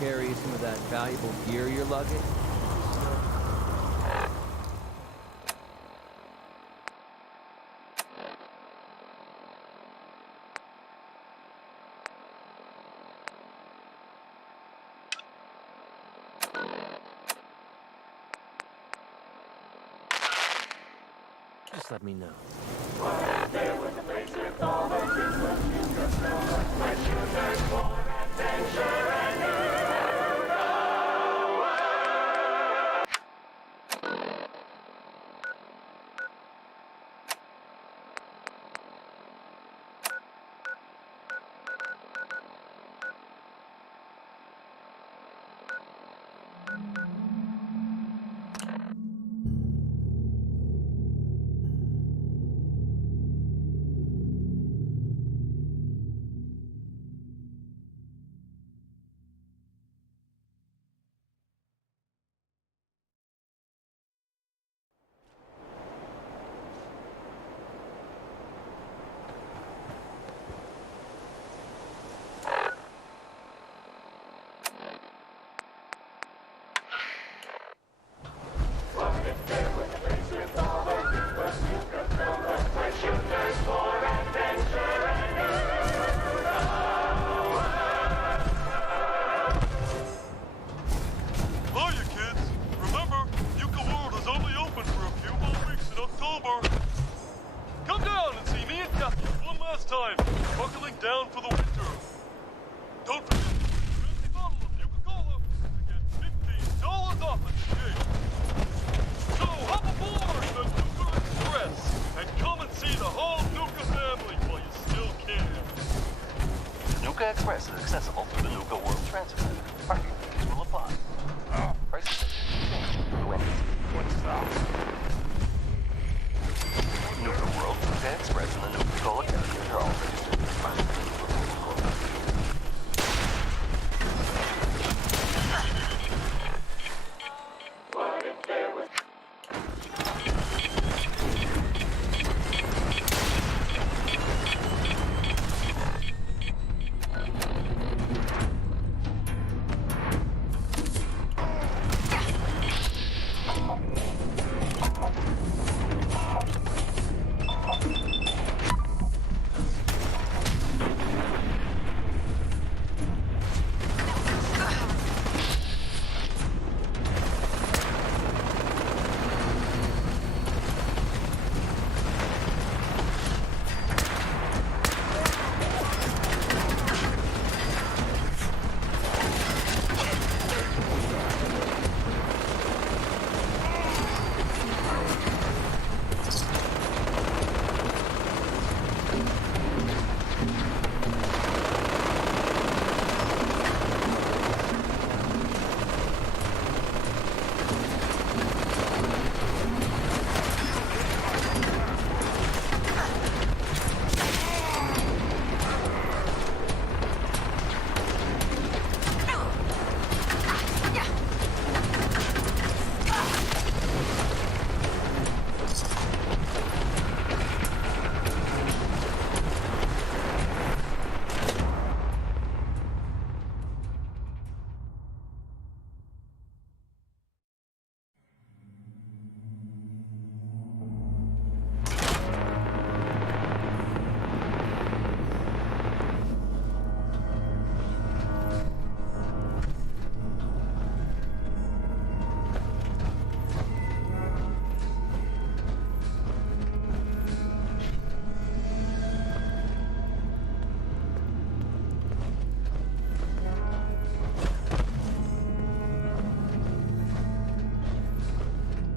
carry some of that valuable gear you're lugging? Just let me know. Express is accessible through the Nuka World Transfer Center. Parking fees will apply. Prices change through NBC. What's that? Nuka World, Nuka Express, and the Nuka Cola carriers are all registered as part of the Nuka World Corporation.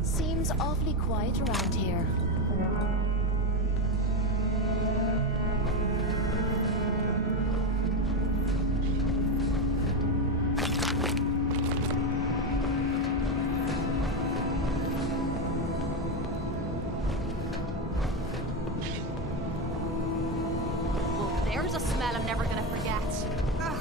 Seems awfully quiet around here. Well, there's a smell I'm never gonna forget. Ugh.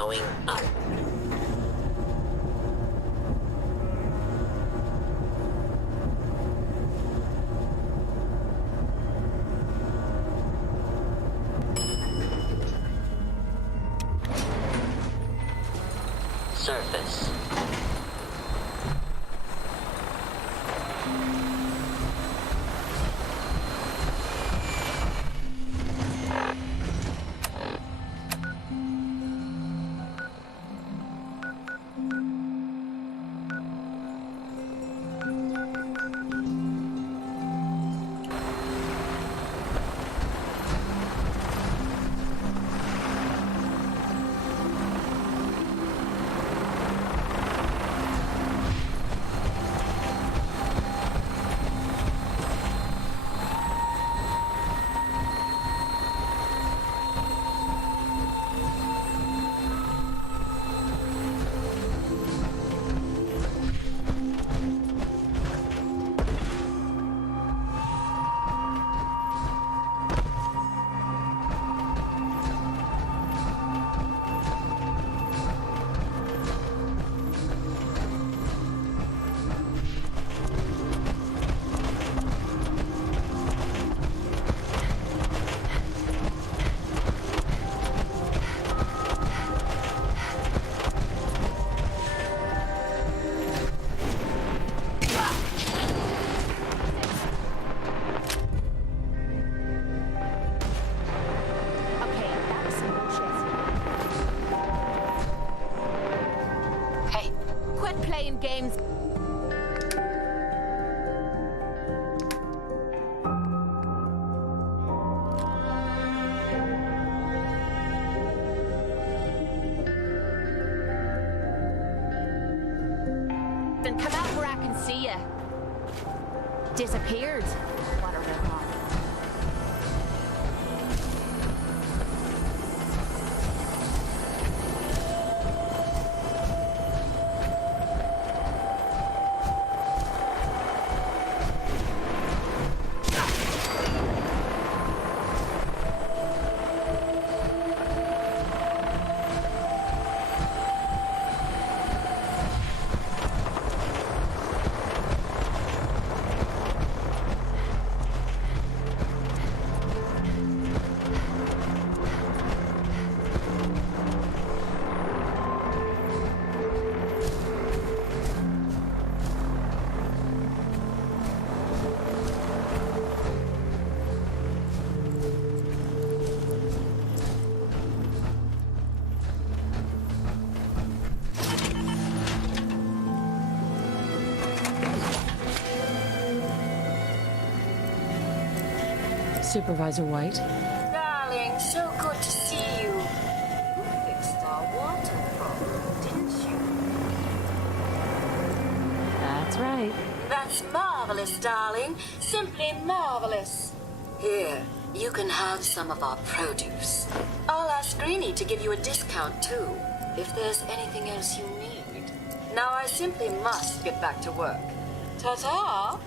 going up. Surface. Okay, that was some bullshit. Hey, quit playing games. Then come out where I can see you. Disappeared. What a rip-off. Supervisor White. Darling, so good to see you. You fixed our water problem, didn't you? That's right. That's marvelous, darling. Simply marvelous. Here, you can have some of our produce. I'll ask Greenie to give you a discount, too, if there's anything else you need. Now I simply must get back to work. Ta-ta!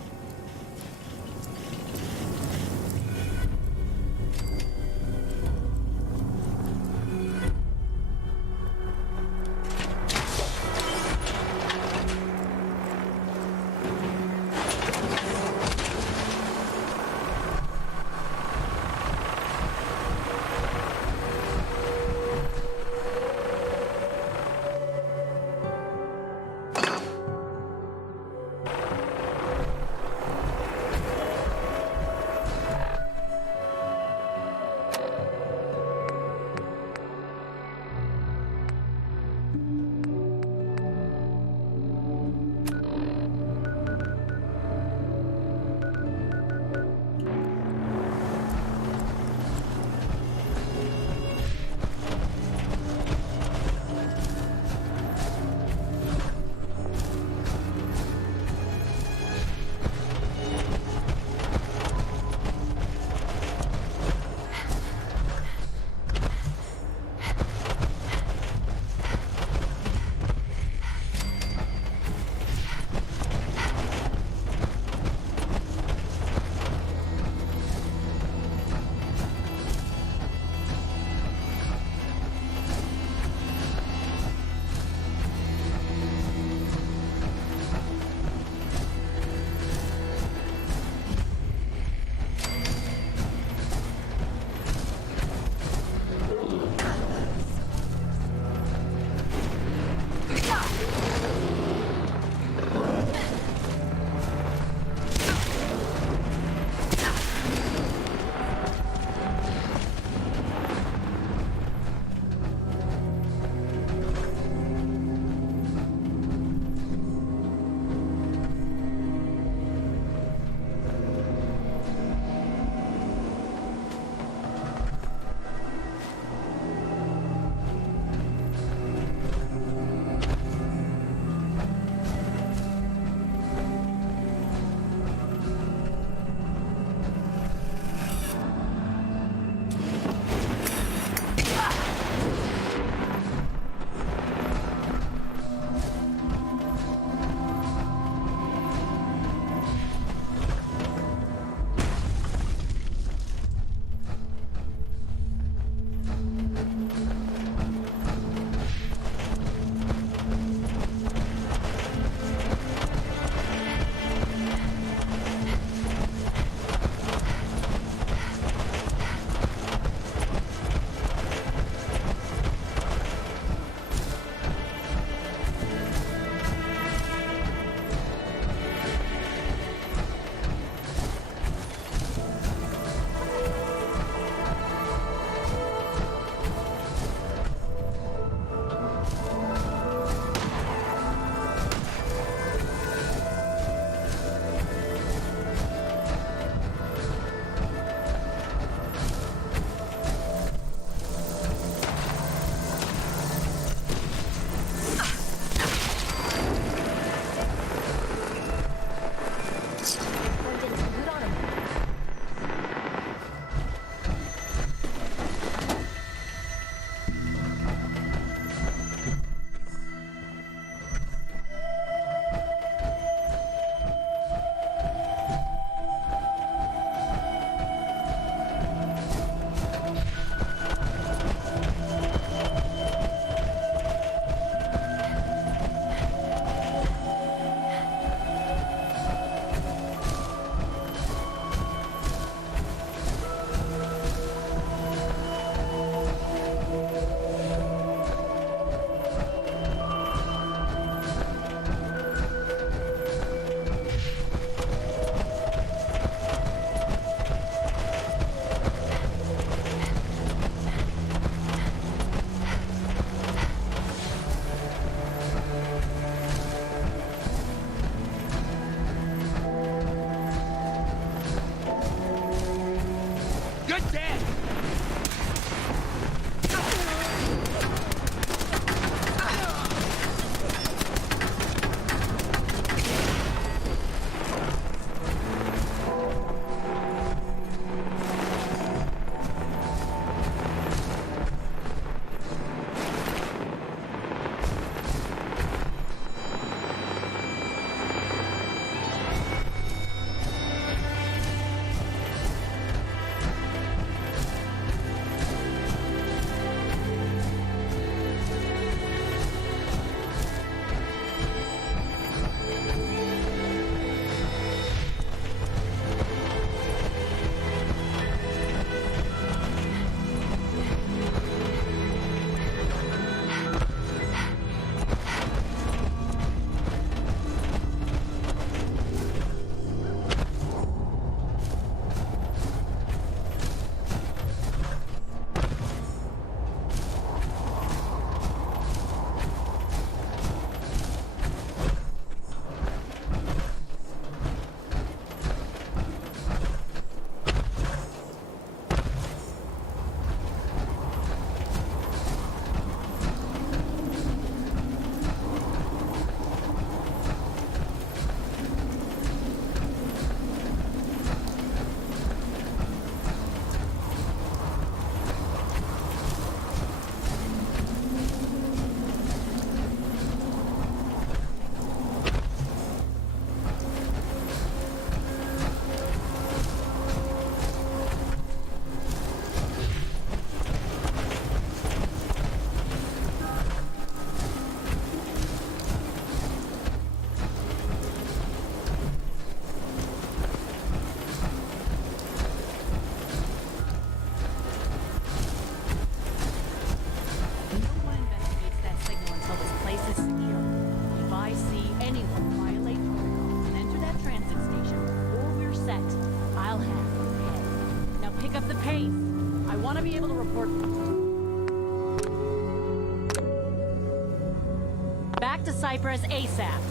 Good dead! No one investigates that signal until this place is secure. If I see anyone violate protocol and enter that transit station before we're set, I'll have your head. Now pick up the pace. I want to be able to report back to Cyprus ASAP.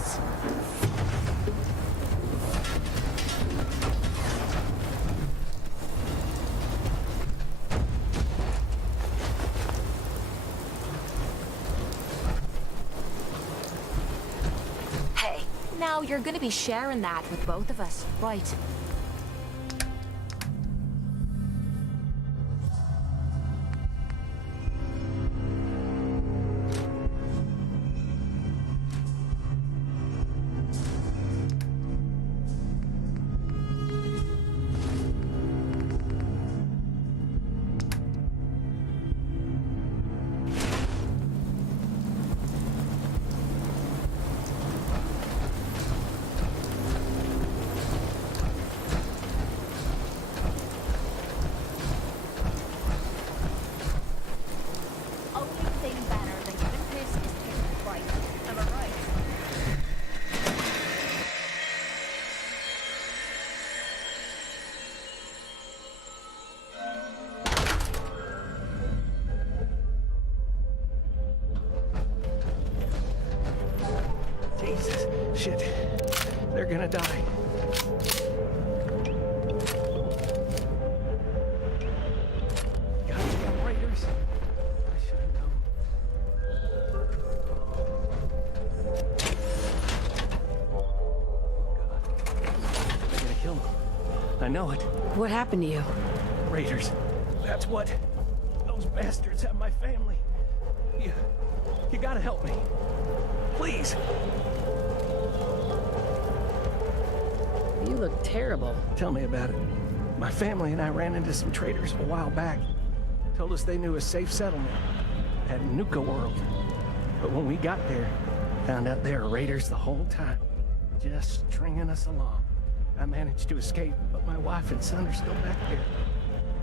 us. Hey, now you're gonna be sharing that with both of us, right? Only thing better than getting pissed is taking a bite. Am I right? Jesus, shit. They're gonna die. Goddamn raiders. I should have known. God. They're gonna kill me. I know it. What happened to you? Raiders. That's what. Those bastards have my family. You gotta help me. Please. You look terrible. Tell me about it. My family and I ran into some traitors a while back. Told us they knew a safe settlement at Nuka World. But when we got there, found out they were raiders the whole time. Just stringing us along. I managed to escape, but my wife and son are still back there.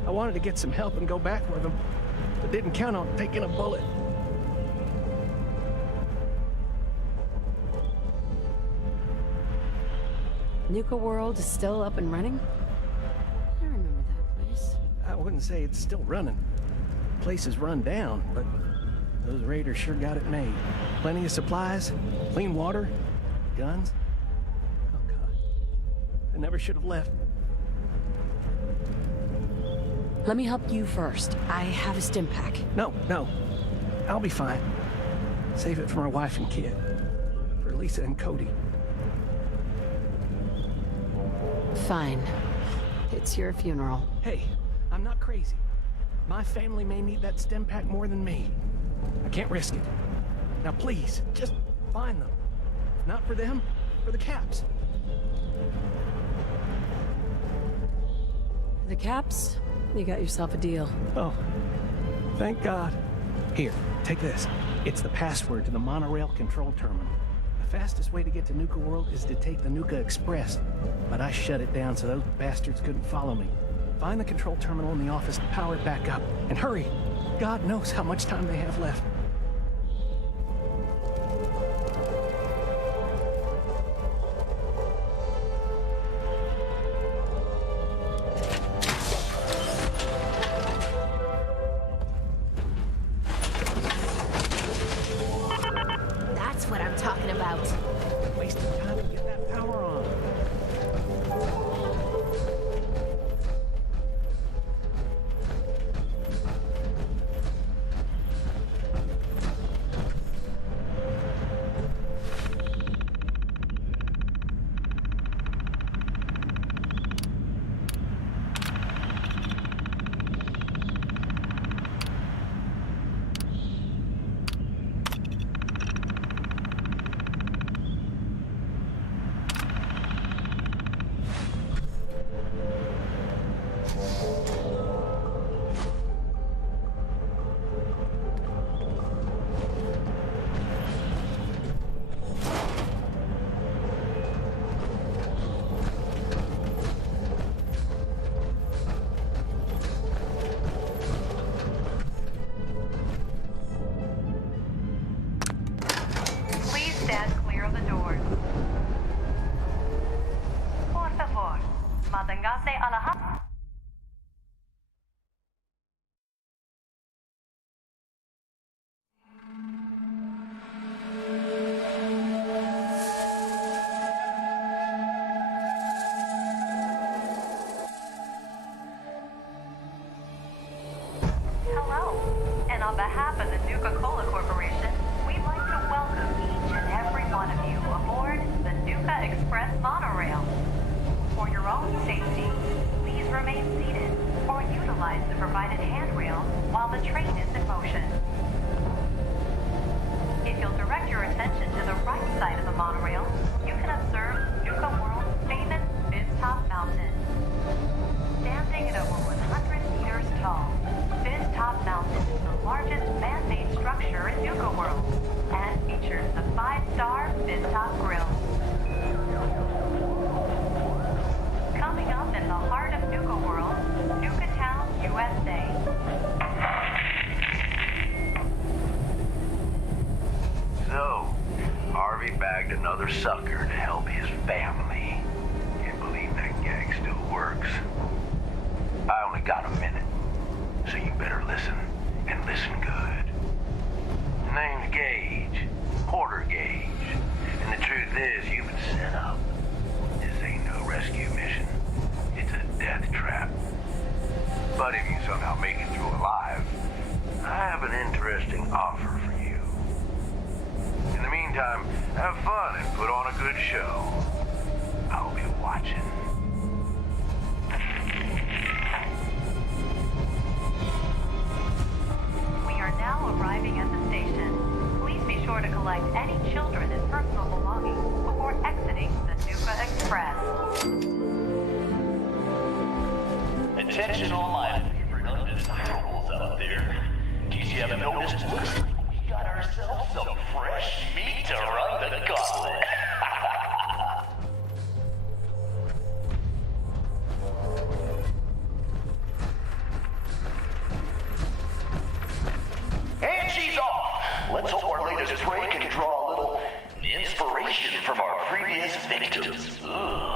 I wanted to get some help and go back with them, but didn't count on taking a bullet. Nuka World is still up and running? I remember that place. I wouldn't say it's still running. The place is run down, but those raiders sure got it made. Plenty of supplies, clean water, guns. Oh, God. I never should have left. Let me help you first. I have a stim pack. No. I'll be fine. Save it for my wife and kid. For Lisa and Cody. Fine. It's your funeral. Hey, I'm not crazy. My family may need that stim pack more than me. I can't risk it. Now please, just find them. If not for them, for the Caps. The Caps? You got yourself a deal. Oh, thank God. Here, take this. It's the password to the monorail control terminal. The fastest way to get to Nuka World is to take the Nuka Express, but I shut it down so those bastards couldn't follow me. Find the control terminal in the office to power it back up, and hurry. God knows how much time they have left. That's what I'm talking about. Wasting time to get that power on. Please stand clear of the doors. Por favor, manténgase alejado. dragged another sucker to help his family. Can't believe that gag still works. I only got a minute, so you better listen, and listen good. His name's Gage, Porter Gage, and the truth is, you've been set up. This ain't no rescue mission. It's a death trap. But if you somehow make it through alive, I have an interesting offer for you. In the meantime, have fun and put on a good show. I'll be watching. We are now arriving at the station. Please be sure to collect any children and personal belongings before exiting the Nuka Express. Attention all my favorite undesirables out there. In case you haven't noticed, looks like we got ourselves some fresh meat to run the gauntlet. And she's off. Let's hope our latest prey can draw a little inspiration from our previous victims. Ugh.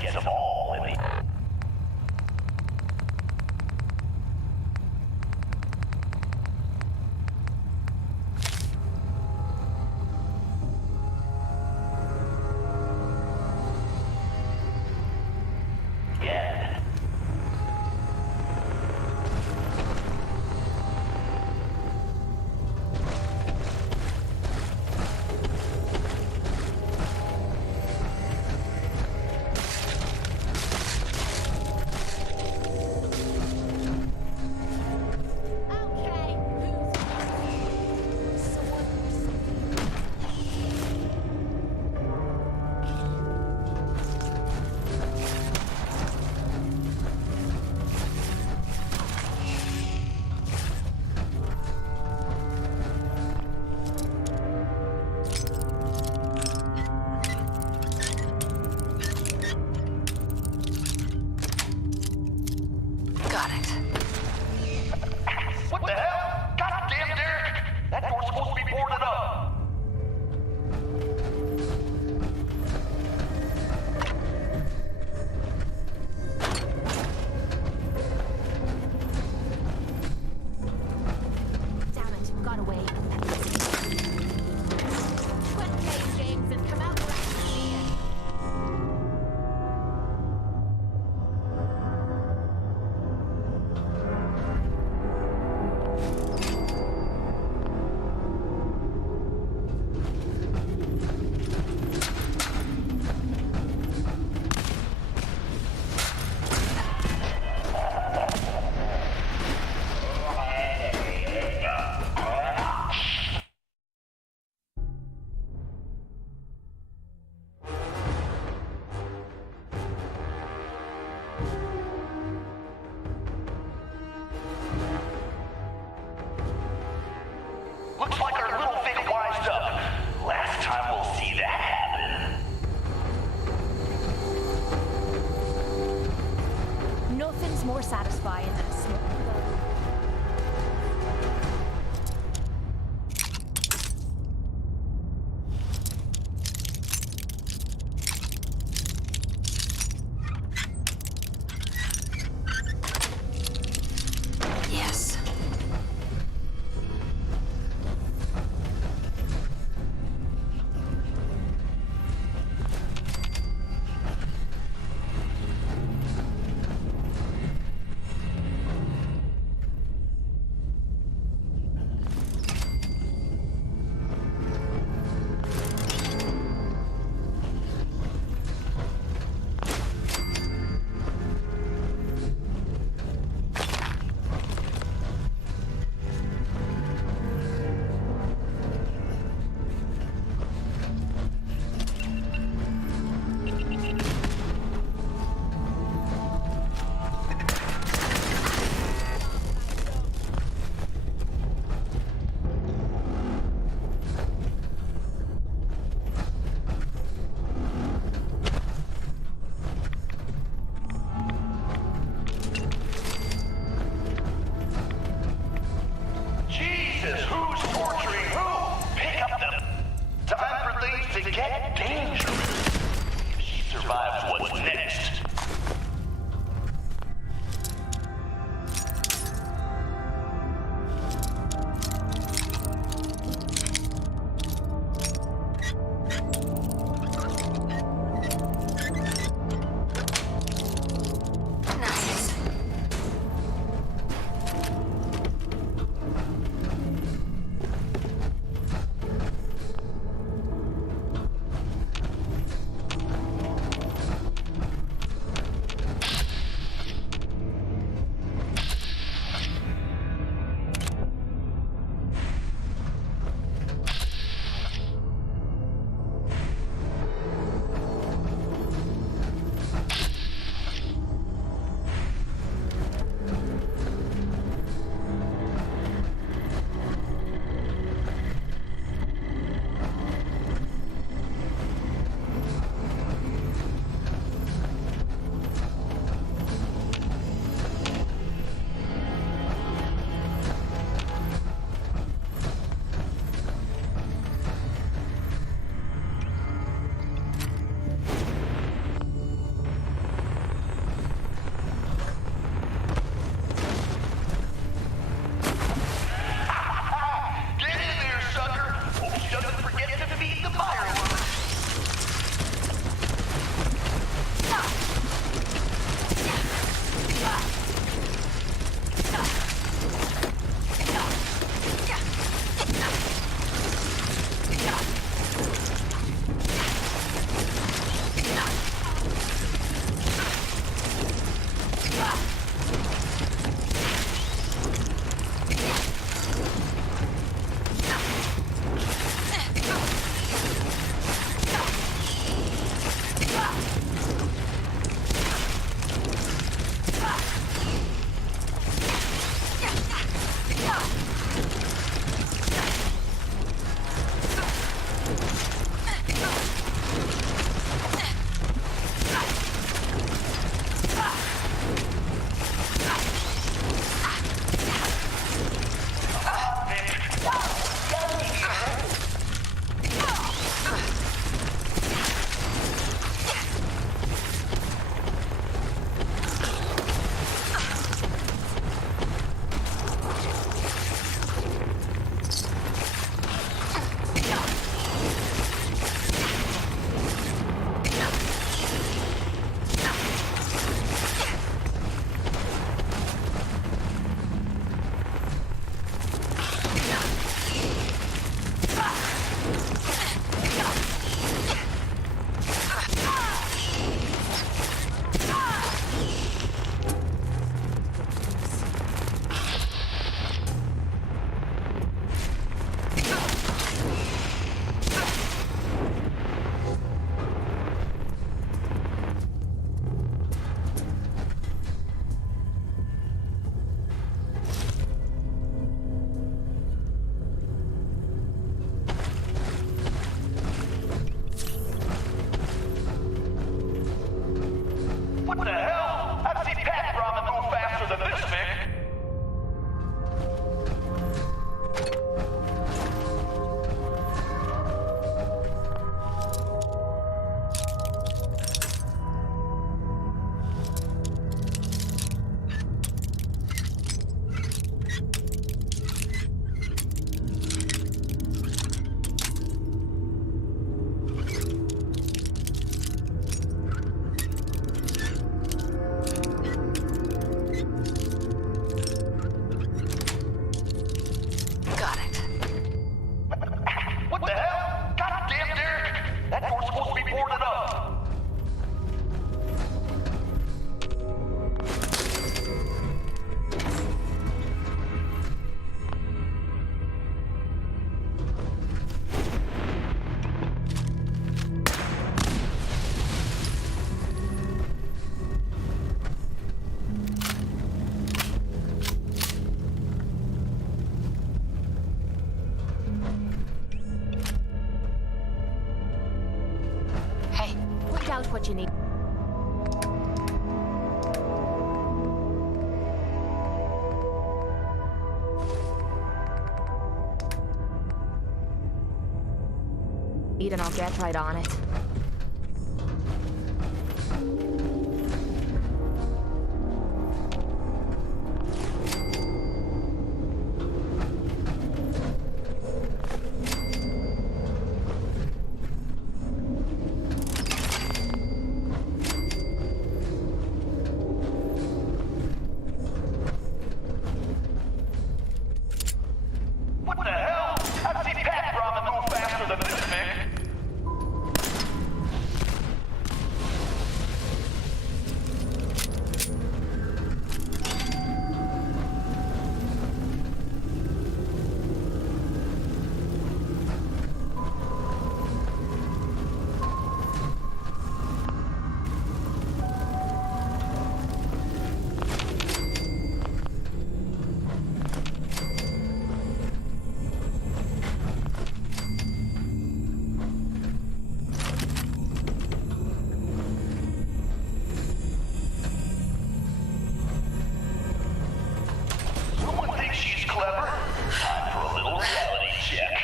gets them all in the... Yeah. Okay, who's... So what... Got it. What the hell? Goddamn, Derek! That door's supposed to be boarded up! Damn it, got away. Quit playing games and come out and see it. Looks like our little thing wised up. Last time we'll see that happen. Nothing's more satisfying than a smoke. Yes. Jesus, who's torturing who? Pick up the time for things to get dangerous. If she survives, what's next? Nice. What the hell? I've seen Pat Ramen move faster than this, Vic. Got it. What the hell? Goddamn, Derek! That door's supposed to be boarded up. Hey, point out what you need. And I'll get right on it. What the hell? I've seen Pat Ramen move faster than this, Vic. Someone thinks she's clever? Time for a little reality check.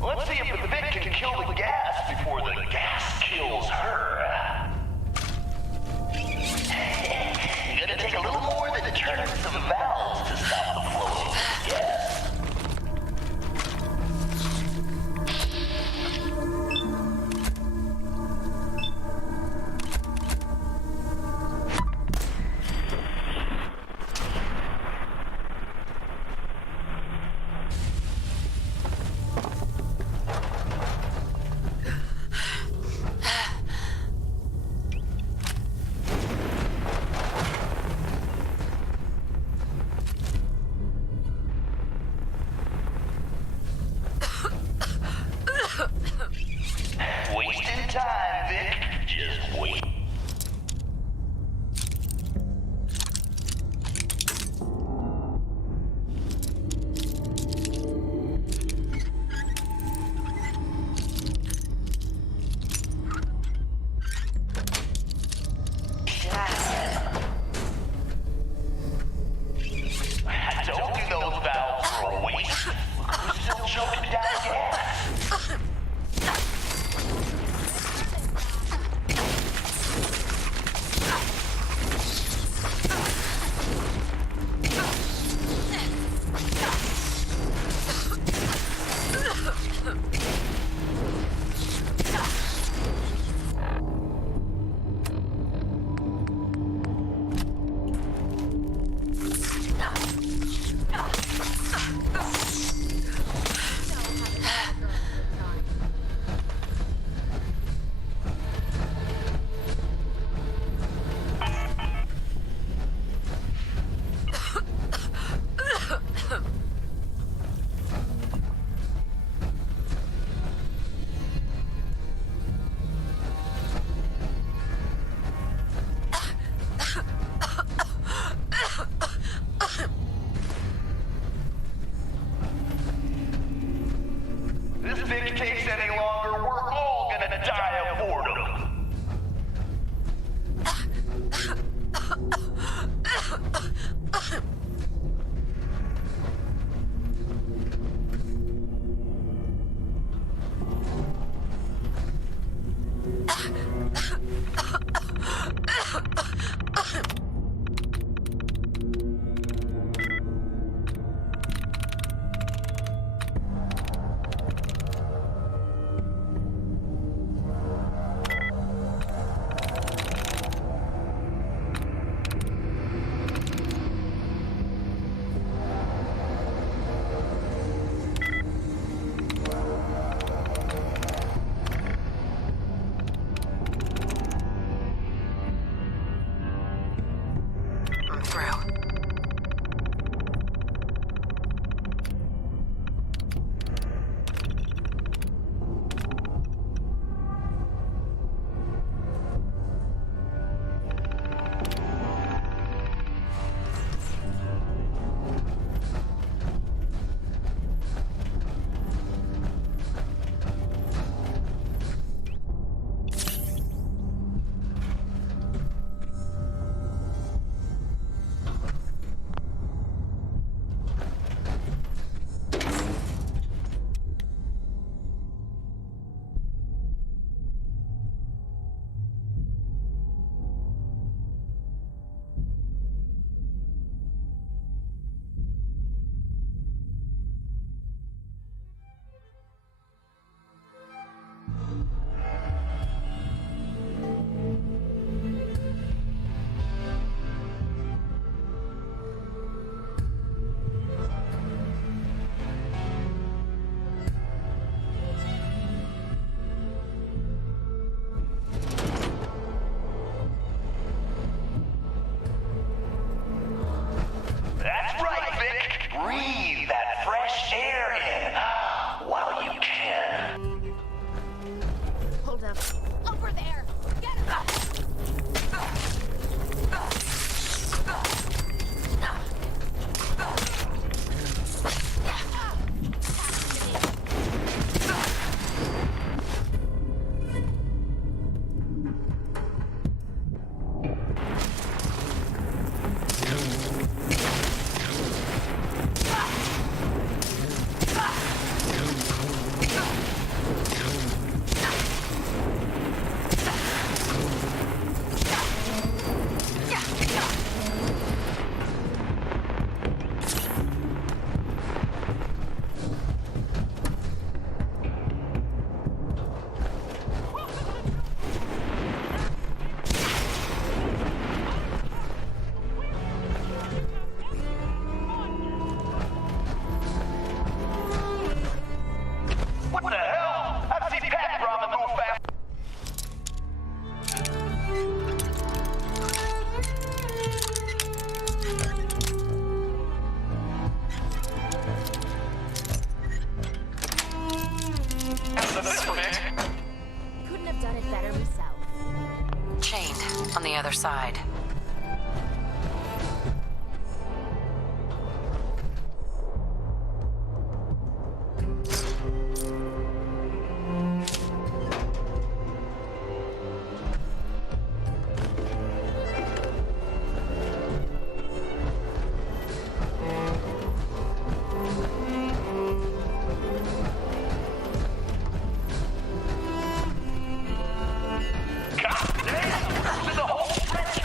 Let's see if the Vic can kill the gas before the gas kills her. You're gonna take a little more than turning some valves to stop the flow of the gas. Wasting time, Vic. Just wait. I told you those valves were a waste. We're still choking down gas. This Vic takes any longer, we're all gonna die of boredom. I'm through. That's right, Vic. Breathe that fresh air in while you can. Hold up. Over there! Get him! What the hell? I've seen Pat Ramen move fast. Couldn't have done it better myself. Chained on the other side. God damn! The whole stretch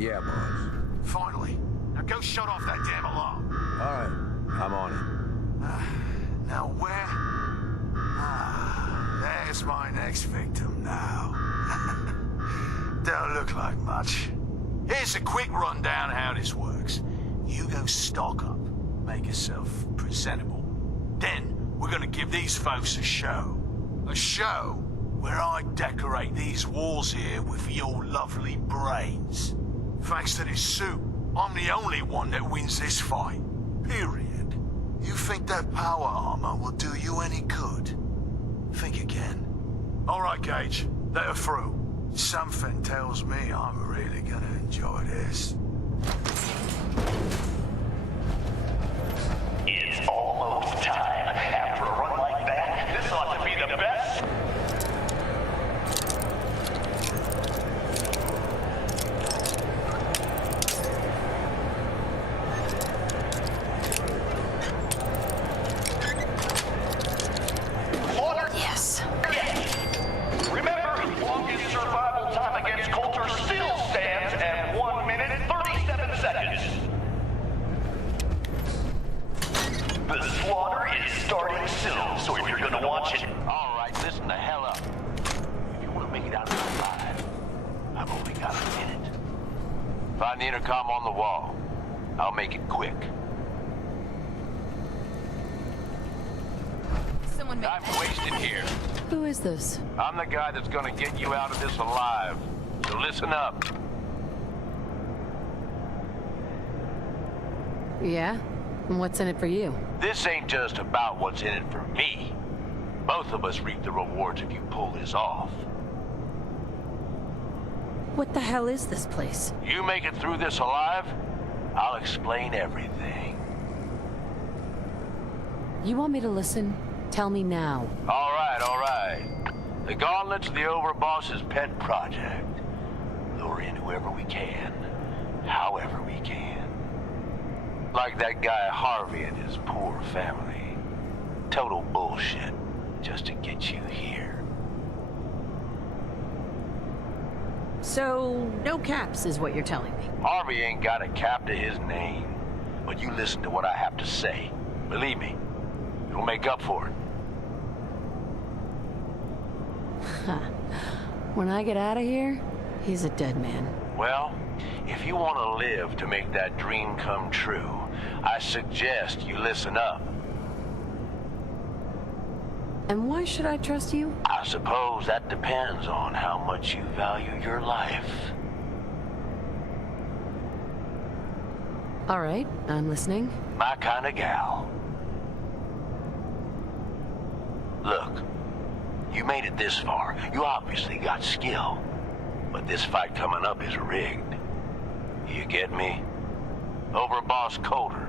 Yeah, boss. Finally. Now go shut off that damn alarm. All right, I'm on it. Now where? There's my next victim now. Don't look like much. Here's a quick rundown how this works. You go stock up, make yourself presentable. Then we're gonna give these folks a show. A show where I decorate these walls here with your lovely brains. Thanks to this suit, I'm the only one that wins this fight. Period. You think that power armor will do you any good? Think again. All right, Gage, let her through. Something tells me I'm really gonna enjoy this. It's almost time. After a run like that, this ought to be the best. Yes. Remember, longest survival time against Coulter still stands at 1 minute 37 seconds. The slaughter is starting soon, so if you're gonna watch it... All right, listen the hell up. If you want to make it out of here alive, I've only got a minute. Find the intercom on the wall. I'll make it quick. Someone make I'm wasted here. Who is this? I'm the guy that's gonna get you out of this alive. So listen up. Yeah? And what's in it for you? This ain't just about what's in it for me. Both of us reap the rewards if you pull this off. What the hell is this place? You make it through this alive, I'll explain everything. You want me to listen? Tell me now. All right, all right. The Gauntlet's the Overboss's pet project. Lure in whoever we can, however we can. Like that guy Harvey and his poor family. Total bullshit, just to get you here. So, no caps is what you're telling me. Harvey ain't got a cap to his name. But you listen to what I have to say. Believe me, it'll make up for it. When I get out of here, he's a dead man. Well, if you want to live to make that dream come true, I suggest you listen up. And why should I trust you? I suppose that depends on how much you value your life. All right, I'm listening. My kind of gal. Look, you made it this far. You obviously got skill. But this fight coming up is rigged. You get me? Overboss Coulter.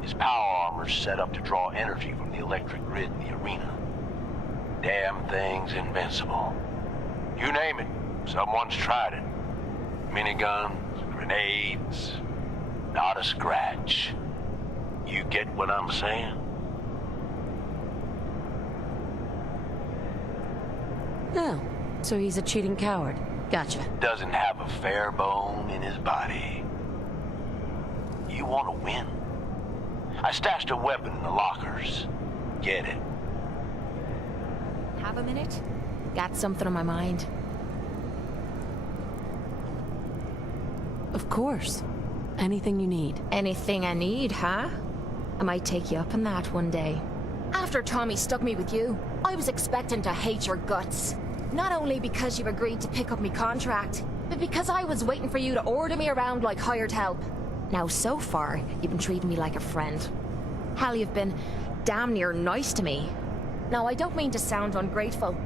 His power armor's set up to draw energy from the electric grid in the arena. Damn thing's invincible. You name it, someone's tried it. Miniguns, grenades, not a scratch. You get what I'm saying? Oh, so he's a cheating coward. Gotcha. Doesn't have a fair bone in his body. You want to win? I stashed a weapon in the lockers. Get it? Have a minute? Got something on my mind. Of course. Anything you need. Anything I need, huh? I might take you up on that one day. After Tommy stuck me with you, I was expecting to hate your guts. Not only because you agreed to pick up me contract, but because I was waiting for you to order me around like hired help. Now, so far, you've been treating me like a friend. Hell, you've been damn near nice to me. Now, I don't mean to sound ungrateful,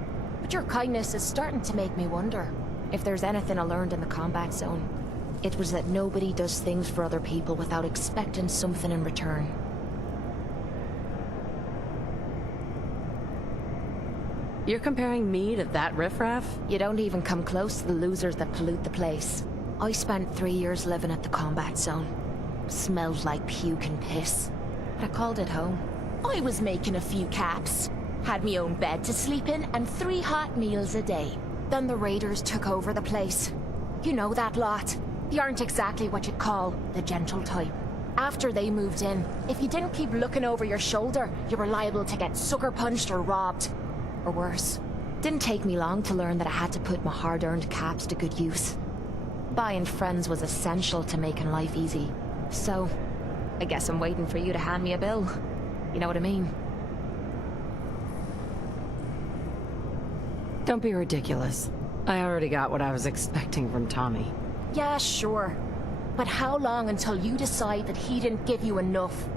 but your kindness is starting to make me wonder if there's anything I learned in the combat zone. It was that nobody does things for other people without expecting something in return. You're comparing me to that riffraff? You don't even come close to the losers that pollute the place. I spent 3 years living at the combat zone. Smelled like puke and piss. But I called it home. I was making a few caps. Had me own bed to sleep in and 3 hot meals a day. Then the raiders took over the place. You know that lot. They aren't exactly what you'd call the gentle type. After they moved in, if you didn't keep looking over your shoulder, you were liable to get sucker punched or robbed. Or worse. Didn't take me long to learn that I had to put my hard-earned caps to good use. Buying friends was essential to making life easy. So, I guess I'm waiting for you to hand me a bill. You know what I mean? Don't be ridiculous. I already got what I was expecting from Tommy. Yeah, sure. But how long until you decide that he didn't give you enough?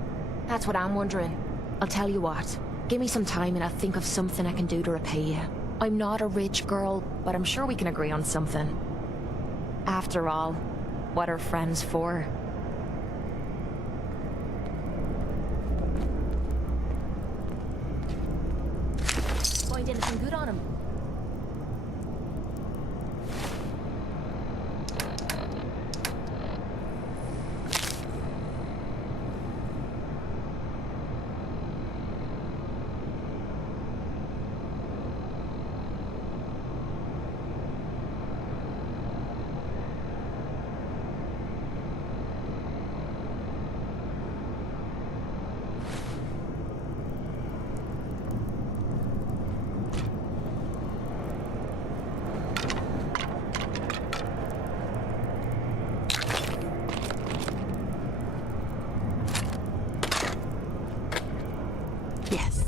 That's what I'm wondering. I'll tell you what. Give me some time and I'll think of something I can do to repay you. I'm not a rich girl, but I'm sure we can agree on something. After all, what are friends for? Find anything good on him? Yes.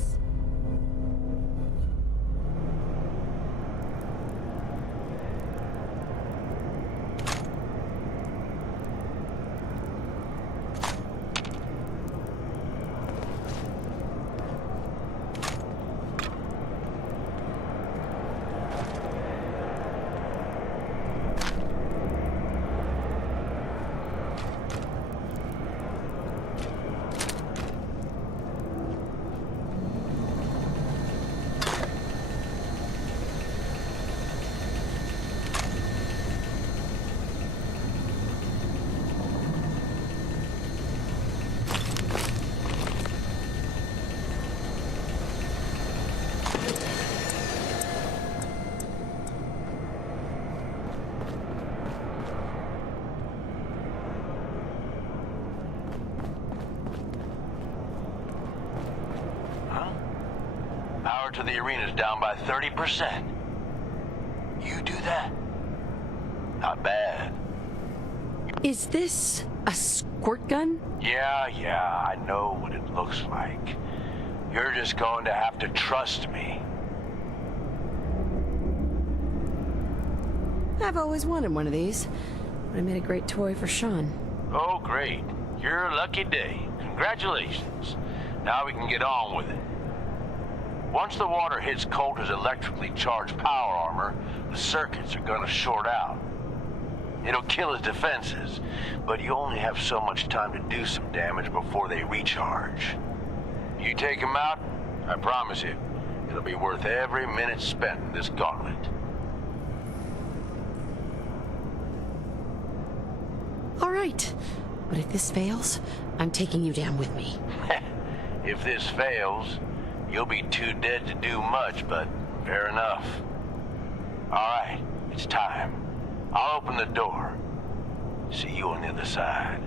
Power to the arena's down by 30%. You do that? Not bad. Is this a squirt gun? Yeah, I know what it looks like. You're just going to have to trust me. I've always wanted one of these. I made a great toy for Sean. Oh, great. You're a lucky day. Congratulations. Now we can get on with it. Once the water hits Coulter's electrically charged power armor, the circuits are gonna short out. It'll kill his defenses, but you only have so much time to do some damage before they recharge. You take him out, I promise you, it'll be worth every minute spent in this gauntlet. All right. But if this fails, I'm taking you down with me. If this fails, you'll be too dead to do much, but fair enough. All right, it's time. I'll open the door. See you on the other side.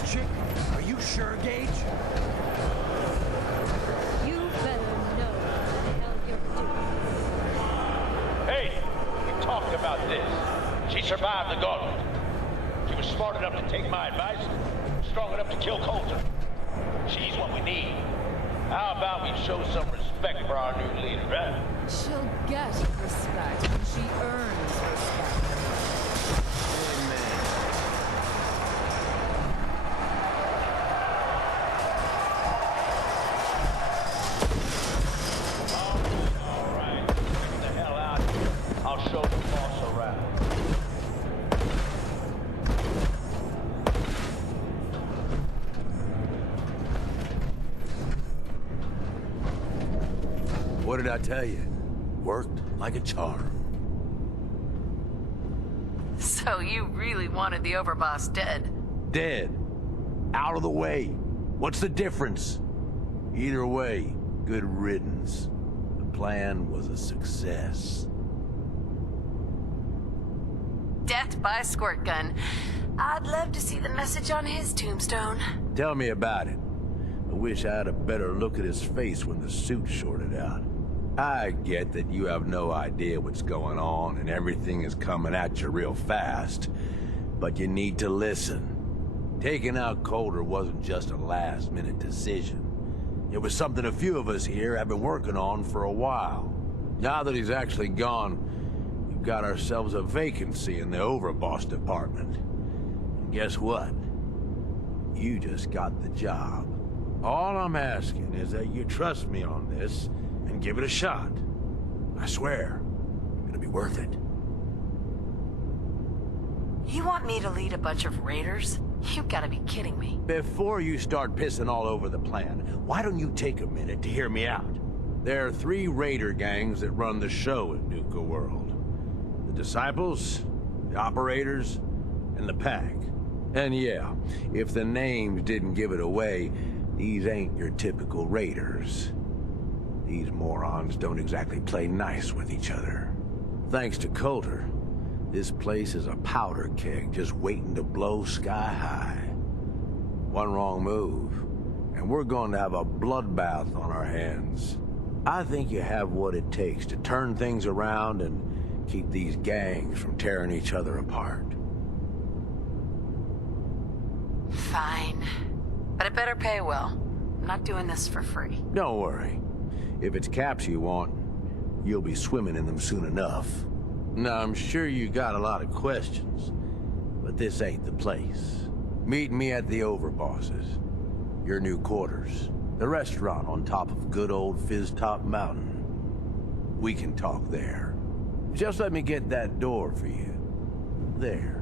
this chick? Are you sure, Gage? You better know what the hell you're doing. Hey, we talked about this. She survived the gauntlet. She was smart enough to take my advice, strong enough to kill Coulter. She's what we need. How about we show some respect for our new leader, right? She'll get respect when she earns respect. All right, get the hell out of here. I'll show the boss around. What did I tell you? Worked like a charm. So you really wanted the overboss dead? Dead. Out of the way. What's the difference? Either way, good riddance. The plan was a success. Death by squirt gun. I'd love to see the message on his tombstone. Tell me about it. I wish I had a better look at his face when the suit shorted out. I get that you have no idea what's going on and everything is coming at you real fast, but you need to listen. Taking out Coulter wasn't just a last-minute decision. It was something a few of us here have been working on for a while. Now that he's actually gone, we've got ourselves a vacancy in the overboss department. And guess what? You just got the job. All I'm asking is that you trust me on this and give it a shot. I swear, it'll be worth it. You want me to lead a bunch of raiders? You gotta be kidding me. Before you start pissing all over the plan, why don't you take a minute to hear me out? There are 3 raider gangs that run the show at Nuka World. The Disciples, the Operators, and the Pack. And yeah, if the names didn't give it away, these ain't your typical raiders. These morons don't exactly play nice with each other. Thanks to Coulter, this place is a powder keg just waiting to blow sky high. One wrong move, and we're going to have a bloodbath on our hands. I think you have what it takes to turn things around and keep these gangs from tearing each other apart. Fine. But it better pay well. I'm not doing this for free. Don't worry. If it's caps you want, you'll be swimming in them soon enough. Now, I'm sure you got a lot of questions, but this ain't the place. Meet me at the Overbosses, your new quarters, the restaurant on top of good old Fizztop Mountain. We can talk there. Just let me get that door for you. There.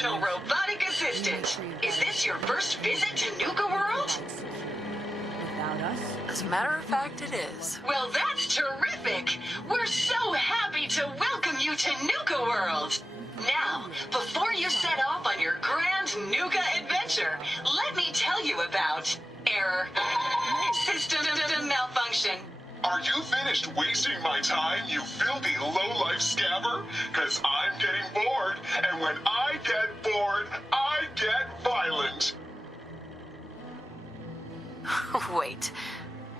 Personal robotic assistant. Is this your first visit to Nuka World? Without us? As a matter of fact, it is. Well, that's terrific. We're so happy to welcome you to Nuka World. Now, before you set off on your grand Nuka adventure, let me tell you about error. System malfunction. Are you finished wasting my time, you filthy low-life scabber? 'Cause I'm getting bored, and when I get bored, I get violent. Wait,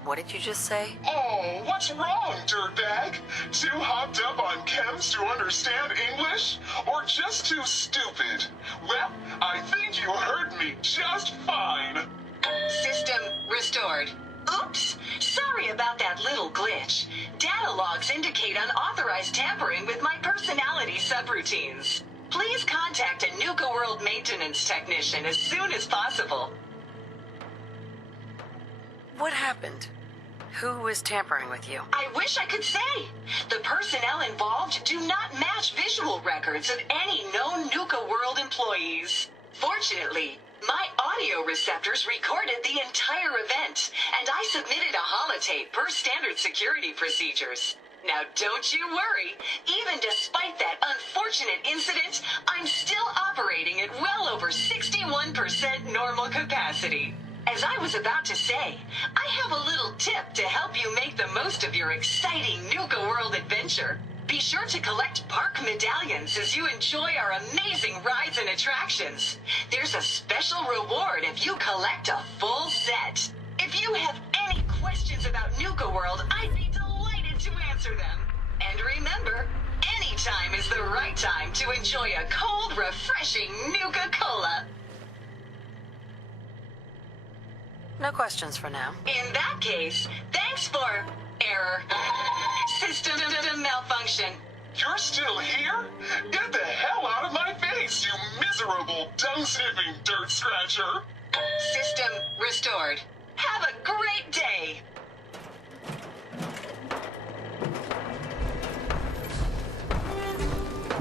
what did you just say? Oh, what's wrong, dirtbag? Too hopped up on chems to understand English? Or just too stupid? Well, I think you heard me just fine. System restored. Oops, sorry about that little glitch. Data logs indicate unauthorized tampering with my personality subroutines. Please contact a Nuka World maintenance technician as soon as possible. What happened? Who was tampering with you? I wish I could say. The personnel involved do not match visual records of any known Nuka World employees. Fortunately, my audio receptors recorded the entire event, and I submitted a holotape per standard security procedures. Now don't you worry, even despite that unfortunate incident, I'm still operating at well over 61% normal capacity. As I was about to say, I have a little tip to help you make the most of your exciting Nuka World adventure. Be sure to collect park medallions as you enjoy our amazing rides and attractions. There's a special reward if you collect a full set. If you have any questions about Nuka World, I'd be delighted to answer them. And remember, any time is the right time to enjoy a cold, refreshing Nuka-Cola. No questions for now. In that case, thanks for error. System malfunction. You're still here? Get the hell out of my face, you miserable, dung-sniffing dirt scratcher! System restored. Have a great day!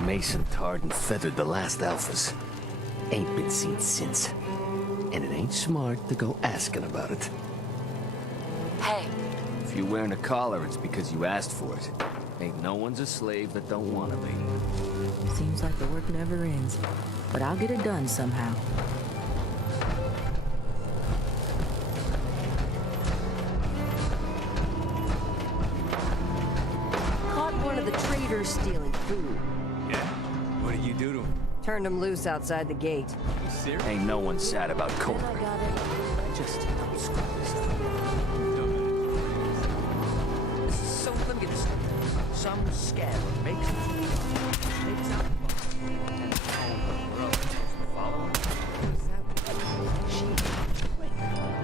Mason tarred and feathered the last alphas. Ain't been seen since. And it ain't smart to go asking about it. Hey. If you're wearing a collar, it's because you asked for it. Ain't no one's a slave that don't want to be. Seems like the work never ends. But I'll get it done somehow. Caught one of the traders stealing food. Yeah? What did you do to him? Turned him loose outside the gate. You serious? Ain't no one sad about Cobra. I got it. Just screw this stuff. So let me get this. Some scab makes out.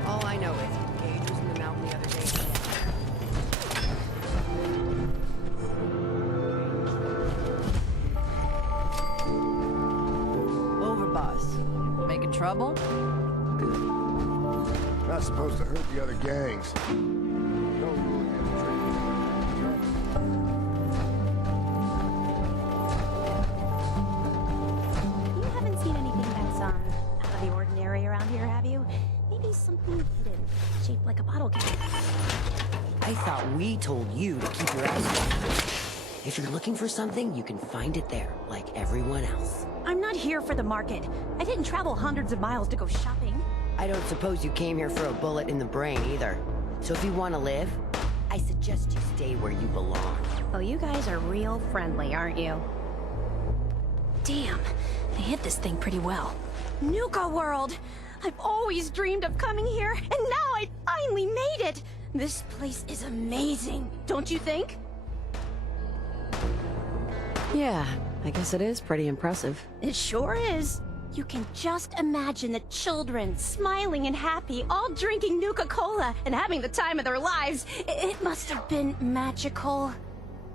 All I know is Gage was in the mountain the other day. Overboss. Making trouble? Not supposed to hurt the other gangs. No rule against trading. You haven't seen anything that's, out of the ordinary around here, have you? Maybe something hidden, shaped like a bottle cap. I thought we told you to keep your eyes open. If you're looking for something, you can find it there, like everyone else. I'm not here for the market. I didn't travel hundreds of miles to go shopping. I don't suppose you came here for a bullet in the brain either. So if you want to live, I suggest you stay where you belong. Oh, you guys are real friendly, aren't you? Damn, they hit this thing pretty well. Nuka World! I've always dreamed of coming here, and now I finally made it! This place is amazing, don't you think? Yeah, I guess it is pretty impressive. It sure is. You can just imagine the children smiling and happy, all drinking Nuka-Cola and having the time of their lives. It must have been magical.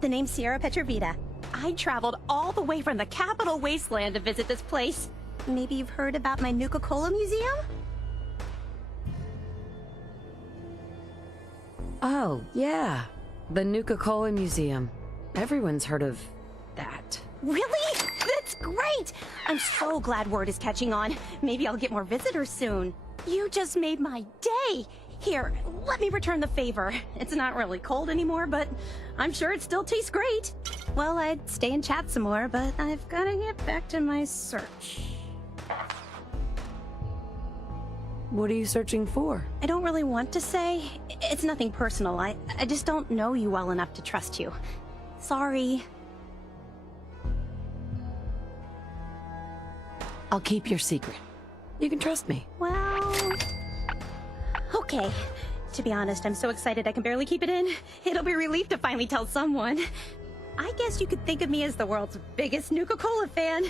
The name's Sierra Petrovita. I traveled all the way from the capital wasteland to visit this place. Maybe you've heard about my Nuka-Cola museum? Oh, yeah. The Nuka-Cola Museum. Everyone's heard of that. Really? That's great! I'm so glad word is catching on. Maybe I'll get more visitors soon. You just made my day! Here, let me return the favor. It's not really cold anymore, but I'm sure it still tastes great. Well, I'd stay and chat some more, but I've gotta get back to my search. What are you searching for? I don't really want to say. It's nothing personal. I just don't know you well enough to trust you. Sorry. I'll keep your secret. You can trust me. Well... okay. To be honest, I'm so excited I can barely keep it in. It'll be a relief to finally tell someone. I guess you could think of me as the world's biggest Nuka-Cola fan.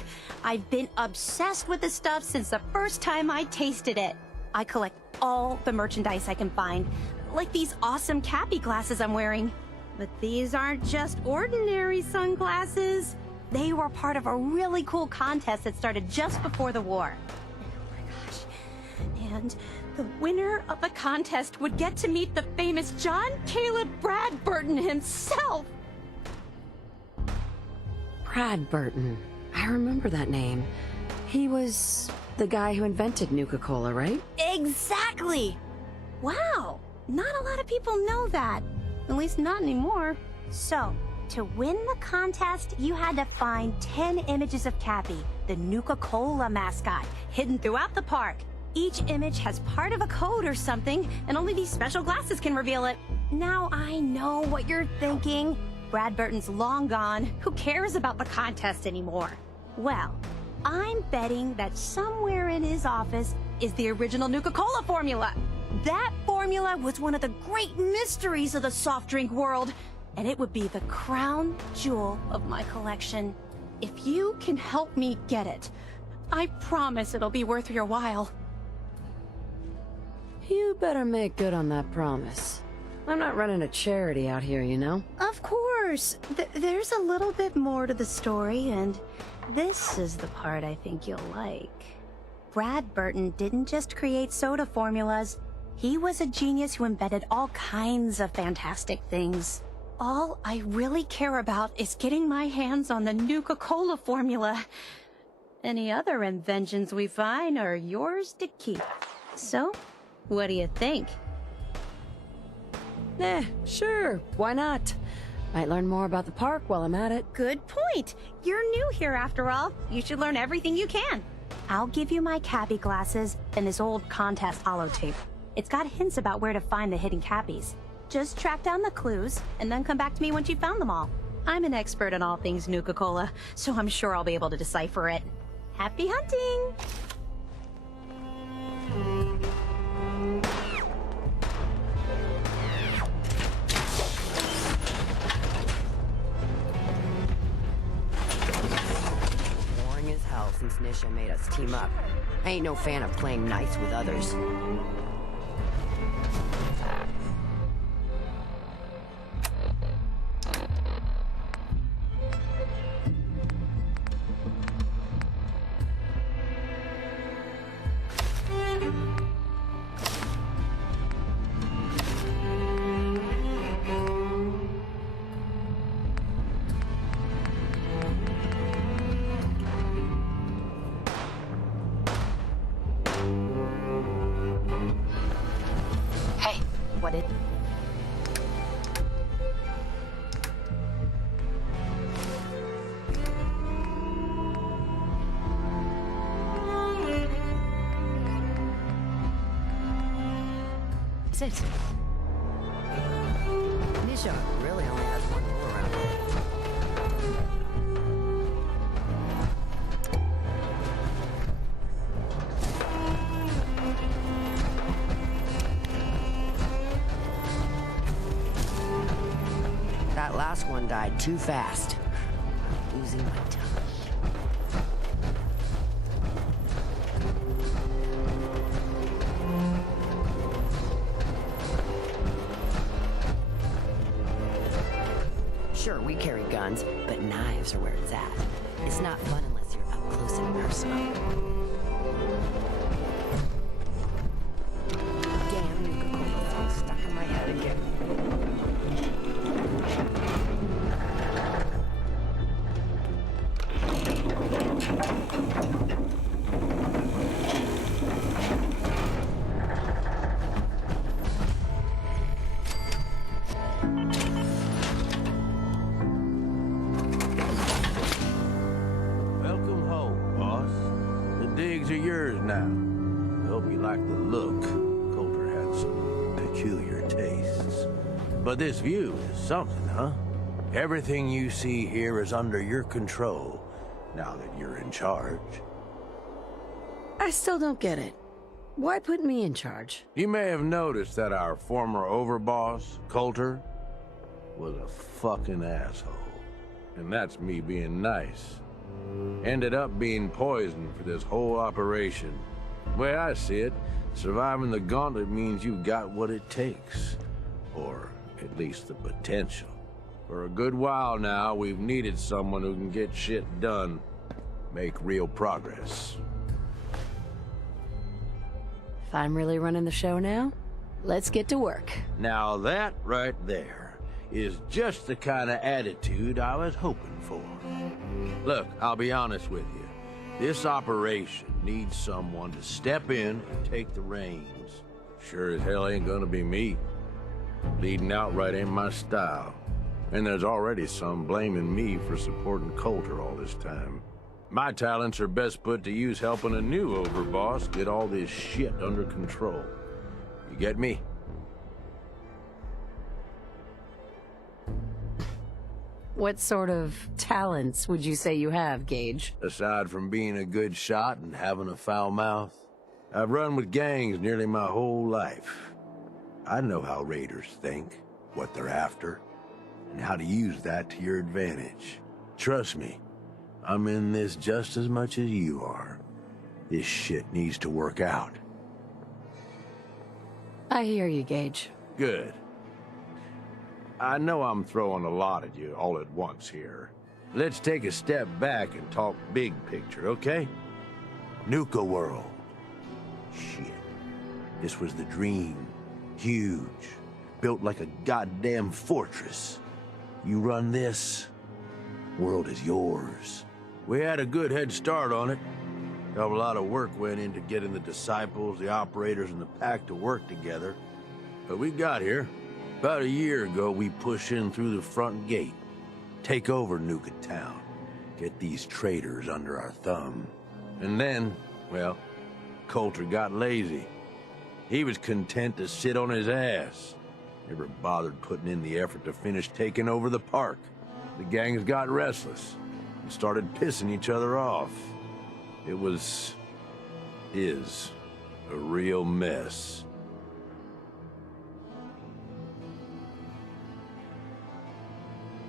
I've been obsessed with this stuff since the first time I tasted it. I collect all the merchandise I can find, like these awesome Cappy glasses I'm wearing. But these aren't just ordinary sunglasses. They were part of a really cool contest that started just before the war. Oh my gosh. And the winner of the contest would get to meet the famous John Caleb Bradburton himself. Bradburton. I remember that name. He was the guy who invented Nuka-Cola, right? Exactly! Wow, not a lot of people know that. At least not anymore. So, to win the contest, you had to find 10 images of Cappy, the Nuka-Cola mascot, hidden throughout the park. Each image has part of a code or something, and only these special glasses can reveal it. Now I know what you're thinking. Bradburton's long gone. Who cares about the contest anymore? Well, I'm betting that somewhere in his office is the original Nuka-Cola formula. That formula was one of the great mysteries of the soft drink world, and it would be the crown jewel of my collection. If you can help me get it, I promise it'll be worth your while. You better make good on that promise. I'm not running a charity out here, you know? Of course. There's a little bit more to the story, and this is the part I think you'll like. Bradburton didn't just create soda formulas. He was a genius who invented all kinds of fantastic things. All I really care about is getting my hands on the Nuka-Cola formula. Any other inventions we find are yours to keep. So, what do you think? Sure. Why not? Might learn more about the park while I'm at it. Good point. You're new here after all. You should learn everything you can. I'll give you my Cappy glasses and this old contest holotape. It's got hints about where to find the hidden Cappies. Just track down the clues, and then come back to me once you've found them all. I'm an expert in all things Nuka-Cola, so I'm sure I'll be able to decipher it. Happy hunting! Boring as hell since Nisha made us team up. I ain't no fan of playing nice with others. What it... That's it. Nisha really only has one rule around here. That last one died too fast. I'm losing my tongue. Sure, we carry guns, but knives are where it's at. It's not fun unless you're up close and personal. Damn Nuka-Cola's all stuck in my head again. Welcome home, boss. The digs are yours now. I hope you like the look. Coulter had some peculiar tastes. But this view is something, huh? Everything you see here is under your control, now that you're in charge. I still don't get it. Why put me in charge? You may have noticed that our former overboss, Coulter, was a fucking asshole. And that's me being nice. Ended up being poisoned for this whole operation. The way I see it, surviving the gauntlet means you've got what it takes. Or at least the potential. For a good while now, we've needed someone who can get shit done, make real progress. If I'm really running the show now, let's get to work. Now that right there is just the kind of attitude I was hoping for. Look, I'll be honest with you. This operation needs someone to step in and take the reins. Sure as hell ain't gonna be me. Leading outright ain't my style. And there's already some blaming me for supporting Coulter all this time. My talents are best put to use helping a new overboss get all this shit under control. You get me? What sort of talents would you say you have, Gage? Aside from being a good shot and having a foul mouth, I've run with gangs nearly my whole life. I know how raiders think, what they're after, and how to use that to your advantage. Trust me, I'm in this just as much as you are. This shit needs to work out. I hear you, Gage. Good. I know I'm throwing a lot at you all at once here. Let's take a step back and talk big picture, okay? Nuka World. Shit. This was the dream. Huge. Built like a goddamn fortress. You run this, world is yours. We had a good head start on it. A lot of work went into getting the disciples, the operators, and the pack to work together. But we got here. About a year ago, we pushed in through the front gate. Take over Nuka Town. Get these traitors under our thumb. And then, well, Coulter got lazy. He was content to sit on his ass. Never bothered putting in the effort to finish taking over the park. The gangs got restless and started pissing each other off. It is a real mess.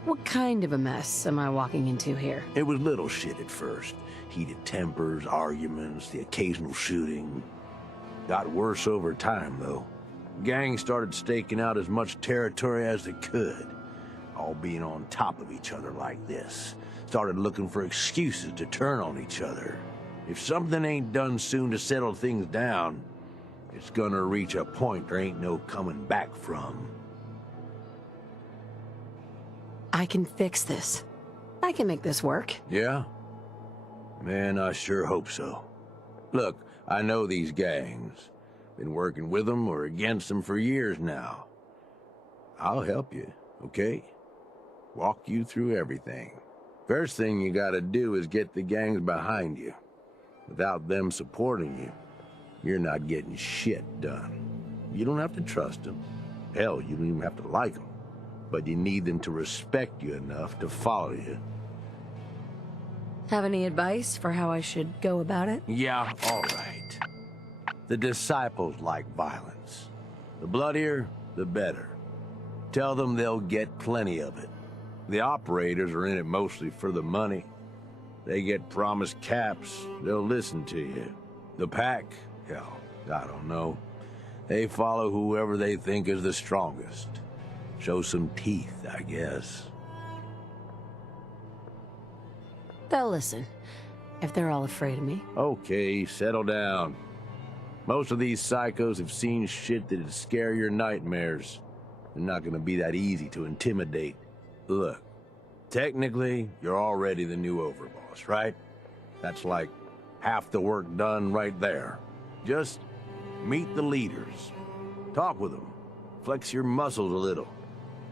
What kind of a mess am I walking into here? It was little shit at first. Heated tempers, arguments, the occasional shooting. Got worse over time, though. Gangs started staking out as much territory as they could. All being on top of each other like this. Started looking for excuses to turn on each other. If something ain't done soon to settle things down, it's gonna reach a point there ain't no coming back from. I can fix this. I can make this work. Yeah? Man, I sure hope so. Look, I know these gangs. Been working with them or against them for years now. I'll help you, okay? Walk you through everything. First thing you gotta do is get the gangs behind you. Without them supporting you, you're not getting shit done. You don't have to trust them. Hell, you don't even have to like them. But you need them to respect you enough to follow you. Have any advice for how I should go about it? Yeah, all right. The disciples like violence. The bloodier, the better. Tell them they'll get plenty of it. The operators are in it mostly for the money. They get promised caps, they'll listen to you. The pack, hell, I don't know. They follow whoever they think is the strongest. Show some teeth, I guess. They'll listen, if they're all afraid of me. Okay, settle down. Most of these psychos have seen shit that'd scare your nightmares. They're not gonna be that easy to intimidate. Look, technically, you're already the new overboss, right? That's like half the work done right there. Just meet the leaders. Talk with them. Flex your muscles a little.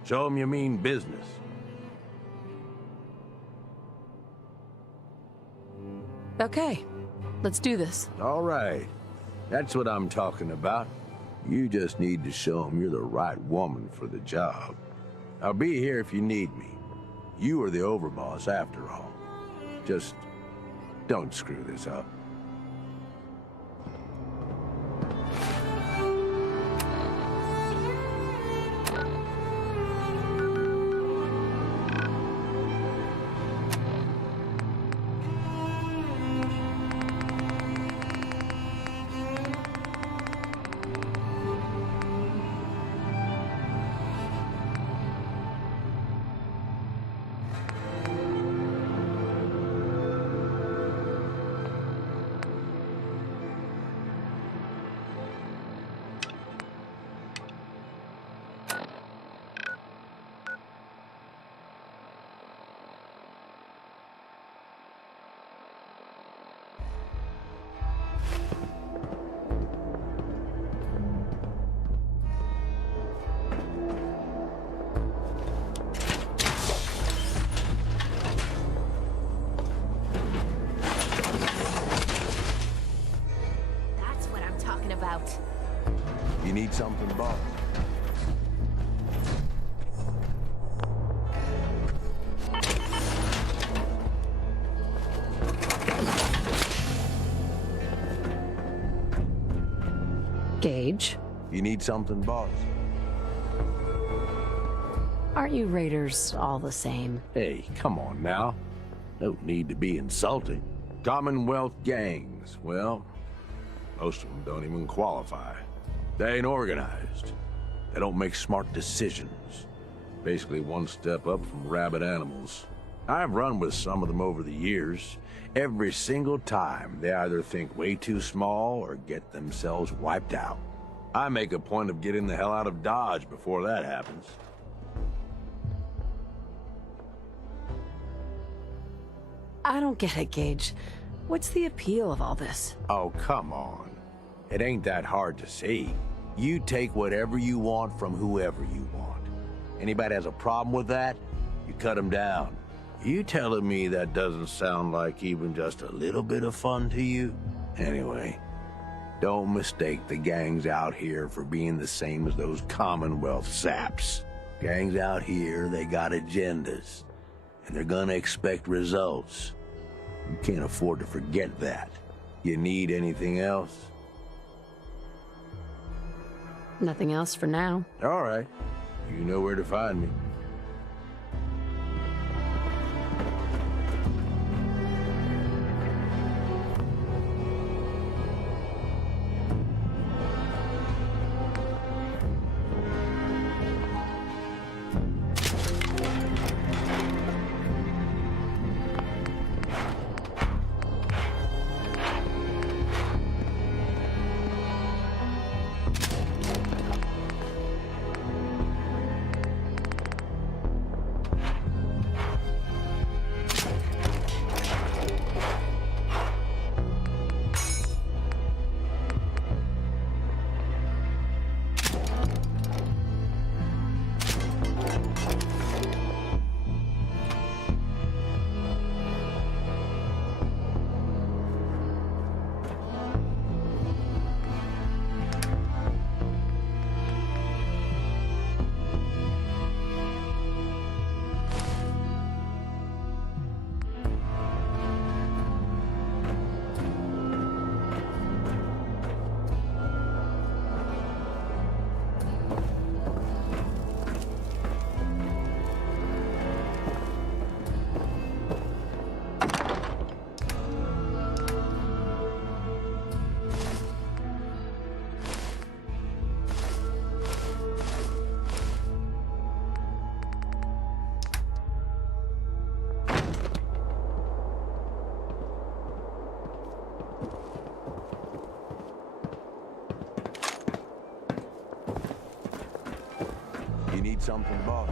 Show them you mean business. Okay, let's do this. All right. That's what I'm talking about. You just need to show them you're the right woman for the job. I'll be here if you need me. You are the overboss after all. Just don't screw this up. That's what I'm talking about. You need something, boss? Gage, You need something, boss? aren't you raiders all the same? Hey, come on now. No need to be insulting. Commonwealth gangs, well, most of them don't even qualify. They ain't organized. They don't make smart decisions. Basically one step up from rabid animals. I've run with some of them over the years. Every single time, they either think way too small or get themselves wiped out. I make a point of getting the hell out of Dodge before that happens. I don't get it, Gage. What's the appeal of all this? Oh, come on. It ain't that hard to see. You take whatever you want from whoever you want. Anybody has a problem with that, you cut them down. You telling me that doesn't sound like even just a little bit of fun to you? Anyway, don't mistake the gangs out here for being the same as those Commonwealth saps. Gangs out here, they got agendas, and they're gonna expect results. You can't afford to forget that. You need anything else? Nothing else for now. All right. You know where to find me. You need something, boss?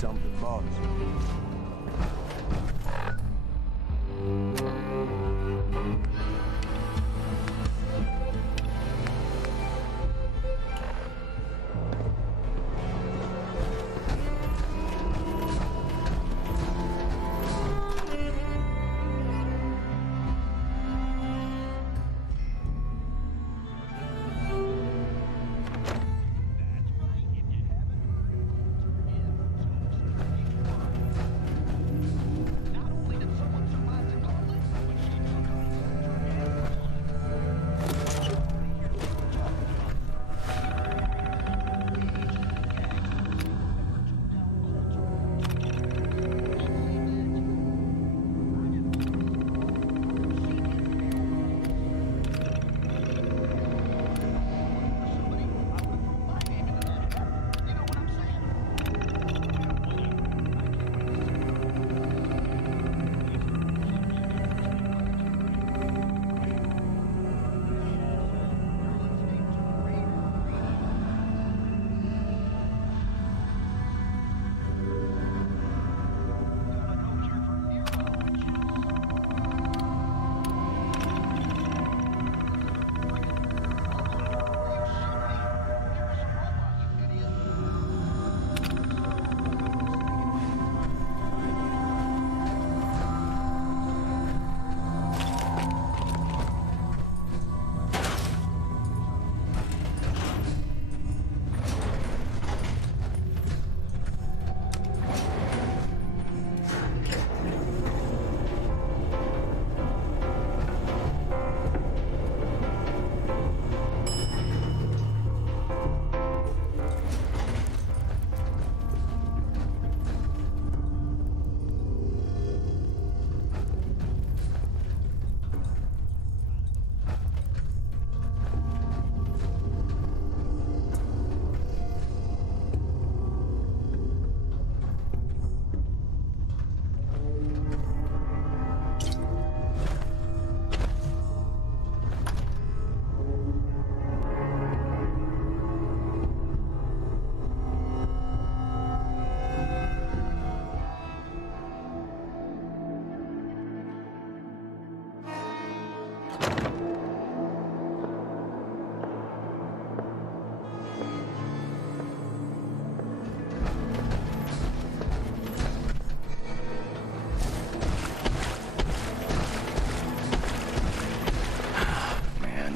something, boss.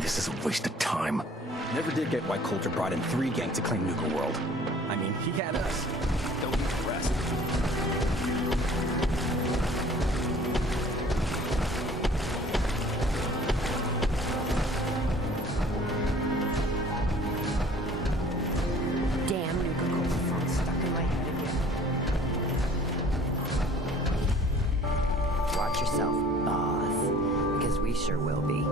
This is a waste of time. Never did get why Coulter brought in 3 gangs to claim Nuka World. I mean, he had us. Don't need the rest. Damn Nuka Cola phone stuck in my head again. Watch yourself, boss. Because we sure will be.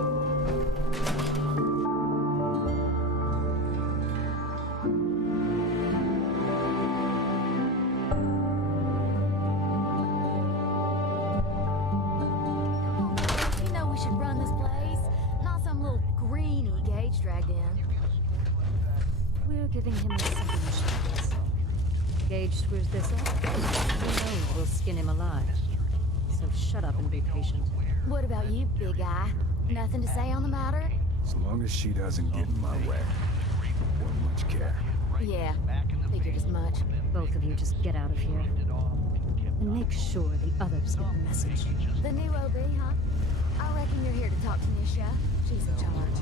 Giving him a second chance. Gage screws this up, who knows we'll skin him alive. So shut up and be patient. What about you, big eye? Nothing to say on the matter? As long as she doesn't get in my way. Won't much care. Yeah, figured as much. Both of you just get out of here. And make sure the others get the message. The new OB, huh? I reckon you're here to talk to Nisha. She's in charge.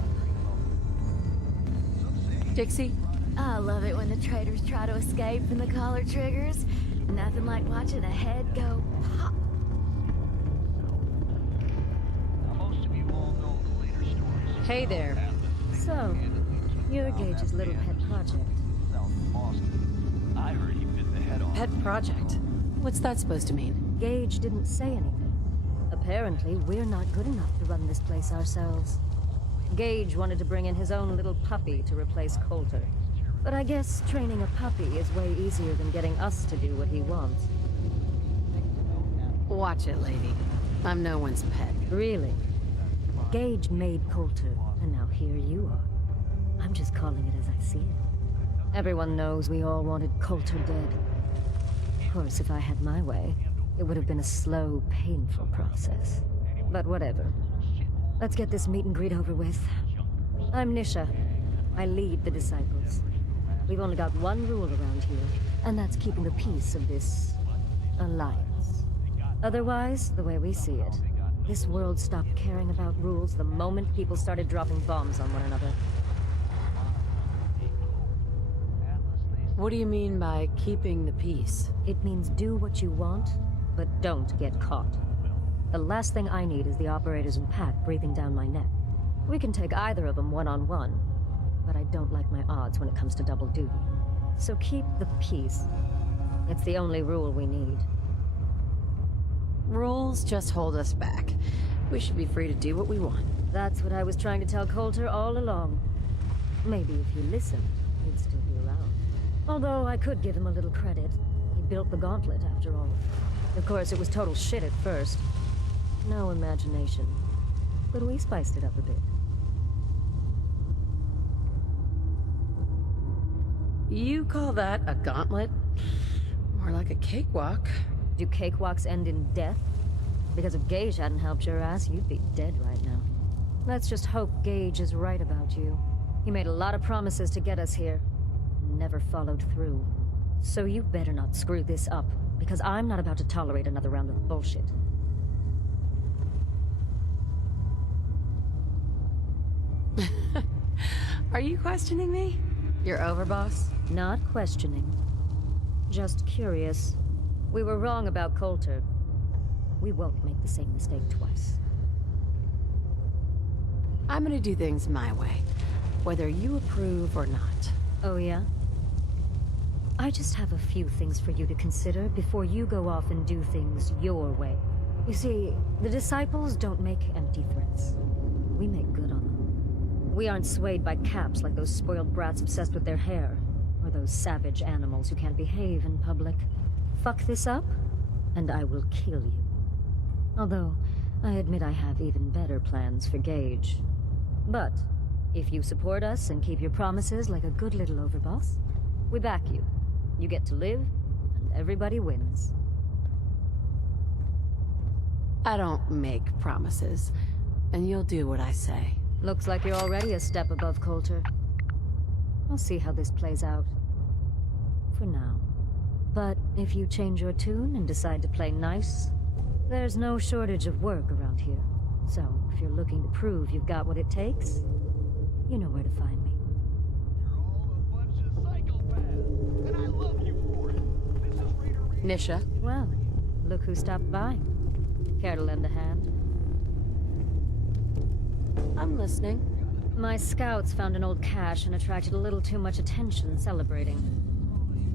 Dixie? I love it when the traitors try to escape from the collar triggers. Nothing like watching a head go pop. Hey there. So, you're Gage's little pet project. I heard he bit the head off. Pet project? What's that supposed to mean? Gage didn't say anything. Apparently, we're not good enough to run this place ourselves. Gage wanted to bring in his own little puppy to replace Coulter. But I guess training a puppy is way easier than getting us to do what he wants. Watch it, lady. I'm no one's pet. Really? Gage made Coulter, and now here you are. I'm just calling it as I see it. Everyone knows we all wanted Coulter dead. course, if I had my way, it would have been a slow, painful process. But whatever. Let's get this meet and greet over with. I'm Nisha. I lead the Disciples. We've only got one rule around here, and that's keeping the peace of this alliance. Otherwise, the way we see it, this world stopped caring about rules the moment people started dropping bombs on one another. What do you mean by keeping the peace? It means do what you want, but don't get caught. The last thing I need is the operators and Pat breathing down my neck. We can take either of them one-on-one, but I don't like my odds when it comes to double duty. So keep the peace. It's the only rule we need. Rules just hold us back. We should be free to do what we want. That's what I was trying to tell Coulter all along. Maybe if he listened, he'd still be around. Although I could give him a little credit. He built the gauntlet, after all. Of course, it was total shit at first. No imagination. But we spiced it up a bit. You call that a gauntlet? More like a cakewalk. Do cakewalks end in death? Because if Gage hadn't helped your ass, you'd be dead right now. Let's just hope Gage is right about you. He made a lot of promises to get us here. Never followed through. So you better not screw this up, because I'm not about to tolerate another round of bullshit. Are you questioning me? Your overboss? Not questioning. Just curious. We were wrong about Coulter. We won't make the same mistake twice. I'm gonna do things my way, whether you approve or not. Oh yeah? I just have a few things for you to consider before you go off and do things your way. You see, the Disciples don't make empty threats. We make good on them. We aren't swayed by caps like those spoiled brats obsessed with their hair, or those savage animals who can't behave in public. Fuck this up, and I will kill you. Although, I admit I have even better plans for Gage. But, if you support us and keep your promises like a good little overboss, we back you. You get to live, and everybody wins. I don't make promises, and you'll do what I say. Looks like you're already a step above Coulter. I'll see how this plays out. For now. But if you change your tune and decide to play nice, there's no shortage of work around here. So, if you're looking to prove you've got what it takes, you know where to find me. Nisha. Well, look who stopped by. Care to lend a hand? I'm listening. My scouts found an old cache and attracted a little too much attention celebrating.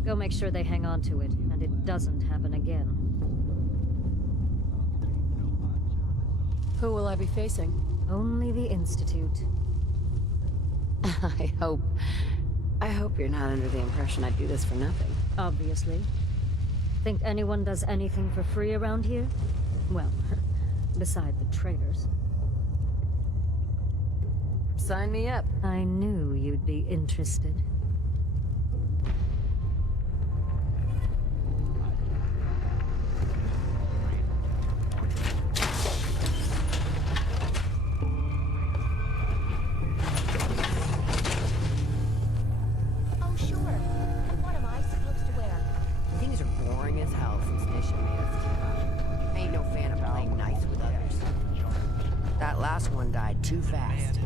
Go make sure they hang on to it, and it doesn't happen again. Who will I be facing? Only the Institute. I hope you're not under the impression I do this for nothing. Obviously. Think anyone does anything for free around here? Well, beside the traitors. Sign me up. I knew you'd be interested. Oh, sure. And what am I supposed to wear? Things are boring as hell since Nisha made us team up. Ain't no fan of playing nice with others. That last one died too fast.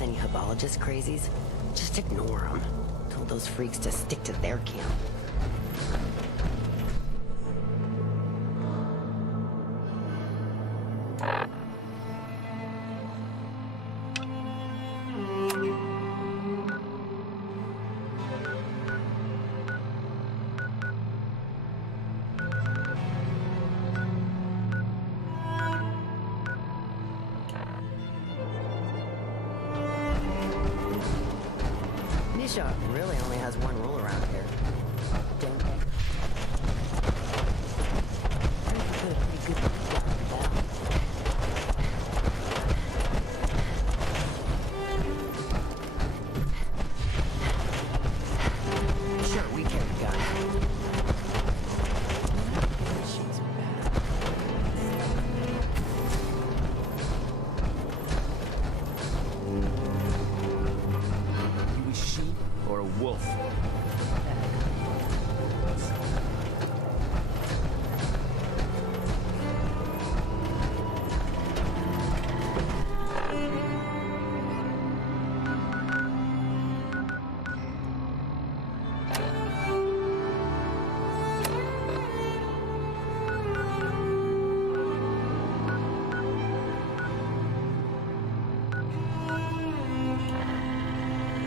Any Hibologist crazies? Just ignore them. Told those freaks to stick to their camp. Shark really only has one rule around here. Don't put a pretty good down the bell. Sure, we carry guns. Sheets are bad. You a sheep or a wolf?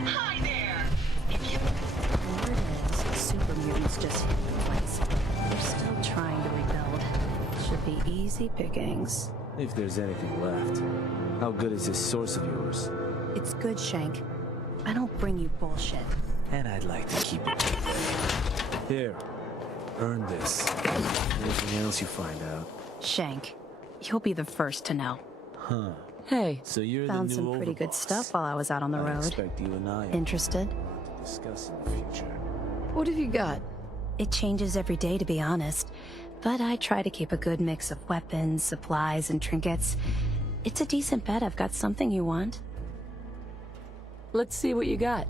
Hi there! Word is, super mutants just hit the place. They're still trying to rebuild. Should be easy pickings. If there's anything left. How good is this source of yours? It's good, Shank. I don't bring you bullshit. And I'd like to keep it. Here. Earn this. Anything else you find out? Shank, you'll be the first to know. Huh. Hey, So you're found the new some pretty good overboss. stuff while I was out on the I road. expect you and I are Interested? discuss in the future. What have you got? It changes every day, to be honest. But I try to keep a good mix of weapons, supplies, and trinkets. It's a decent bet I've got something you want. Let's see what you got.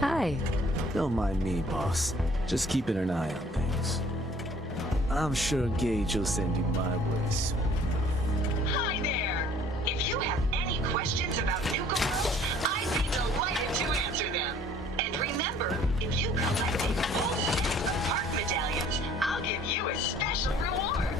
Hi. Don't mind me, boss. Just keeping an eye on things. I'm sure Gage will send you my way soon. Hi there! If you have any questions about Nuka World, I'd be delighted to answer them. And remember, if you collect a full set of park medallions, I'll give you a special reward.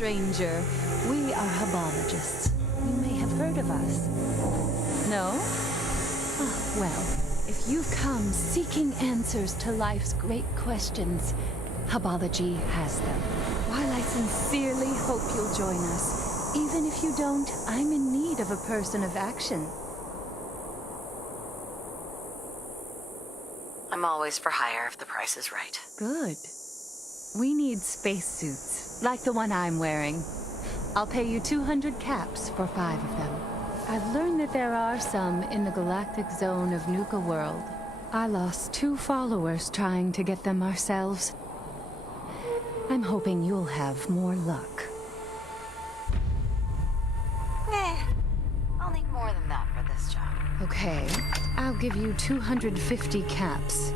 stranger. We are Hubologists. You may have heard of us. No? Ah, well, if you've come seeking answers to life's great questions, Hubology has them. While I sincerely hope you'll join us, even if you don't, I'm in need of a person of action. I'm always for hire if the price is right. Good. We need spacesuits, like the one I'm wearing. I'll pay you 200 caps for 5 of them. I've learned that there are some in the galactic zone of Nuka World. I lost 2 followers trying to get them ourselves. I'm hoping you'll have more luck. I'll need more than that for this job. Okay, I'll give you 250 caps.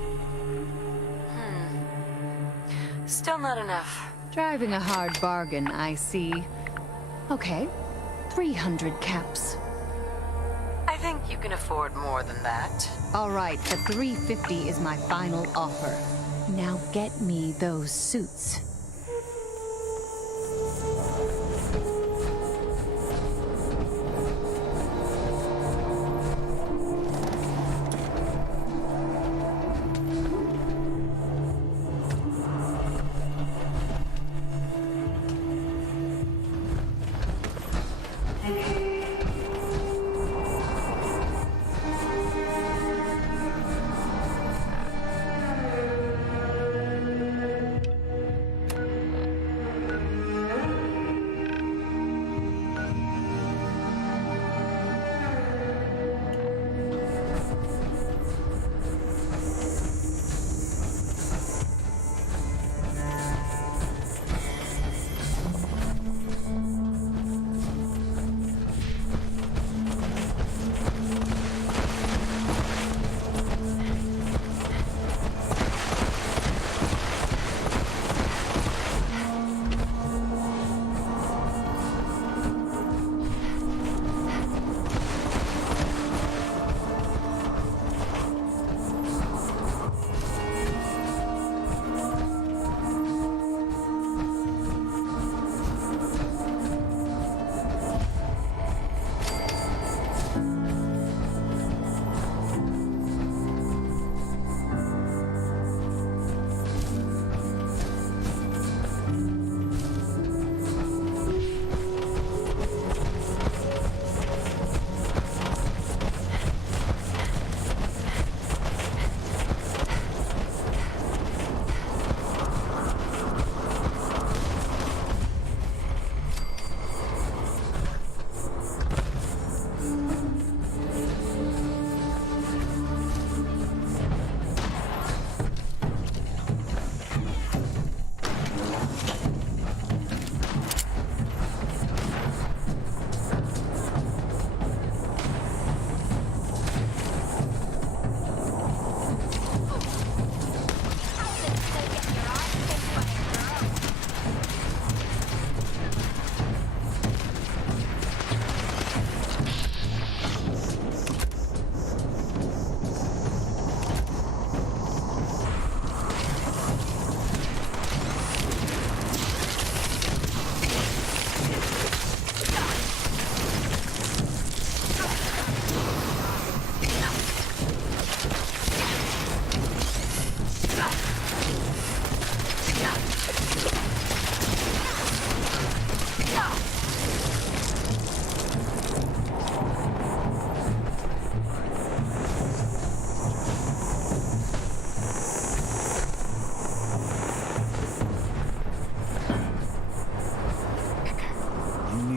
Still not enough. Driving a hard bargain, I see. Okay, 300 caps. I think you can afford more than that. All right, the 350 is my final offer. Now get me those suits.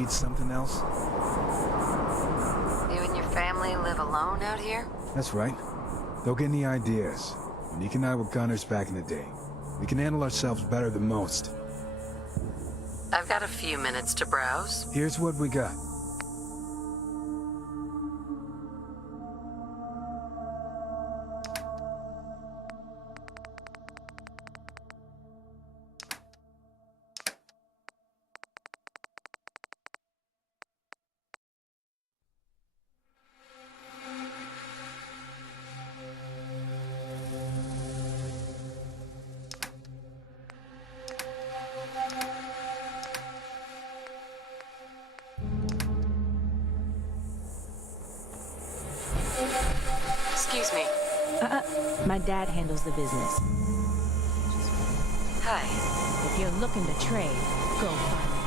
Something else? You and your family live alone out here? That's right. Don't get any ideas. Unique and I were gunners back in the day. We can handle ourselves better than most. I've got a few minutes to browse. Here's what we got. My dad handles the business. Hi. If you're looking to trade, go find me.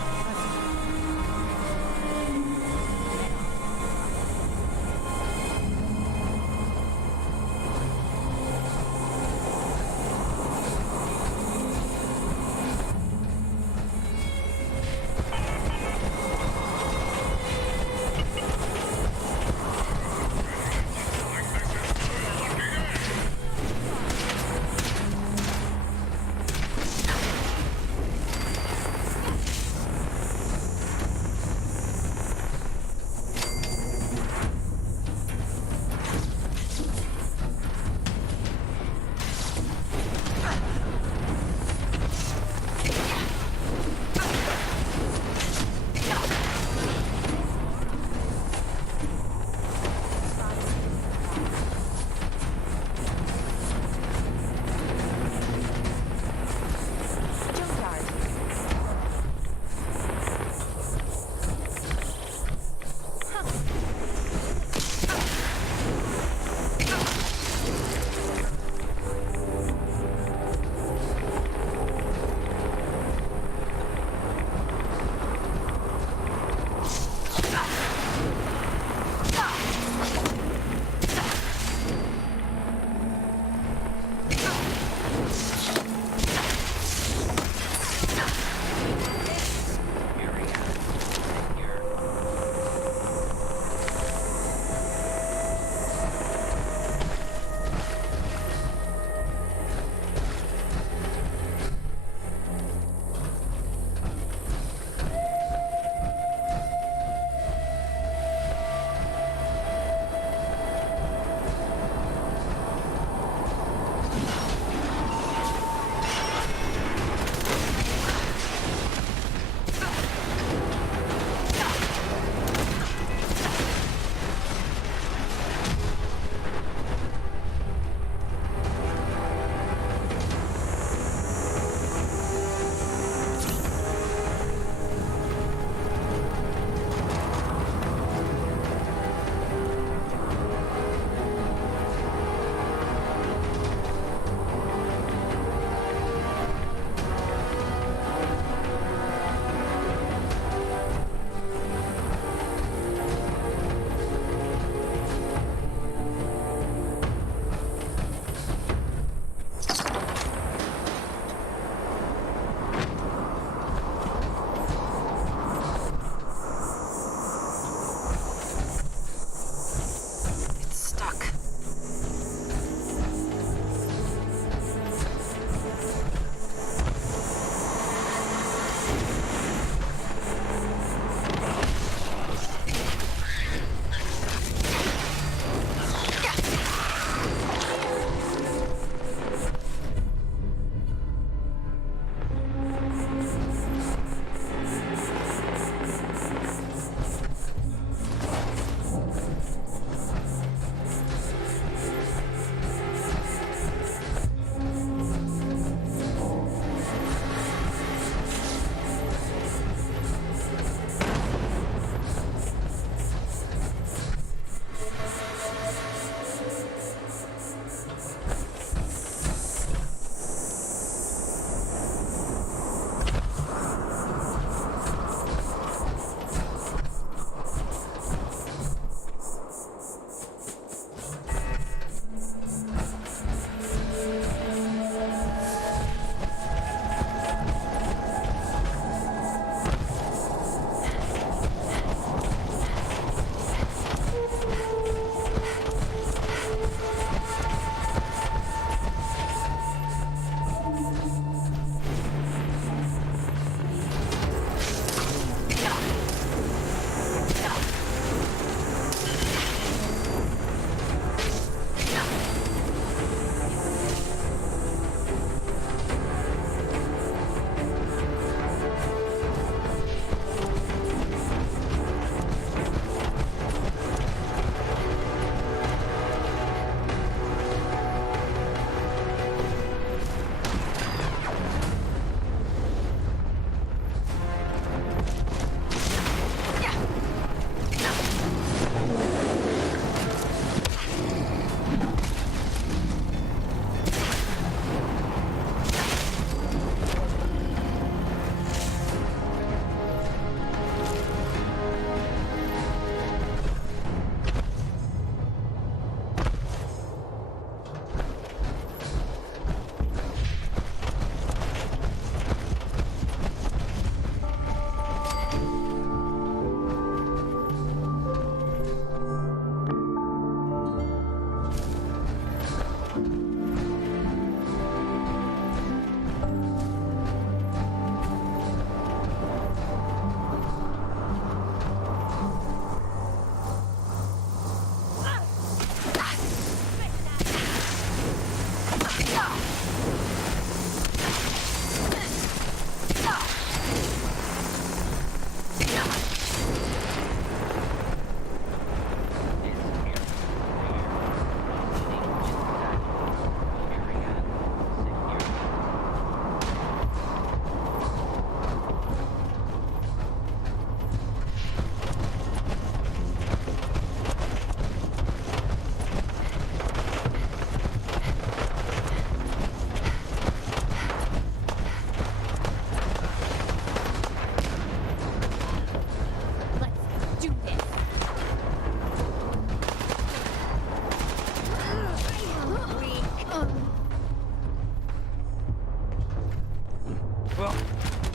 Well,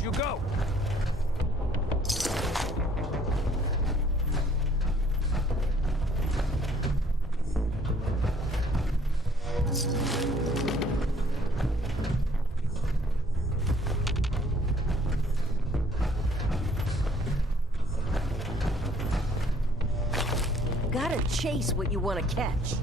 you go. Gotta chase what you want to catch.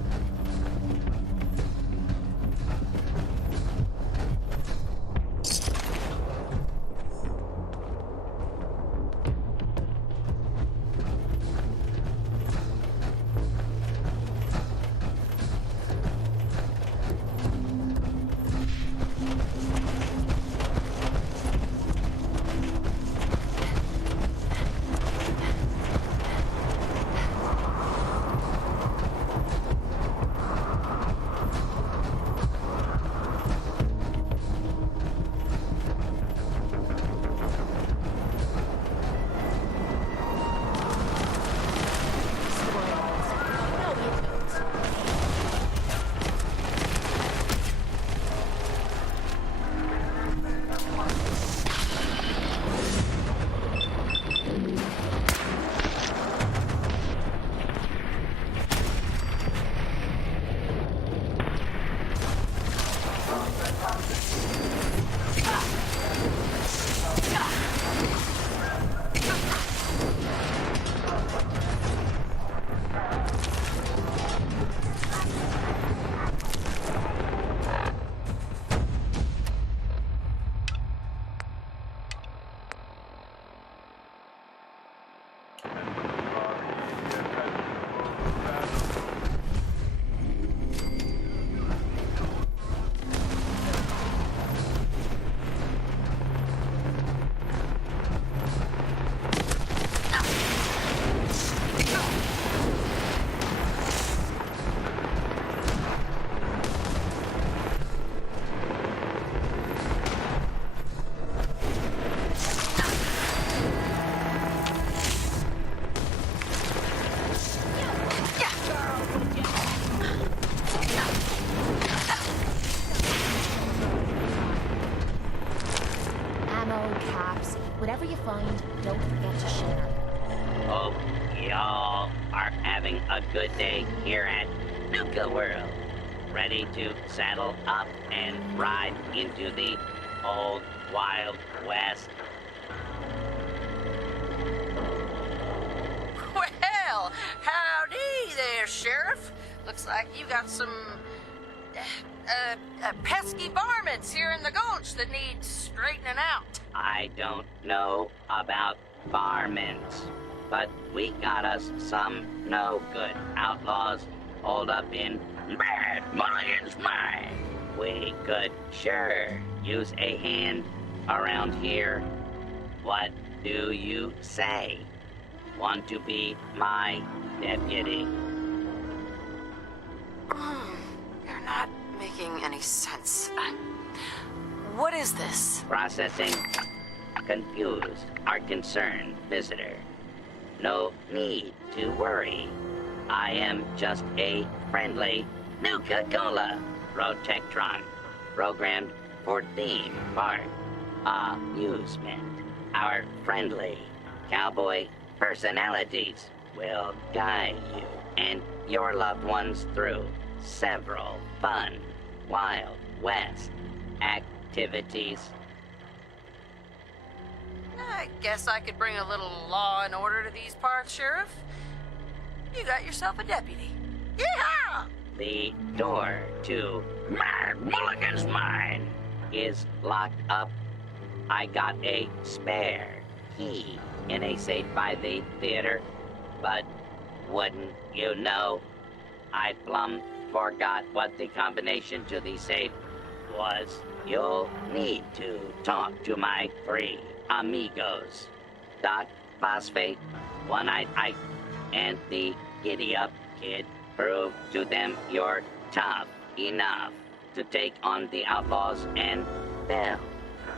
Whatever you find, don't forget to share. Hope y'all are having a good day here at Nuka World. Ready to saddle up and ride into the old Wild West? Well, howdy there, Sheriff. Looks like you got some pesky varmints here in the gulch that need straightening out. I don't know about varmints, but we got us some no-good outlaws holed up in Bad Mulligan's mine. We could sure use a hand around here. What do you say? Want to be my deputy? You're not making any sense. What is this? Processing. Confused. Our concerned visitor. No need to worry. I am just a friendly Nuka-Cola Protectron, programmed for theme park amusement. Our friendly cowboy personalities will guide you and your loved ones through several fun Wild West activities. I guess I could bring a little law and order to these parts, Sheriff. You got yourself a deputy. Yeehaw! The door to Mad Mulligan's mine is locked up. I got a spare key in a safe by the theater, but wouldn't you know, I plumb forgot what the combination to the safe was. You'll need to talk to my 3 amigos. Doc, Phosphate, One-Eyed Ike, and the Giddy-Up Kid. Prove to them you're tough enough to take on the outlaws, and they'll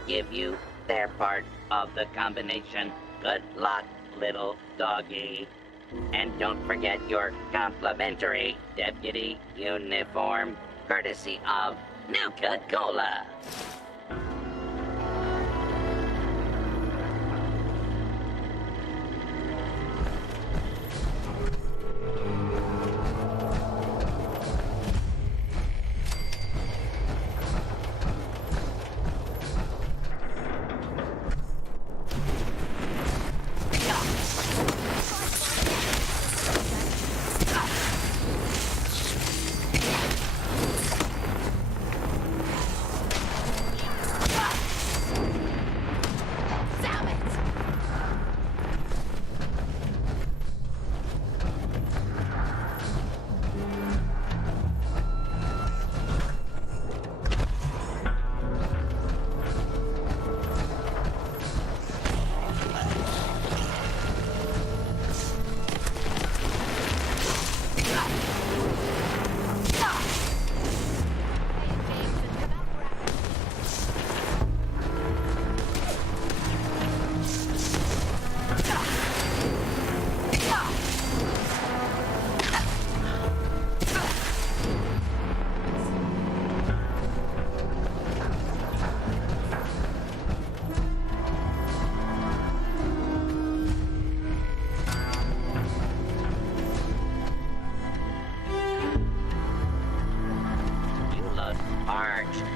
give you their part of the combination. Good luck, little doggy. And don't forget your complimentary deputy uniform, courtesy of Nuka-Cola.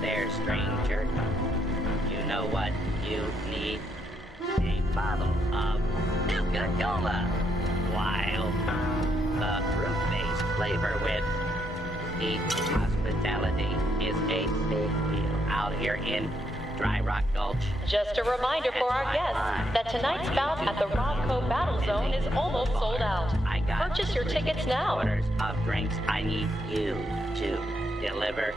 There, stranger. You know what you need? A bottle of Nuka-Cola. Wild. The fruit-based flavor with the hospitality is a big deal out here in Dry Rock Gulch. Just a reminder for our guests that tonight's bout at the Robco Battle Zone is almost sold out. Purchase your tickets now. Orders of drinks I need you to deliver.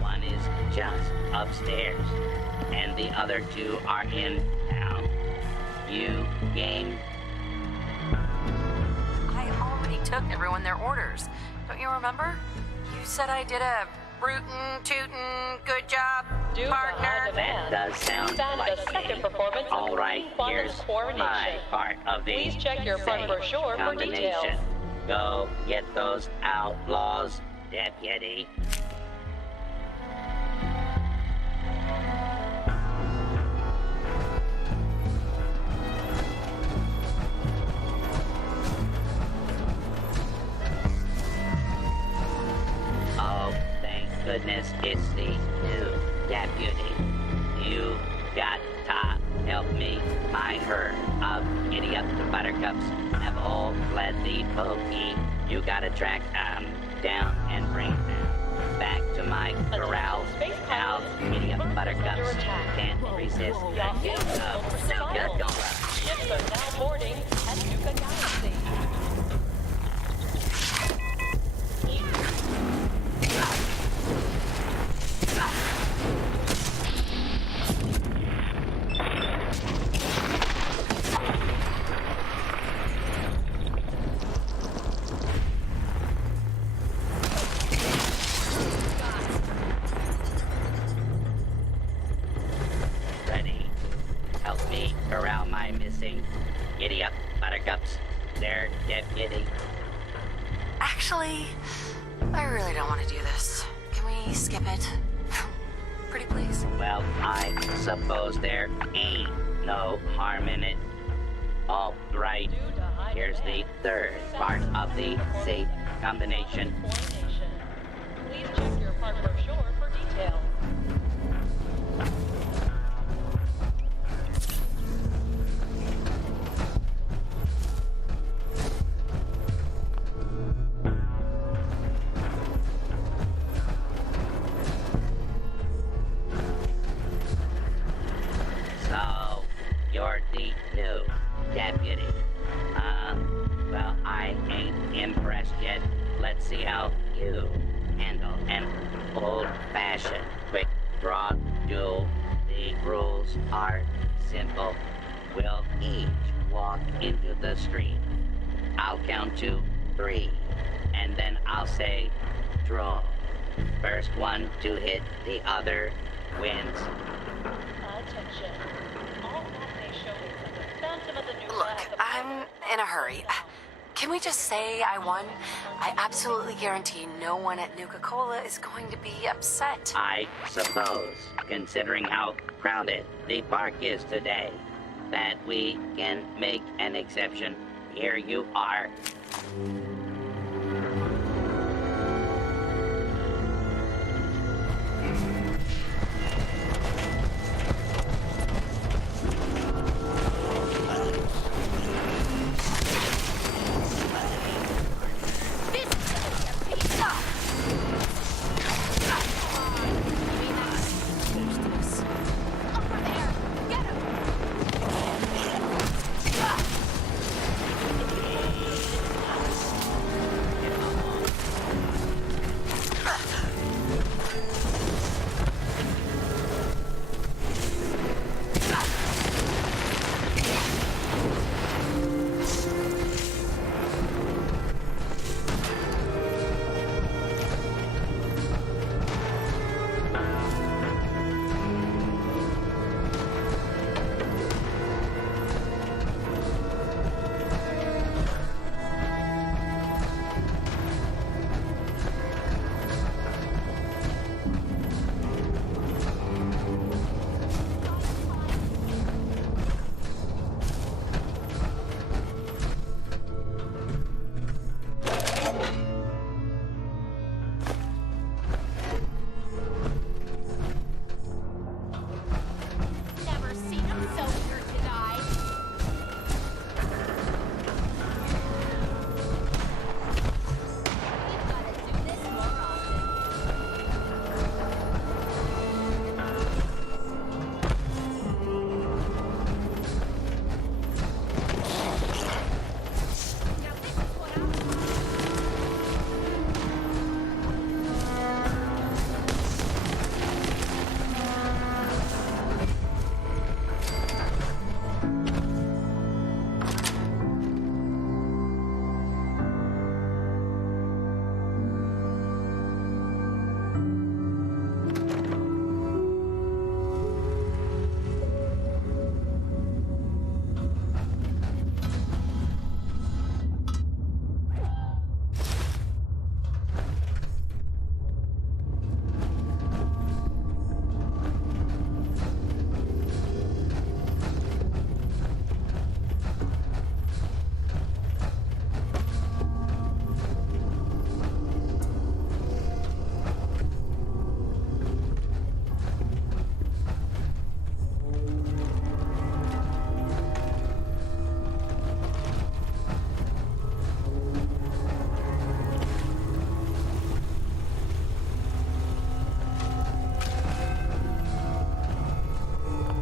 One is just upstairs, and the other 2 are in town. You game? I already took everyone their orders. Don't you remember? You said I did a rootin', tootin', good job, partner. That does sound like the second performance of all right, here's my part of the Please check your front brochure for details. combination. Go get those outlaws, deputy. Oh, thank goodness it's the new deputy. You got to help me. My herd of idiot buttercups have all fled the pokey. You gotta track down and bring them back to my corral. Now, idiot buttercups can't resist the gift of Nuka-Cola. Ships are now boarding at Nuka Galaxy. Ready. Help me corral my missing idiot buttercups. They're deputy. Actually, I really don't want to do this. Can we skip it? Pretty please. Well, I suppose there ain't no harm in it. All right, here's the third part of the safe combination. Please check your front brochure for details. session. Quick draw duel. The rules are simple. We'll each walk into the street. I'll count to 3, and then I'll say, draw. First one to hit the other wins. Attention. All matinee showings of the Phantom of the New Look, I'm in a hurry. Can we just say I won? I absolutely guarantee no one at Nuka-Cola is going to be upset. I suppose, considering how crowded the park is today, that we can make an exception. Here you are.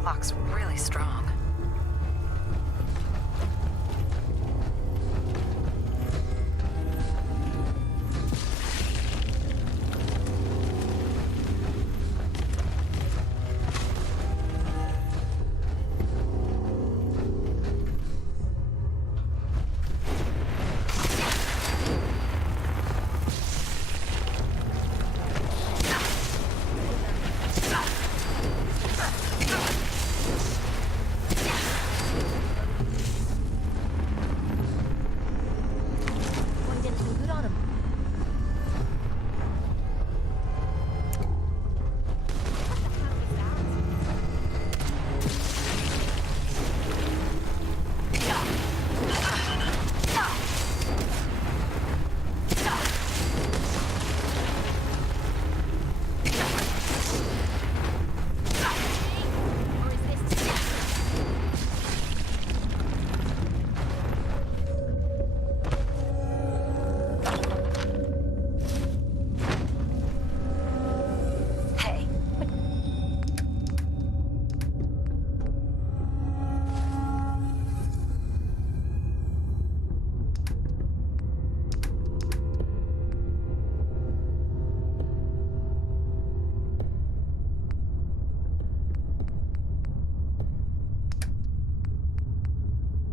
Lock's really strong.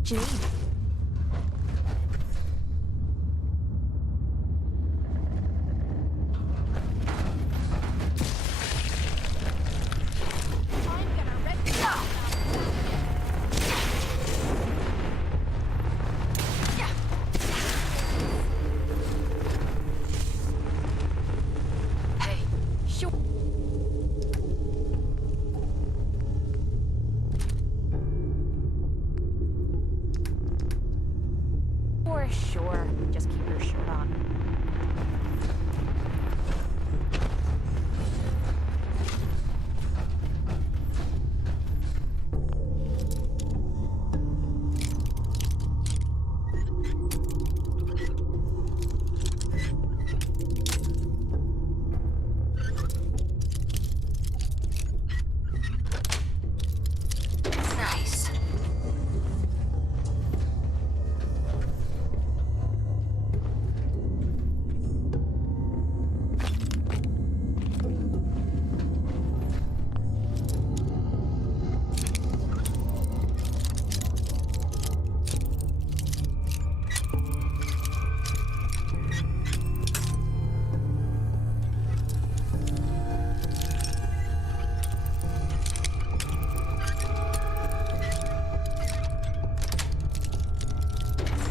What do you need? Sure, just keep your shirt on. Nice.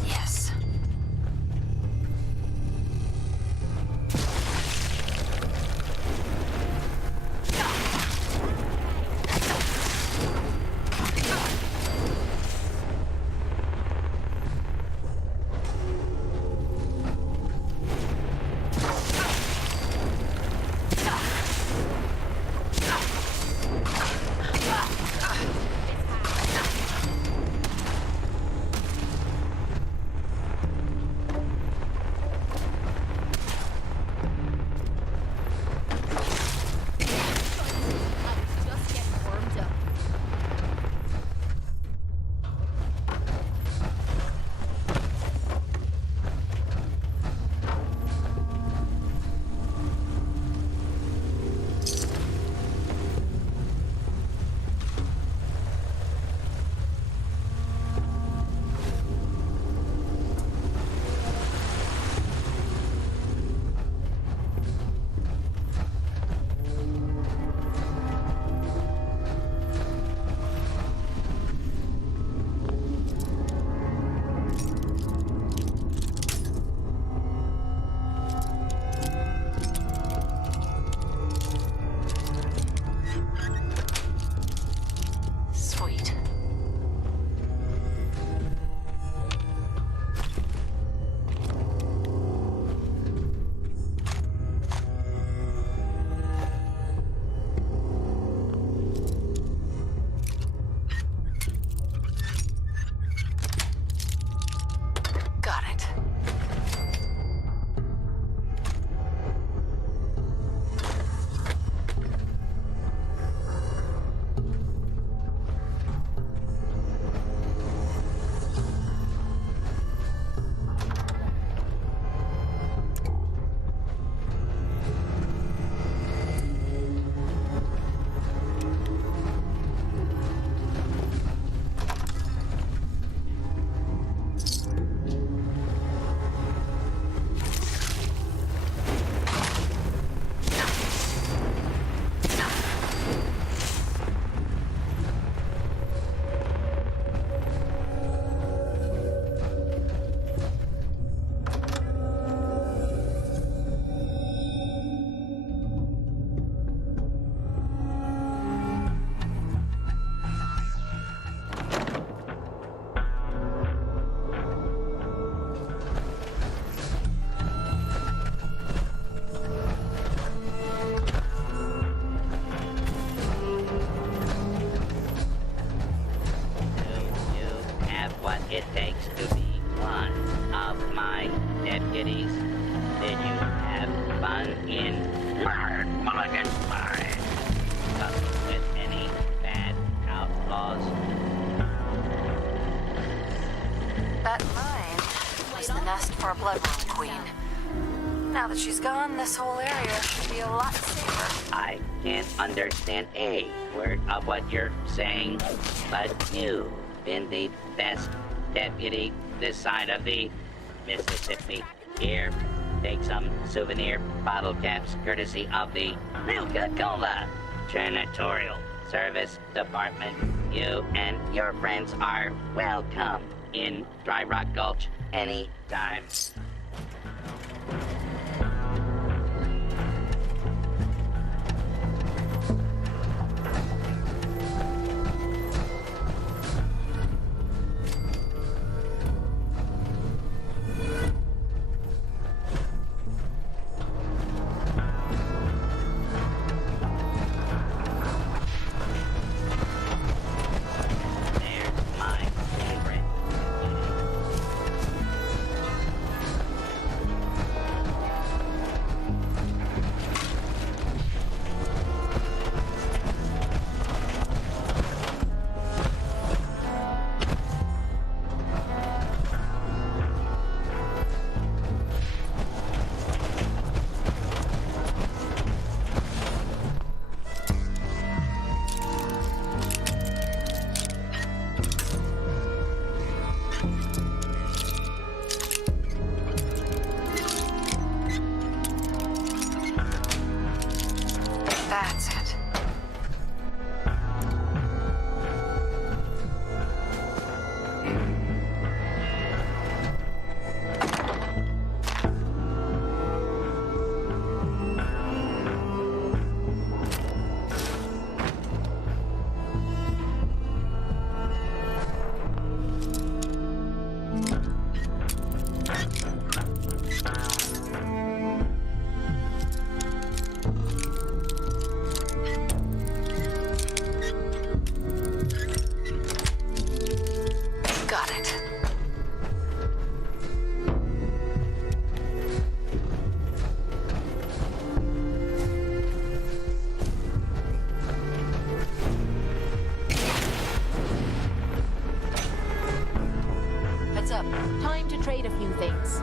Yes. Sweet. Got it. It takes to be one of my deputies. Did you have fun in Mulligan's Mine? With any bad outlaws? That mine was the nest for a Bloodworm Queen. Now that she's gone, this whole area should be a lot safer. I can't understand a word of what you're saying, but you've been the best deputy this side of the Mississippi. Here, take some souvenir bottle caps courtesy of the Nuka-Cola Janitorial Service Department. You and your friends are welcome in Dry Rock Gulch anytime. That's it. Got it. Heads up. Time to trade a few things.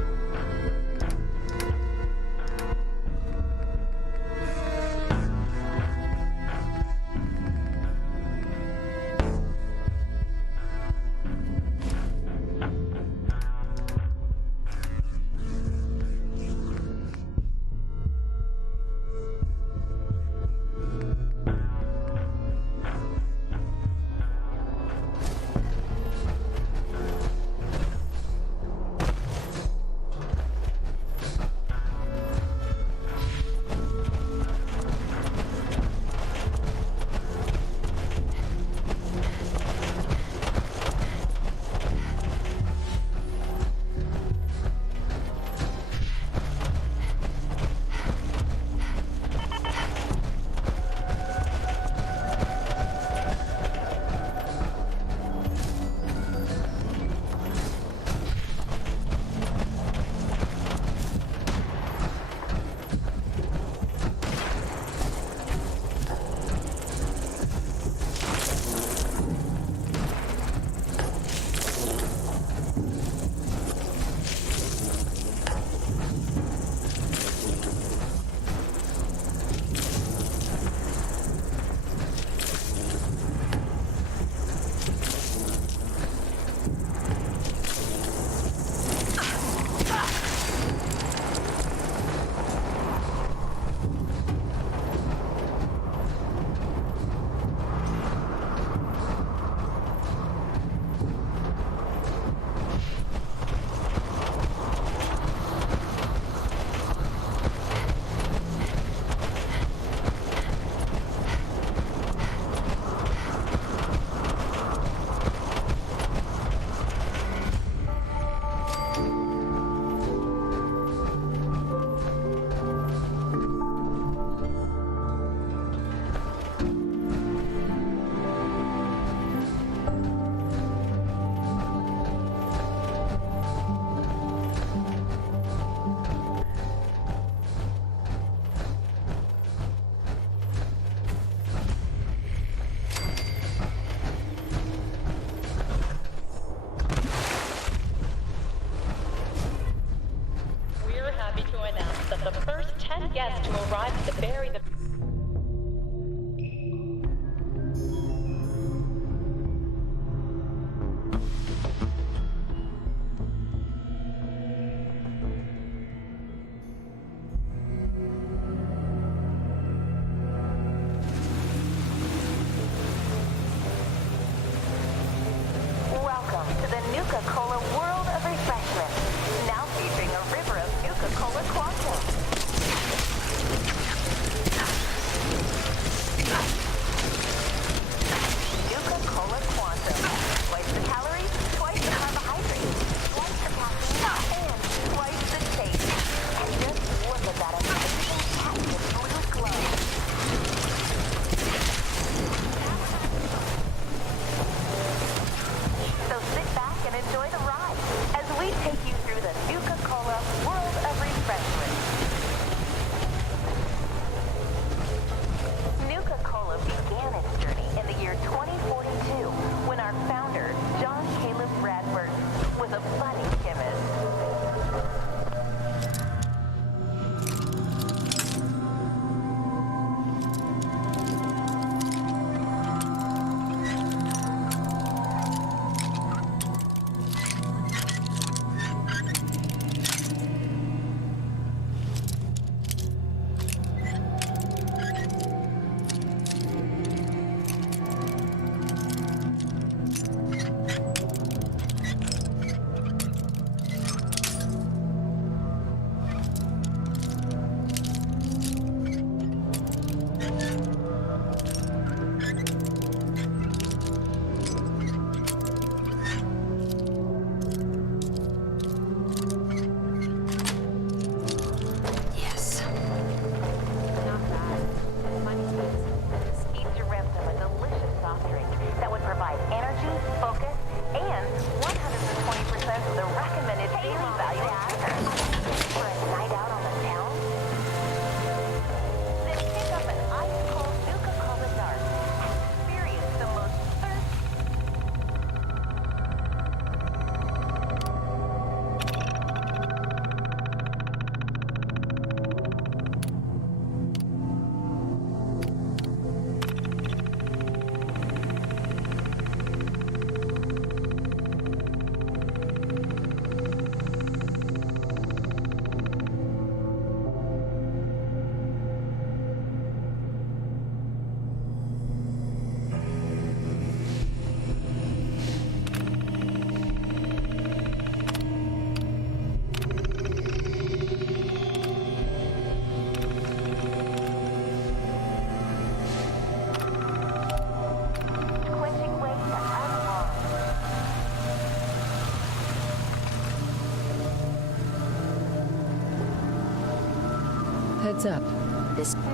heads up.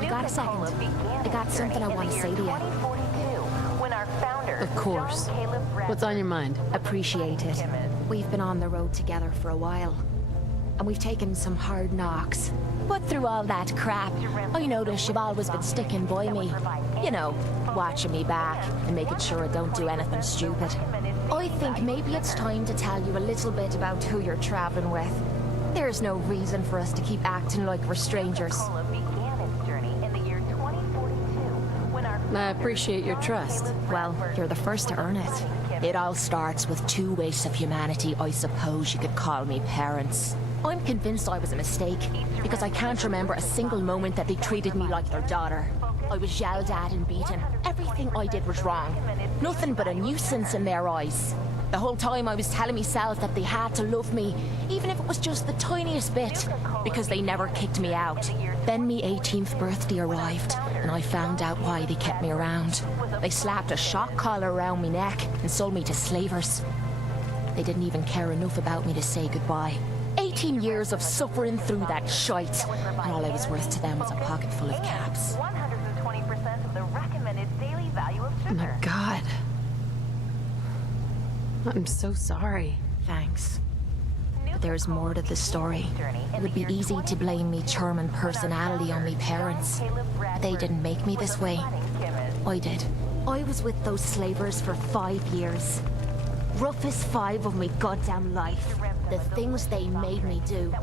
You got a second? I got something I want to say to you. Of course. What's on your mind? Appreciate it. We've been on the road together for a while, and we've taken some hard knocks. But through all that crap, I notice you've always been sticking by me. You know, watching me back and making sure I don't do anything stupid. I think maybe it's time to tell you a little bit about who you're traveling with. There's no reason for us to keep acting like we're strangers. I appreciate your trust. Well, you're the first to earn it. It all starts with two wastes of humanity I suppose you could call me parents. I'm convinced I was a mistake, because I can't remember a single moment that they treated me like their daughter. I was yelled at and beaten. Everything I did was wrong. Nothing but a nuisance in their eyes. The whole time I was telling myself that they had to love me, even if it was just the tiniest bit, because they never kicked me out. Then me 18th birthday arrived, and I found out why they kept me around. They slapped a shock collar around my neck and sold me to slavers. They didn't even care enough about me to say goodbye. 18 years of suffering through that shite, and all I was worth to them was a pocket full of caps. 120% of the recommended daily value of Oh my God. I'm so sorry. Thanks. But there's more to the story. It would be easy to blame me charm and personality on me parents. They didn't make me this way. I did. I was with those slavers for 5 years. Roughest 5 of me goddamn life. The things they made me do.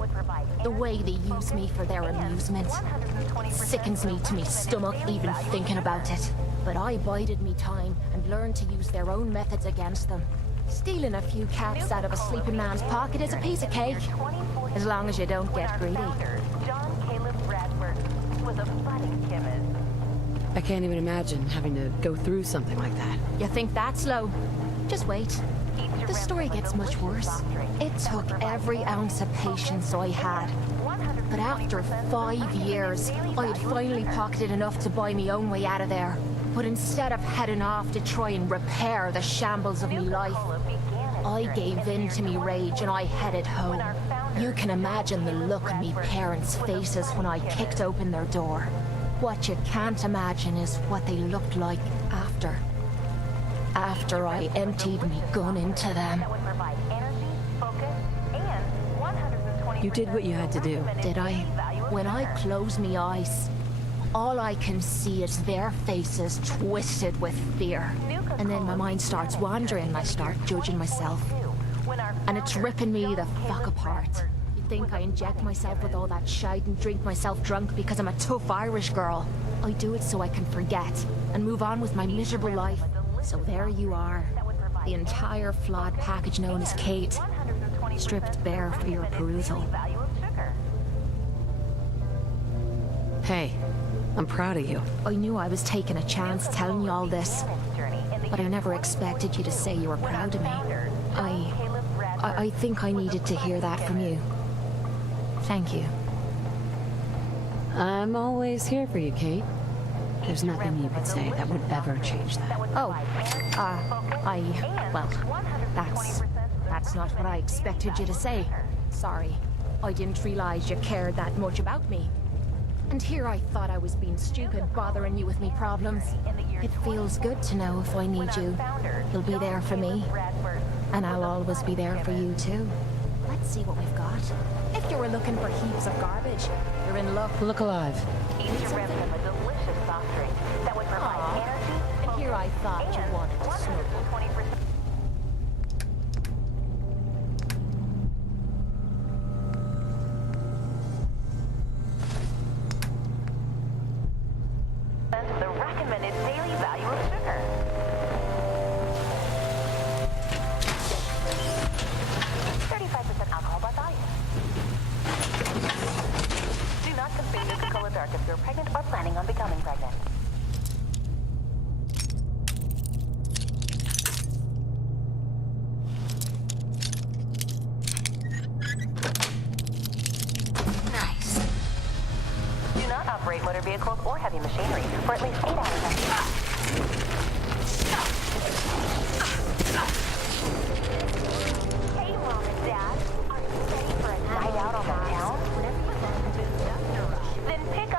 The way they use me for their amusement. Sickens me to me stomach even thinking about it. But I bided me time and learned to use their own methods against them. Stealing a few caps out of a sleeping man's pocket is a piece of cake, as long as you don't get greedy. I can't even imagine having to go through something like that. You think that's low? Just wait. The story gets much worse. It took every ounce of patience I had. But after 5 years, I had finally pocketed enough to buy my own way out of there. But instead of heading off to try and repair the shambles of my life, I gave in to me rage and I headed home. You can imagine the look on me parents' faces when I kicked open their door. What you can't imagine is what they looked like after. After I emptied me gun into them. You did what you had to do. Did I? When I close me eyes, all I can see is their faces twisted with fear. And then my mind starts wandering and I start judging myself. And it's ripping me the fuck apart. You think I inject myself with all that shite and drink myself drunk because I'm a tough Irish girl. I do it so I can forget and move on with my miserable life. So there you are. The entire flawed package known as Kate. Stripped bare for your perusal. Hey. I'm proud of you. I knew I was taking a chance telling you all this, but I never expected you to say you were proud of me. I think I needed to hear that from you. Thank you. I'm always here for you, Kate. There's nothing you could say that would ever change that. Oh, well, that's not what I expected you to say. Sorry. I didn't realize you cared that much about me. And here I thought I was being stupid, bothering you with me problems. It feels good to know if I need you, you'll be there for me. And I'll always be there for you, too. Let's see what we've got. If you were looking for heaps of garbage, you're in luck. Look alive. And here I thought you wanted to snuggle. The recommended daily value of sugar. Alcohol by volume. Do not consume Nuka-Cola Dark if you're pregnant or planning on becoming pregnant. Nice. Do not operate motor vehicles or heavy machinery for at least 8 hours. Hey, Mom and Dad. Are you ready for a night out on the town? Then pick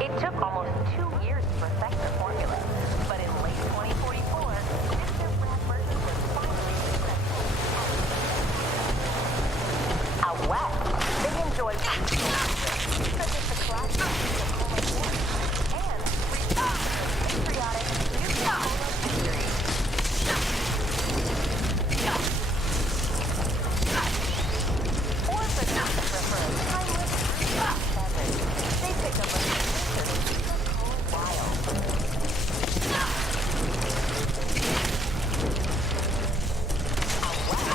It took almost 2 years to perfect the formula, but in late 2044, Mr. Bradford was finally successful. Out west, they enjoy such as the classic Nuka-Cola War and patriotic Nuka-Cola victory. Or for those that prefer a timeless beverage, they pick up a Nuka-Cola Wild. Out west,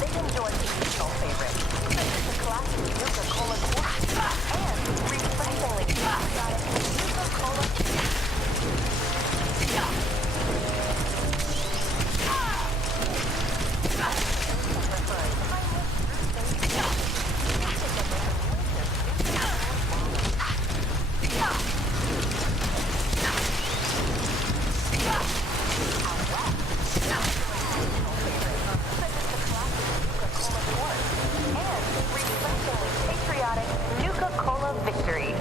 they enjoy seasonal favorites, such as the classic Nuka-Cola Quartz and refreshingly patriotic Nuka-Cola. Patriotic Nuka-Cola victory.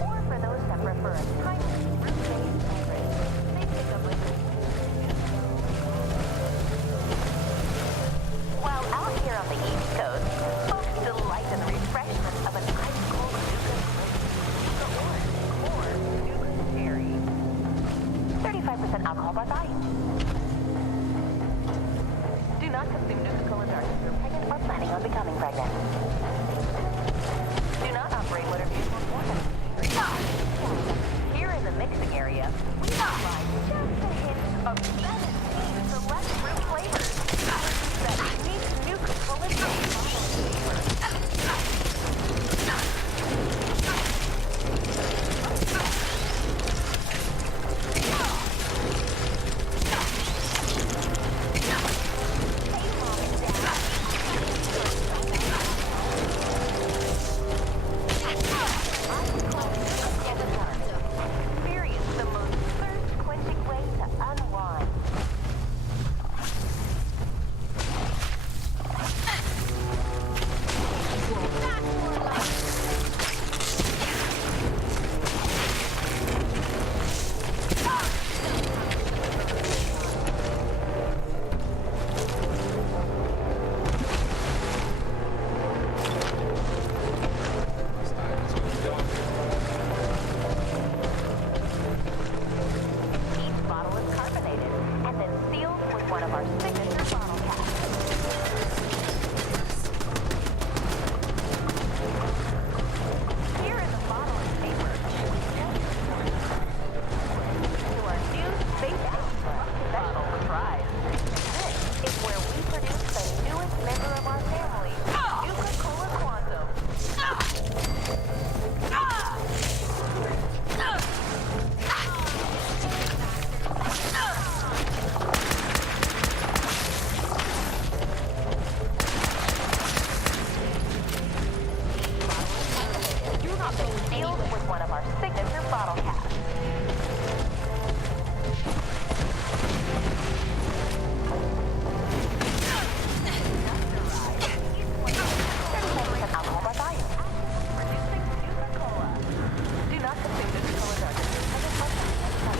Or for those that prefer a timeless fruit-based beverage, they pick up a While out here on the East Coast, folks delight in the refreshment of an ice-cold Nuka Orange or Nuka Cherry. 35% alcohol by volume. Do not consume Nuka-Cola Dark if you're pregnant or planning on becoming pregnant. Do not operate motor vehicles more than 3 miles. Here in the mixing area, we provide just a hint of 17 select fruit flavors that unique Nuka-Cola taste flavor. Experience the most thirst-quenching way to unwind. Each bottle is carbonated and then sealed with one of our signature bottle caps. Here is a bottle and paper to our new Space Out special surprise. This is where we produce the newest member of our family, Nuka-Cola Quantum. Sealed with one of our signature bottle caps. Alcohol by volume. Producing Nuka-Cola. Do not consume Nuka-Cola Dark if you're pregnant or planning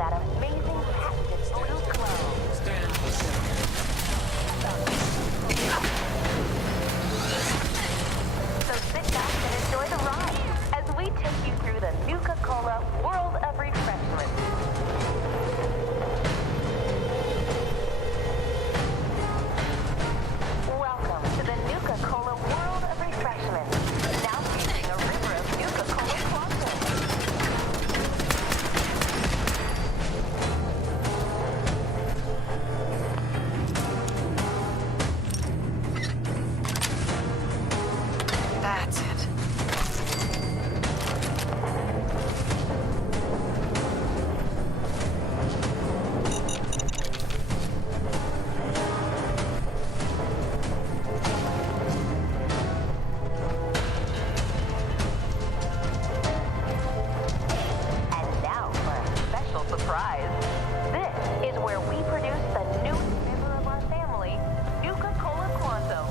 that amazing patented blue glow. So sit back and enjoy the ride as we take you through the Nuka-Cola world of refreshment. Welcome to the Nuka-Cola world of refreshment. Now featuring a river of Nuka-Cola Quantum. That's it. And now for a special surprise. This is where we produce the newest member of our family, Nuka-Cola Quantum.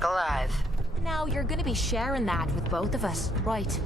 look alive. Now you're gonna be sharing that with both of us, right?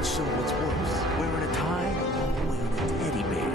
not sure what's worse, wearing a tie or wearing a teddy bear.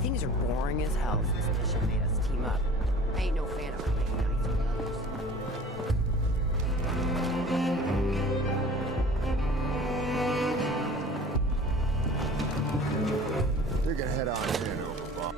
Things are boring as hell since Mission made us team up. I ain't no fan of playing nice with others. You're gonna head on in, Overboss.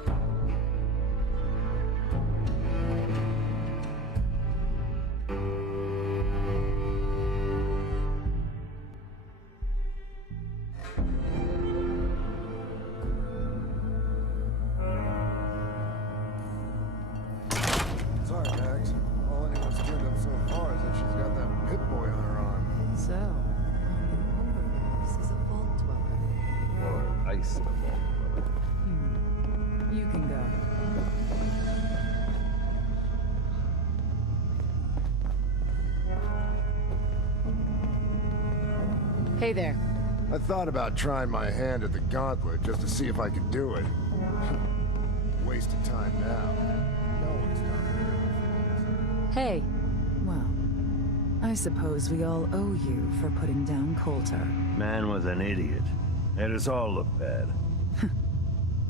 Sorry, Max. All anyone's turned up so far is that she's got that pit boy on her arm. So, Overboss is a vault dweller. Well, ice in a vault. You can go. Hey there. I thought about trying my hand at the gauntlet just to see if I could do it. Waste of time now. No one's done Hey. Well, I suppose we all owe you for putting down Coulter. Man was an idiot. Made us all look bad.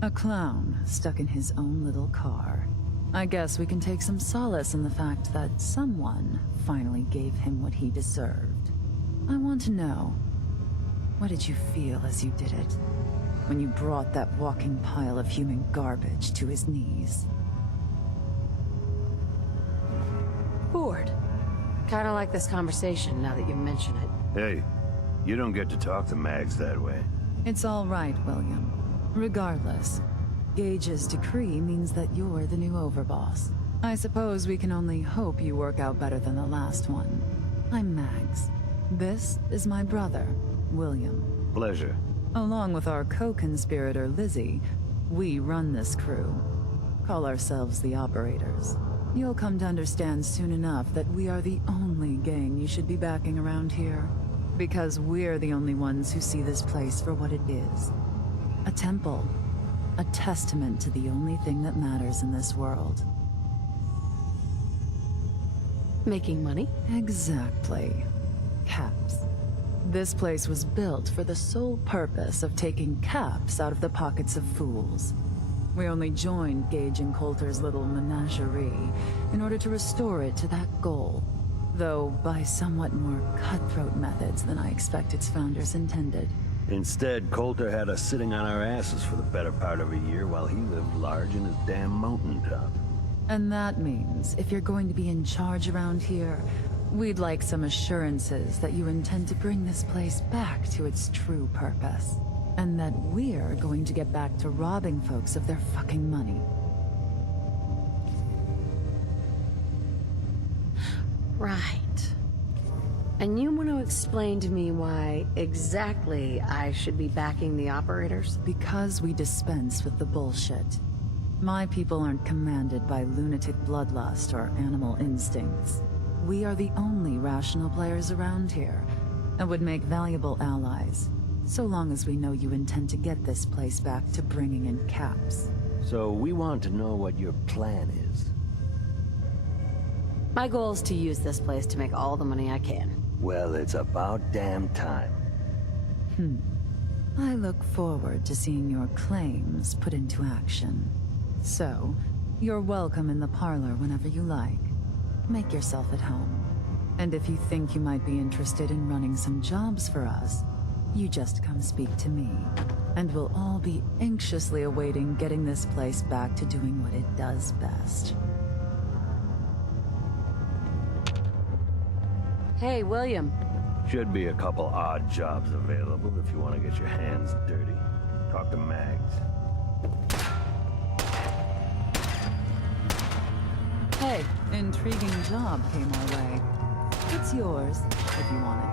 A clown stuck in his own little car. I guess we can take some solace in the fact that someone finally gave him what he deserved. I want to know, what did you feel as you did it? When you brought that walking pile of human garbage to his knees? Bored. Kinda like this conversation now that you mention it. Hey, you don't get to talk to Mags that way. It's all right, William. Regardless, Gage's decree means that you're the new overboss. I suppose we can only hope you work out better than the last one. I'm Mags. This is my brother, William. Pleasure. Along with our co-conspirator, Lizzie, we run this crew. Call ourselves the Operators. You'll come to understand soon enough that we are the only gang you should be backing around here. Because we're the only ones who see this place for what it is. A temple. A testament to the only thing that matters in this world. Making money? Exactly. Caps. This place was built for the sole purpose of taking caps out of the pockets of fools. We only joined Gage and Coulter's little menagerie in order to restore it to that goal, though by somewhat more cutthroat methods than I expect its founders intended. Instead, Coulter had us sitting on our asses for the better part of a year while he lived large in his damn mountaintop. And that means, if you're going to be in charge around here, we'd like some assurances that you intend to bring this place back to its true purpose. And that we're going to get back to robbing folks of their fucking money. Right. And you want to explain to me why exactly I should be backing the Operators? Because we dispense with the bullshit. My people aren't commanded by lunatic bloodlust or animal instincts. We are the only rational players around here, and would make valuable allies, so long as we know you intend to get this place back to bringing in caps. So we want to know what your plan is. My goal is to use this place to make all the money I can. Well, it's about damn time. I look forward to seeing your claims put into action. So, you're welcome in the parlor whenever you like. Make yourself at home. And if you think you might be interested in running some jobs for us, you just come speak to me. And we'll all be anxiously awaiting getting this place back to doing what it does best. Hey, William. Should be a couple odd jobs available if you want to get your hands dirty. Talk to Mags. Hey, intriguing job came our way. It's yours, if you want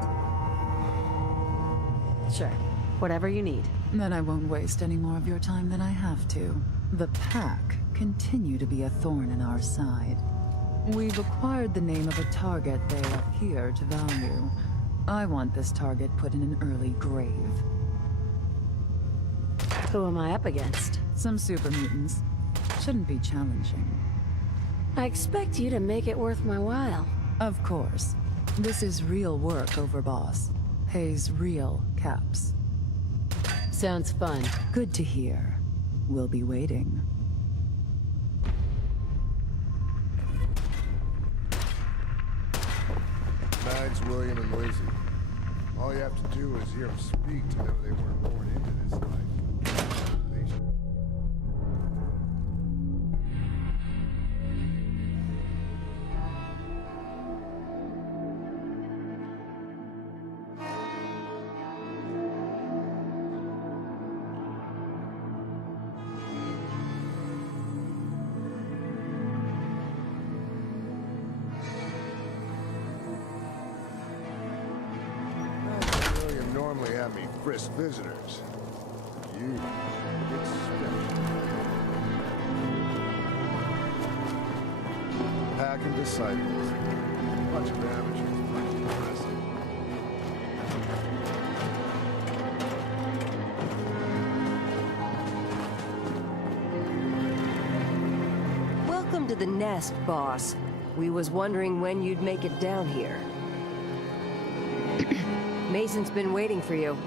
it. Sure. Whatever you need. Then I won't waste any more of your time than I have to. The Pack continue to be a thorn in our side. We've acquired the name of a target they appear to value. I want this target put in an early grave. Who am I up against? Some super mutants. Shouldn't be challenging. I expect you to make it worth my while. Of course. This is real work, Overboss. Pays real caps. Sounds fun. Good to hear. We'll be waiting. Mags, William, and Lizzie. All you have to do is hear them speak to know they weren't born into this life. Normally have me frisk visitors. You get special. Pack and disciples. Bunch of amateurs. Bunch of impressive. Welcome to the nest, boss. We was wondering when you'd make it down here. Mason's been waiting for you.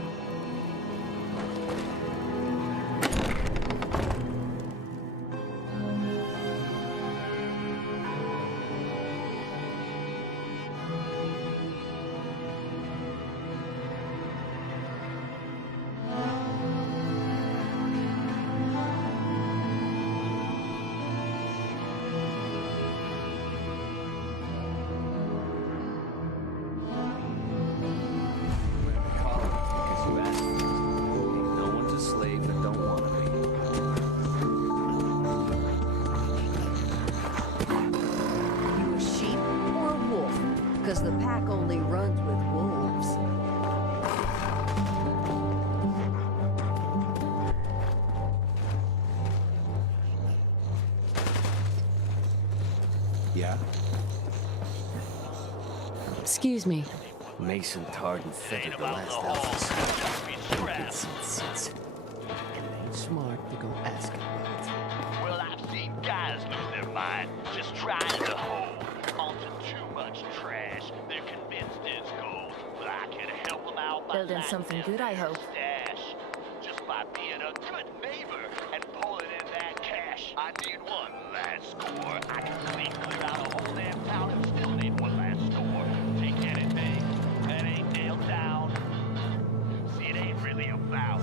Because the pack only runs with wolves. Yeah? Excuse me. Mason tarred and feathered the last Alphas. Ain't been seen since. And it ain't smart to go asking about it. Well, I've seen guys lose their mind just trying to hold onto too much trash. They're convinced it's gold, but I can help them out by Building something good, I hope. stash. Just by being a good neighbor and pulling in that cash. I need one last score. I can clear out a whole damn town and still need one last score. Take anything that ain't nailed down. See, it ain't really about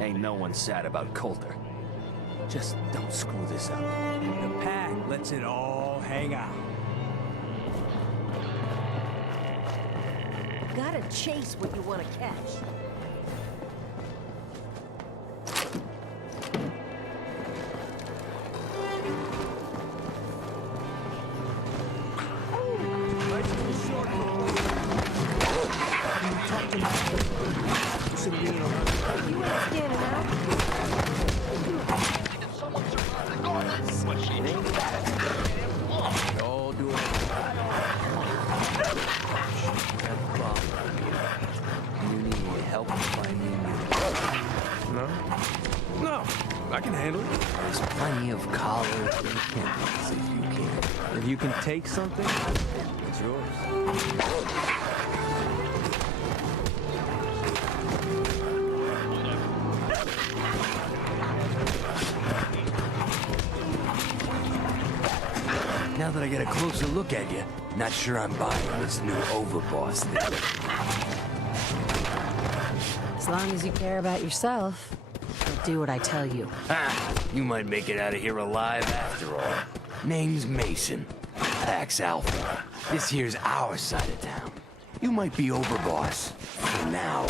Ain't no one sad about Coulter. Just don't screw this up. The pack lets it all hang out. Gotta chase what you want to catch. I can handle it. There's plenty of collars and candles if you can. If you can take something, it's yours. Now that I get a closer look at you, not sure I'm buying this new overboss thing. As long as you care about yourself, you'll do what I tell you. Ha! You might make it out of here alive after all. Name's Mason. Pax Alpha. This here's our side of town. You might be overboss for now,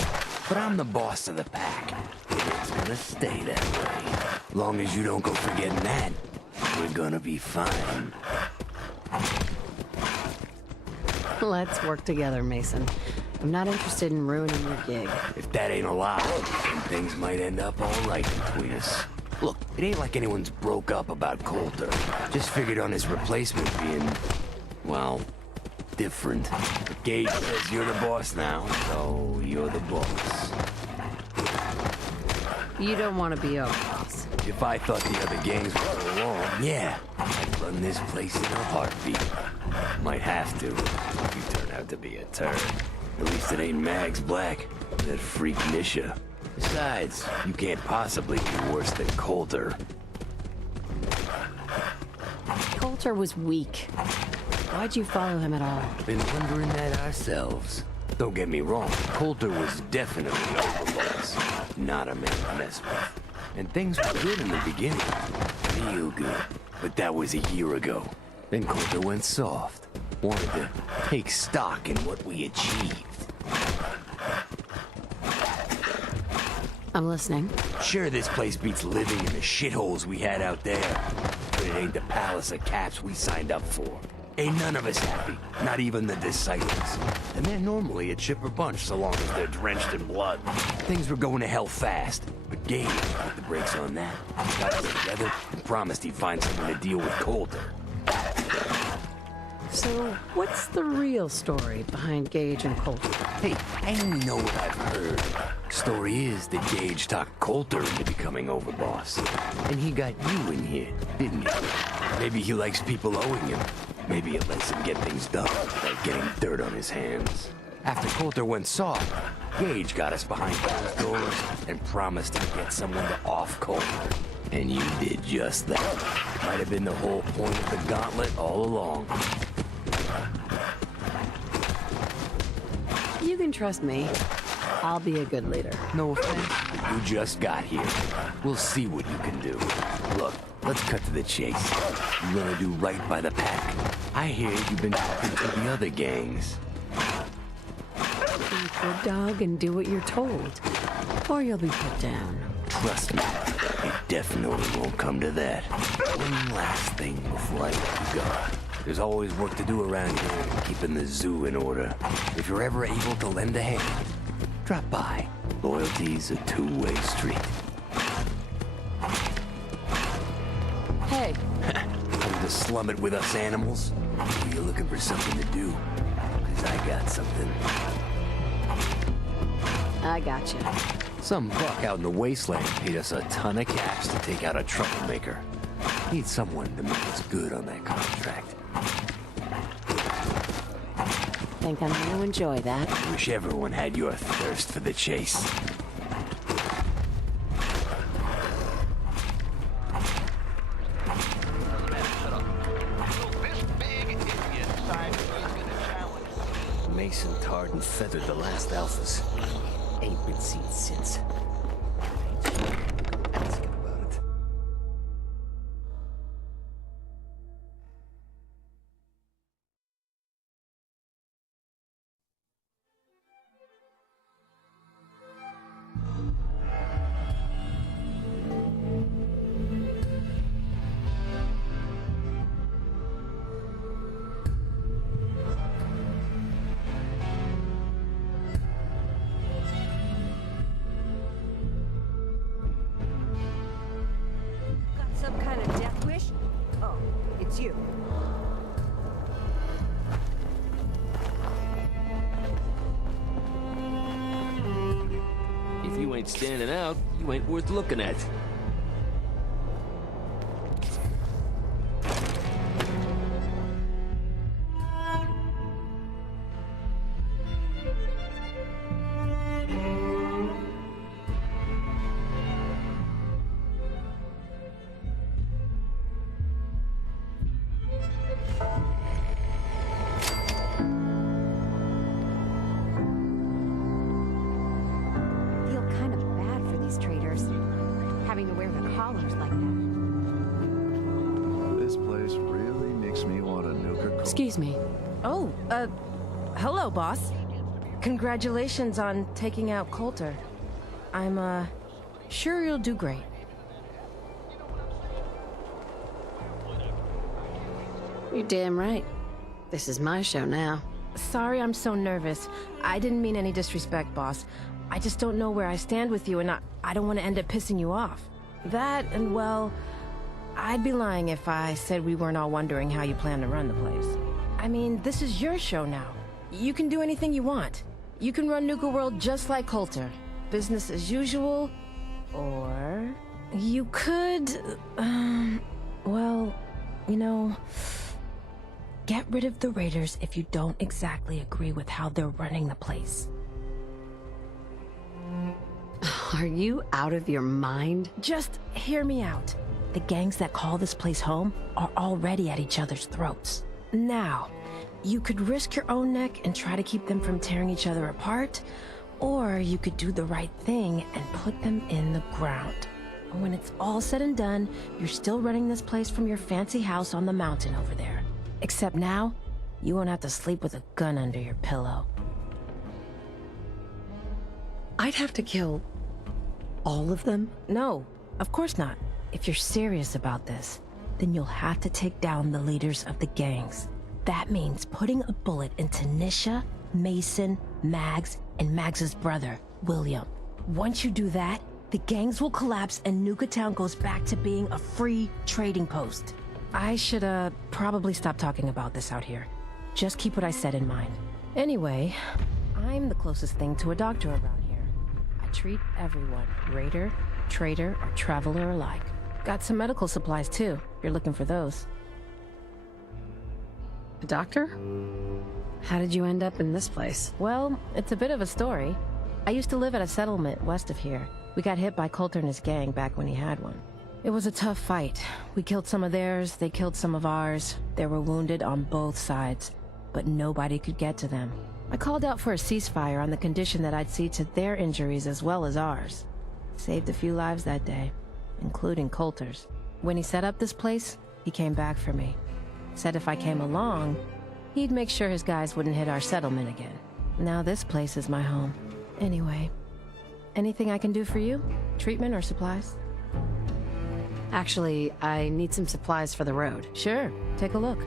but I'm the boss of the pack. If It's gonna stay that way. Long as you don't go forgetting that, we're gonna be fine. Let's work together, Mason. I'm not interested in ruining your gig. If that ain't a lie, then things might end up all right between us. Look, it ain't like anyone's broke up about Coulter. Just figured on his replacement being, well, different. But Gage says you're the boss now, so you're the boss. You don't want to be our boss. If I thought the other gangs were all along, yeah, I'd run this place in a heartbeat. Might have to, if you turn out to be a turd. At least it ain't Mags Black, that freak Nisha. Besides, you can't possibly be worse than Coulter. Coulter was weak. Why'd you follow him at all? Been wondering that ourselves. Don't get me wrong, Coulter was definitely overboss. Not a man to mess with. And things were good in the beginning. Real good. But that was a year ago. Then Coulter went soft. Wanted to take stock in what we achieved. I'm listening. Sure, this place beats living in the shitholes we had out there. But it ain't the palace of caps we signed up for. Ain't none of us happy, not even the disciples. And they're normally a chipper bunch so long as they're drenched in blood. Things were going to hell fast, but Gage put the brakes on that. Got us together and promised he'd find someone to deal with Coulter. So, what's the real story behind Gage and Coulter? Hey, I only know what I've heard. Story is that Gage talked Coulter into becoming overboss. And he got you in here, didn't he? Maybe he likes people owing him. Maybe it lets him get things done without getting dirt on his hands. After Coulter went soft, Gage got us behind closed doors and promised to get someone to off Coulter. And you did just that. Might have been the whole point of the gauntlet all along. You can trust me. I'll be a good leader. No offense, you just got here. We'll see what you can do. Look, let's cut to the chase. You gonna do right by the pack. I hear you've been talking to the other gangs. Be a good dog and do what you're told, or you'll be put down. Trust me, it definitely won't come to that. One last thing before I let you go. There's always work to do around here, keeping the zoo in order. If you're ever able to lend a hand, drop by. Loyalty's a two-way street. Hey. Come to slum it with us animals? Or you looking for something to do? 'Cause I got something. I gotcha. Some buck out in the wasteland paid us a ton of cash to take out a troublemaker. Need someone to make us good on that contract. Think I'm gonna enjoy that. Wish everyone had your thirst for the chase. Mason tarred and feathered the last alphas. Ain't been seen since. Asking about it. Some kind of death wish? Oh, it's you. If you ain't standing out, you ain't worth looking at. Feel kind of bad for these traders, having to wear their collars like that. This place really makes me want a Nuka-Cola. Excuse me. Oh, hello, boss. Congratulations on taking out Coulter. I'm Sure, you'll do great. You're damn right. This is my show now. Sorry I'm so nervous. I didn't mean any disrespect, boss. I just don't know where I stand with you, and I don't want to end up pissing you off. That, and well, I'd be lying if I said we weren't all wondering how you plan to run the place. I mean, this is your show now. You can do anything you want. You can run Nuka World just like Coulter. Business as usual, or you could, well, you know, get rid of the Raiders if you don't exactly agree with how they're running the place. Are you out of your mind? Just hear me out. The gangs that call this place home are already at each other's throats. Now, you could risk your own neck and try to keep them from tearing each other apart, or you could do the right thing and put them in the ground. When it's all said and done, you're still running this place from your fancy house on the mountain over there. Except now, you won't have to sleep with a gun under your pillow. I'd have to kill all of them? No, of course not. If you're serious about this, then you'll have to take down the leaders of the gangs. That means putting a bullet into Nisha, Mason, Mags, and Mags's brother, William. Once you do that, the gangs will collapse and Nuka Town goes back to being a free trading post. I should, probably stop talking about this out here. Just keep what I said in mind. Anyway, I'm the closest thing to a doctor around here. I treat everyone, raider, trader, or traveler alike. Got some medical supplies too, if you're looking for those. A doctor? How did you end up in this place? Well, it's a bit of a story. I used to live at a settlement west of here. We got hit by Coulter and his gang back when he had one. It was a tough fight. We killed some of theirs, they killed some of ours. There were wounded on both sides, but nobody could get to them. I called out for a ceasefire on the condition that I'd see to their injuries as well as ours. Saved a few lives that day, including Coulter's. When he set up this place, he came back for me. Said if I came along, he'd make sure his guys wouldn't hit our settlement again. Now this place is my home. Anyway, anything I can do for you? Treatment or supplies? Actually, I need some supplies for the road. Sure, take a look.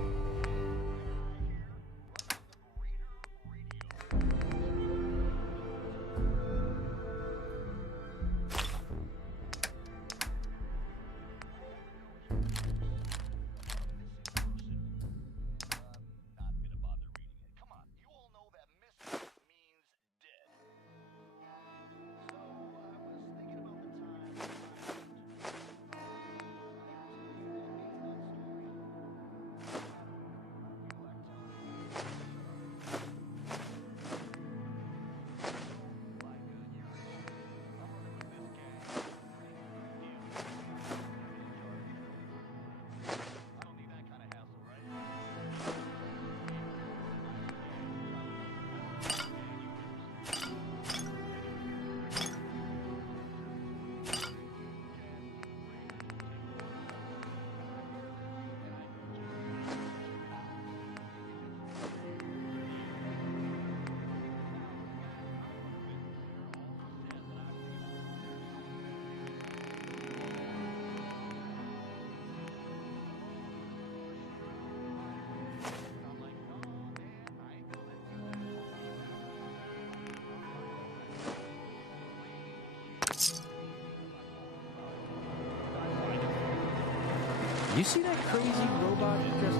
You see that crazy robot dressed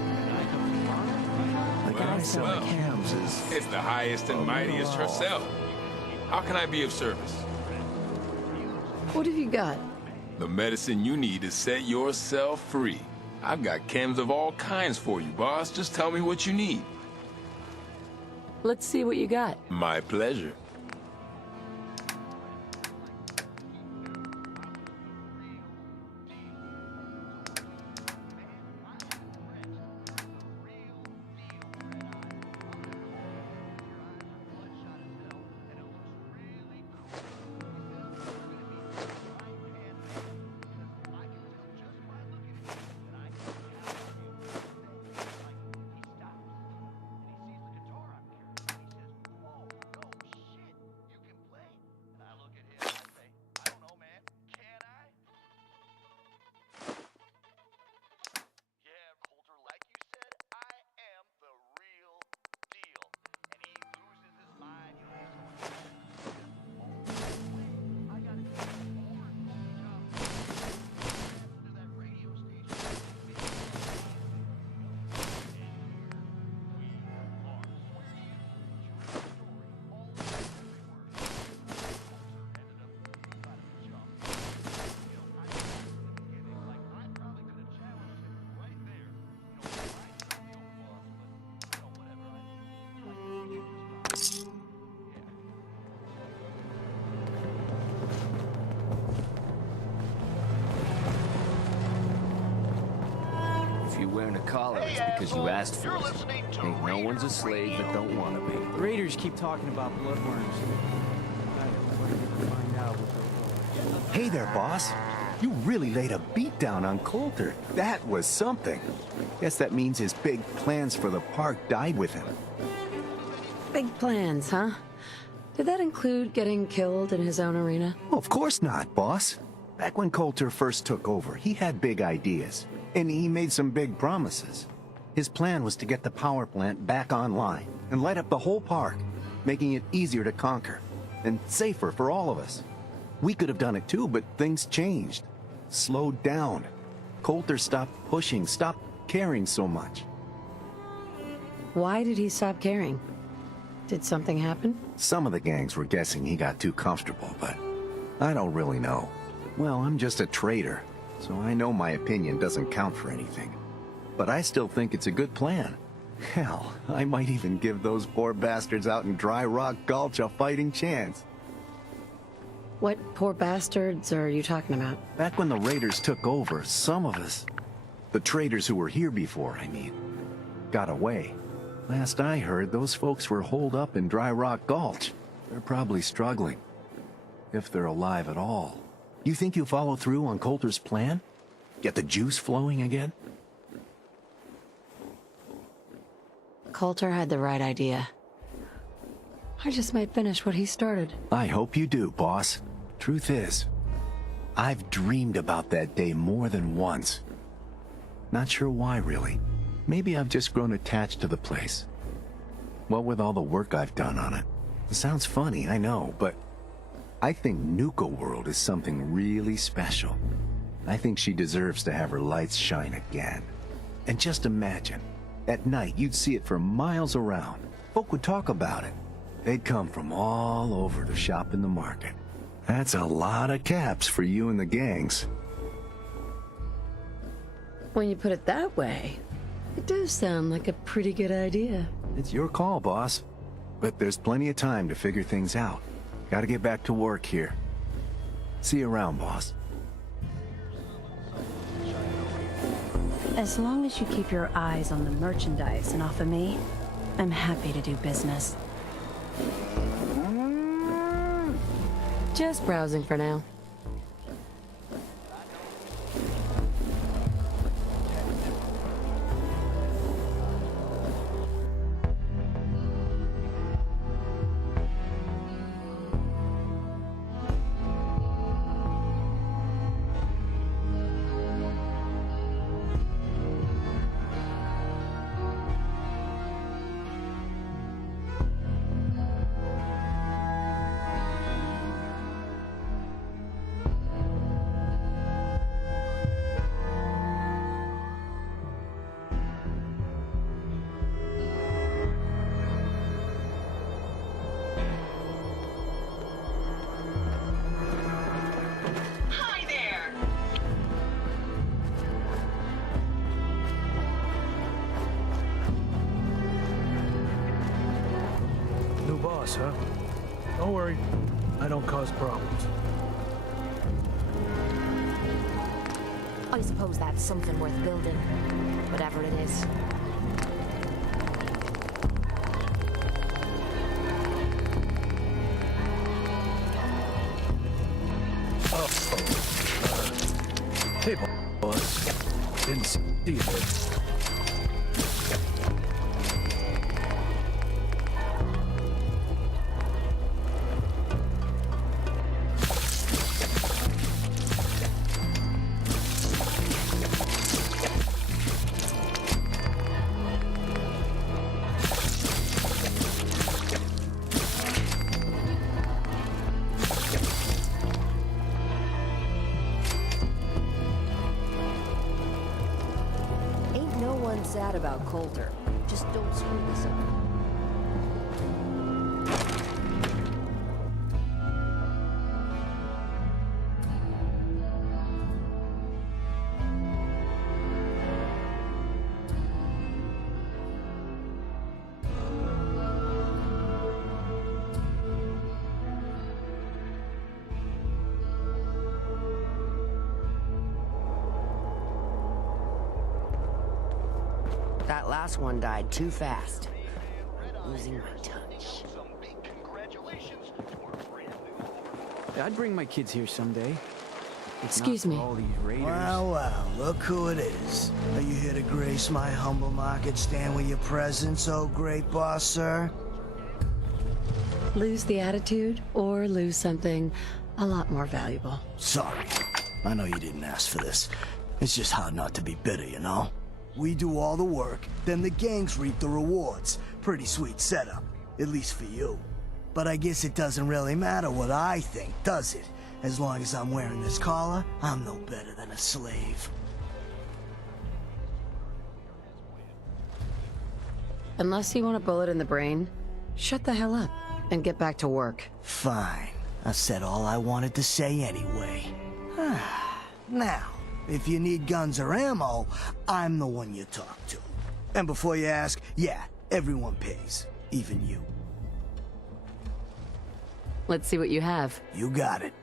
The guy selling cams is... It's the highest and mightiest herself. How can I be of service? What have you got? The medicine you need to set yourself free. I've got chems of all kinds for you, boss. Just tell me what you need. Let's see what you got. My pleasure. If you're wearing a collar, it's because you asked for it. Ain't no one's a slave that don't want to be. The Raiders keep talking about bloodworms. Hey there, boss. You really laid a beat down on Coulter. That was something. Guess that means his big plans for the park died with him. Big plans, huh? Did that include getting killed in his own arena? Well, of course not, boss. Back when Coulter first took over, he had big ideas. And he made some big promises. His plan was to get the power plant back online and light up the whole park, making it easier to conquer and safer for all of us. We could have done it too, but things changed. Slowed down. Coulter stopped pushing, stopped caring so much. Why did he stop caring? Did something happen? Some of the gangs were guessing he got too comfortable, but I don't really know. Well, I'm just a trader, so I know my opinion doesn't count for anything. But I still think it's a good plan. Hell, I might even give those poor bastards out in Dry Rock Gulch a fighting chance. What poor bastards are you talking about? Back when the Raiders took over, some of us, the traders who were here before, I mean, got away. Last I heard, those folks were holed up in Dry Rock Gulch. They're probably struggling. If they're alive at all. You think you'll follow through on Coulter's plan? Get the juice flowing again? Coulter had the right idea. I just might finish what he started. I hope you do, boss. Truth is, I've dreamed about that day more than once. Not sure why, really. Maybe I've just grown attached to the place. What with all the work I've done on it. It sounds funny, I know, but I think Nuka World is something really special. I think she deserves to have her lights shine again. And just imagine, at night you'd see it for miles around. Folk would talk about it. They'd come from all over to shop in the market. That's a lot of caps for you and the gangs. When you put it that way, it does sound like a pretty good idea. It's your call, boss. But there's plenty of time to figure things out. Gotta get back to work here. See you around, boss. As long as you keep your eyes on the merchandise and off of me, I'm happy to do business. Just browsing for now. Huh? Don't worry, I don't cause problems. I suppose that's something worth building, whatever it is. Hey, boss. Didn't see you there. Sad about Coulter. Just don't screw this up. That last one died too fast. Losing my touch. I'd bring my kids here someday. Excuse me. All these raiders. Wow, wow, look who it is. Are you here to grace my humble market stand with your presence, oh great boss, sir? Lose the attitude or lose something a lot more valuable. Sorry. I know you didn't ask for this. It's just hard not to be bitter, you know? We do all the work, then the gangs reap the rewards. Pretty sweet setup, at least for you. But I guess it doesn't really matter what I think, does it? As long as I'm wearing this collar, I'm no better than a slave. Unless you want a bullet in the brain, shut the hell up and get back to work. Fine. I said all I wanted to say anyway. Now, if you need guns or ammo, I'm the one you talk to. And before you ask, yeah, everyone pays. Even you. Let's see what you have. You got it.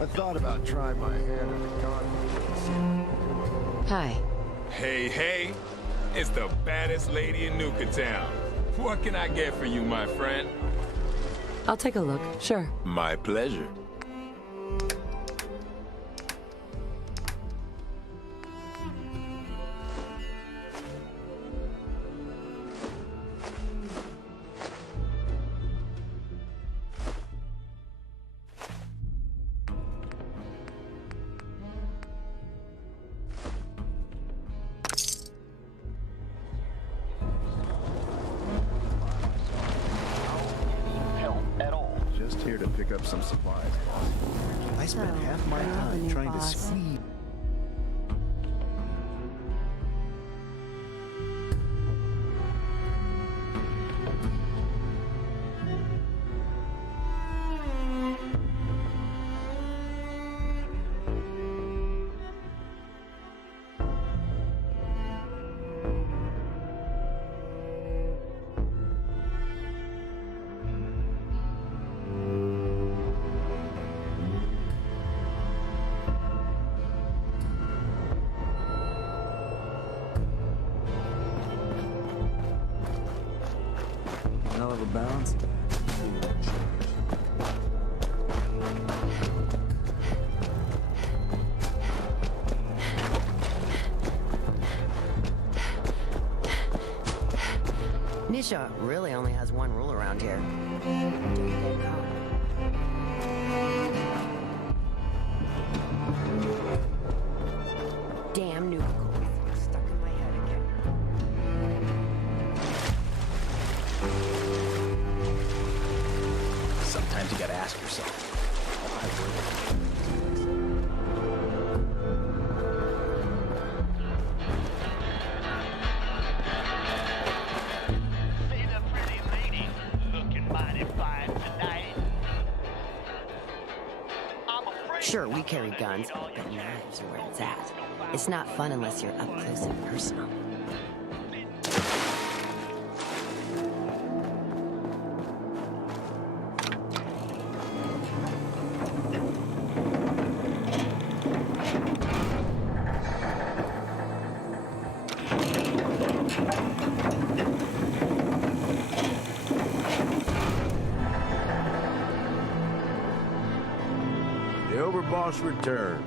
I thought about trying my hand at the gun. Hi. Hey, hey. It's the baddest lady in Nuka Town. What can I get for you, my friend? I'll take a look, sure. My pleasure. Just here to pick up some supplies. I spent half my time trying to squeeze. Hell of a balance. Nisha really only has one rule around here. Don't get caught. Damn Nuka Cola. Stuck in my head again. Sometimes you gotta ask yourself, why would See the pretty lady looking mighty fine tonight. I'm afraid Sure, we carry guns, but knives are where it's at. It's not fun unless you're up close and personal. The Overboss returns.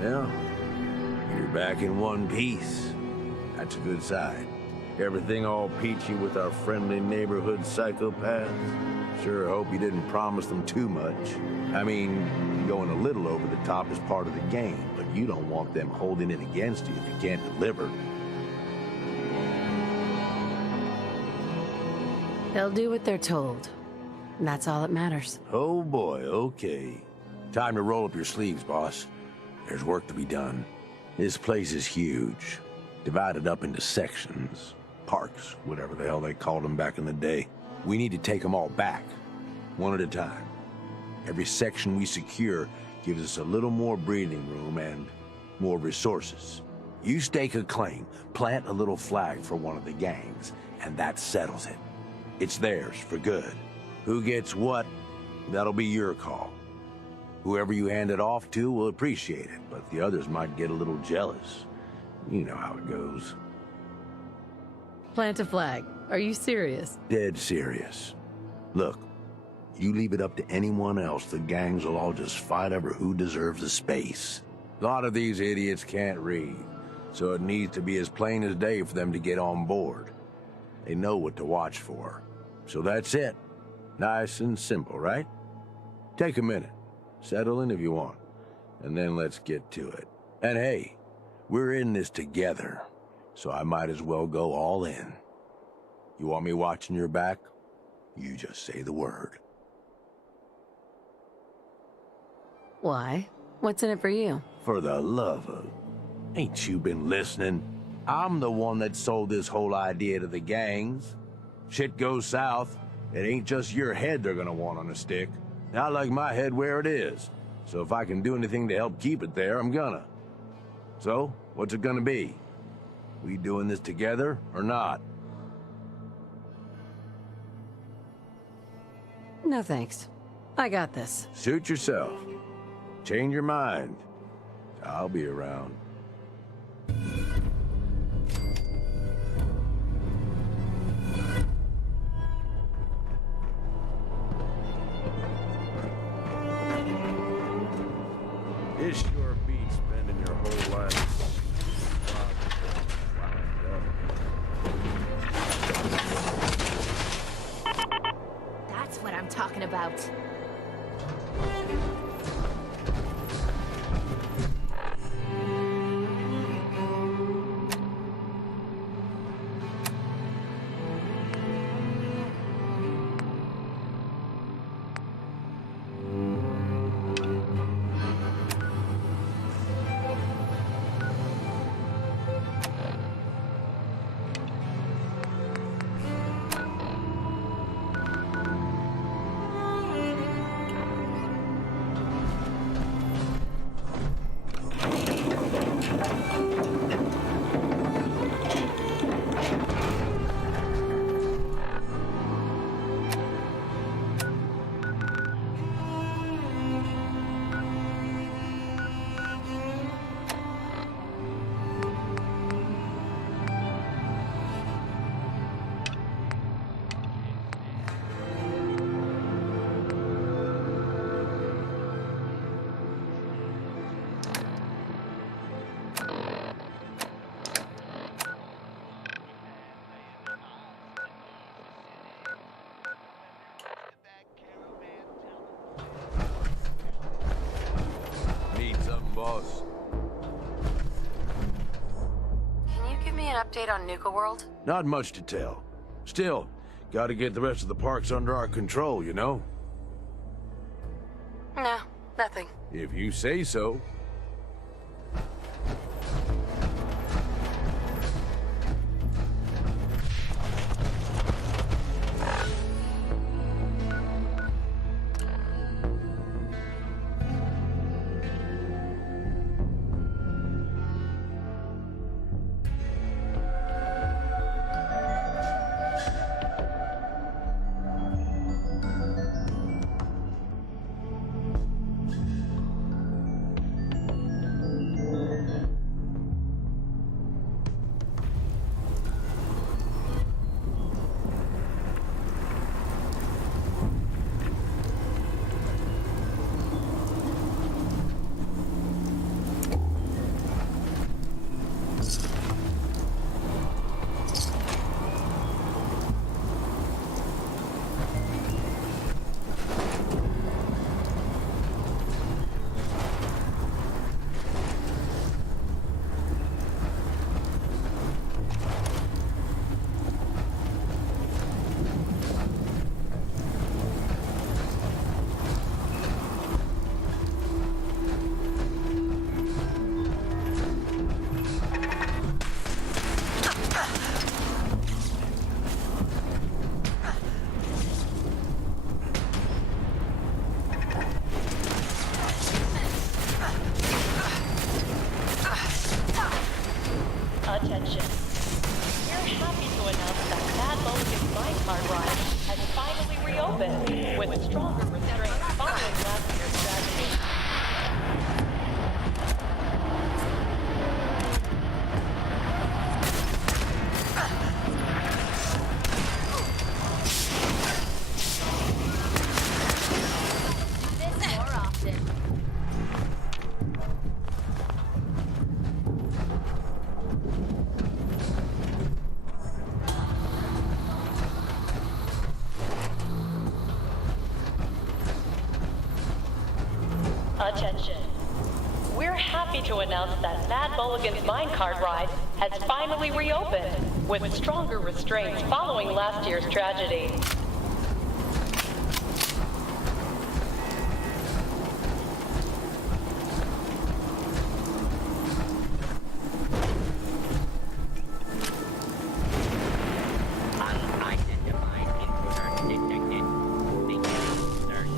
Well, you're back in one piece. That's a good sign. Everything all peachy with our friendly neighborhood psychopaths? Sure hope you didn't promise them too much. I mean, going a little over the top is part of the game, but you don't want them holding it against you if you can't deliver. They'll do what they're told. That's all that matters. Oh boy, okay. Time to roll up your sleeves, boss. There's work to be done. This place is huge, divided up into sections, parks, whatever the hell they called them back in the day. We need to take them all back, one at a time. Every section we secure gives us a little more breathing room and more resources. You stake a claim, plant a little flag for one of the gangs, and that settles it. It's theirs for good. Who gets what, that'll be your call. Whoever you hand it off to will appreciate it, but the others might get a little jealous. You know how it goes. Plant a flag. Are you serious? Dead serious. Look, you leave it up to anyone else, the gangs will all just fight over who deserves the space. A lot of these idiots can't read, so it needs to be as plain as day for them to get on board. They know what to watch for. So that's it. Nice and simple, right? Take a minute. Settle in if you want. And then let's get to it. And hey, we're in this together, so I might as well go all in. You want me watching your back? You just say the word. Why? What's in it for you? For the love of... Ain't you been listening? I'm the one that sold this whole idea to the gangs. Shit goes south, it ain't just your head they're gonna want on a stick. I like my head where it is, so if I can do anything to help keep it there, I'm gonna. So, what's it gonna be? We doing this together or not? No thanks. I got this. Suit yourself. Change your mind. I'll be around. This sure beats spending your whole life. That's what I'm talking about. Boss. Can you give me an update on Nuka World? Not much to tell. Still, gotta get the rest of the parks under our control, you know? No, nothing. If you say so. Attention. We're happy to announce that Mad Mulligan's minecart ride has finally reopened with stronger restraints following last year's tragedy. This more often. Attention. We're happy to announce that Mad Mulligan's minecart ride has finally reopened with stronger restraints following last year's tragedy. Unidentified intruder detected. Begin search.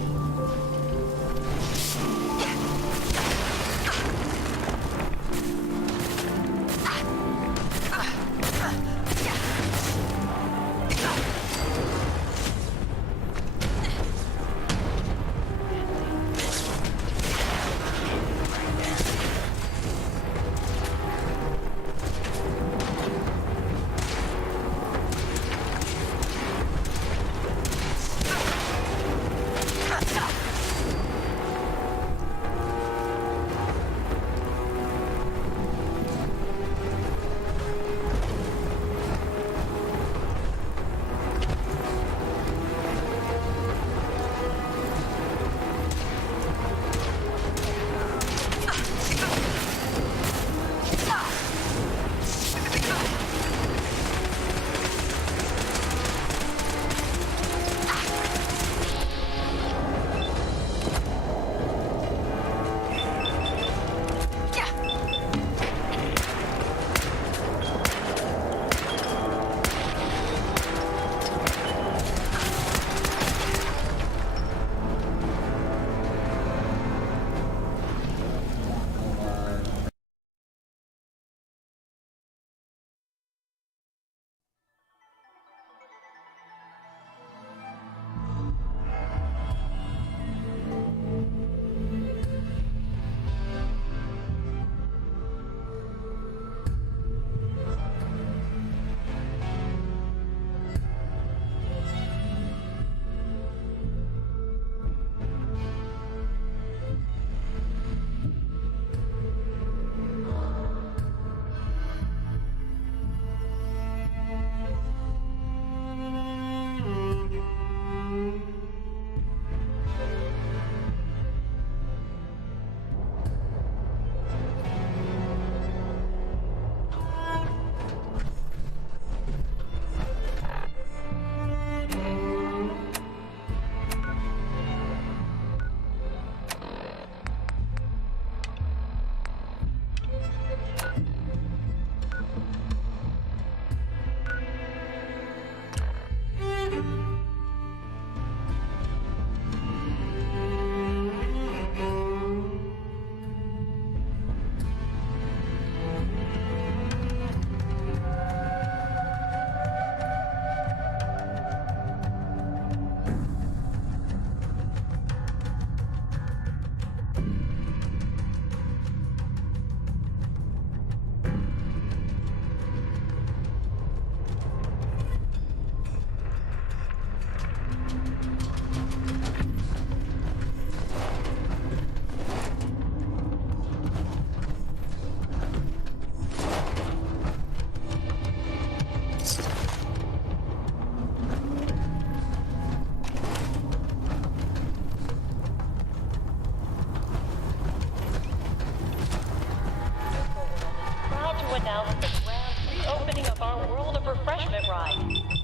announce the grand reopening of our World of Refreshment ride,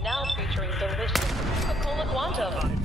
now featuring delicious Coca-Cola Quantum.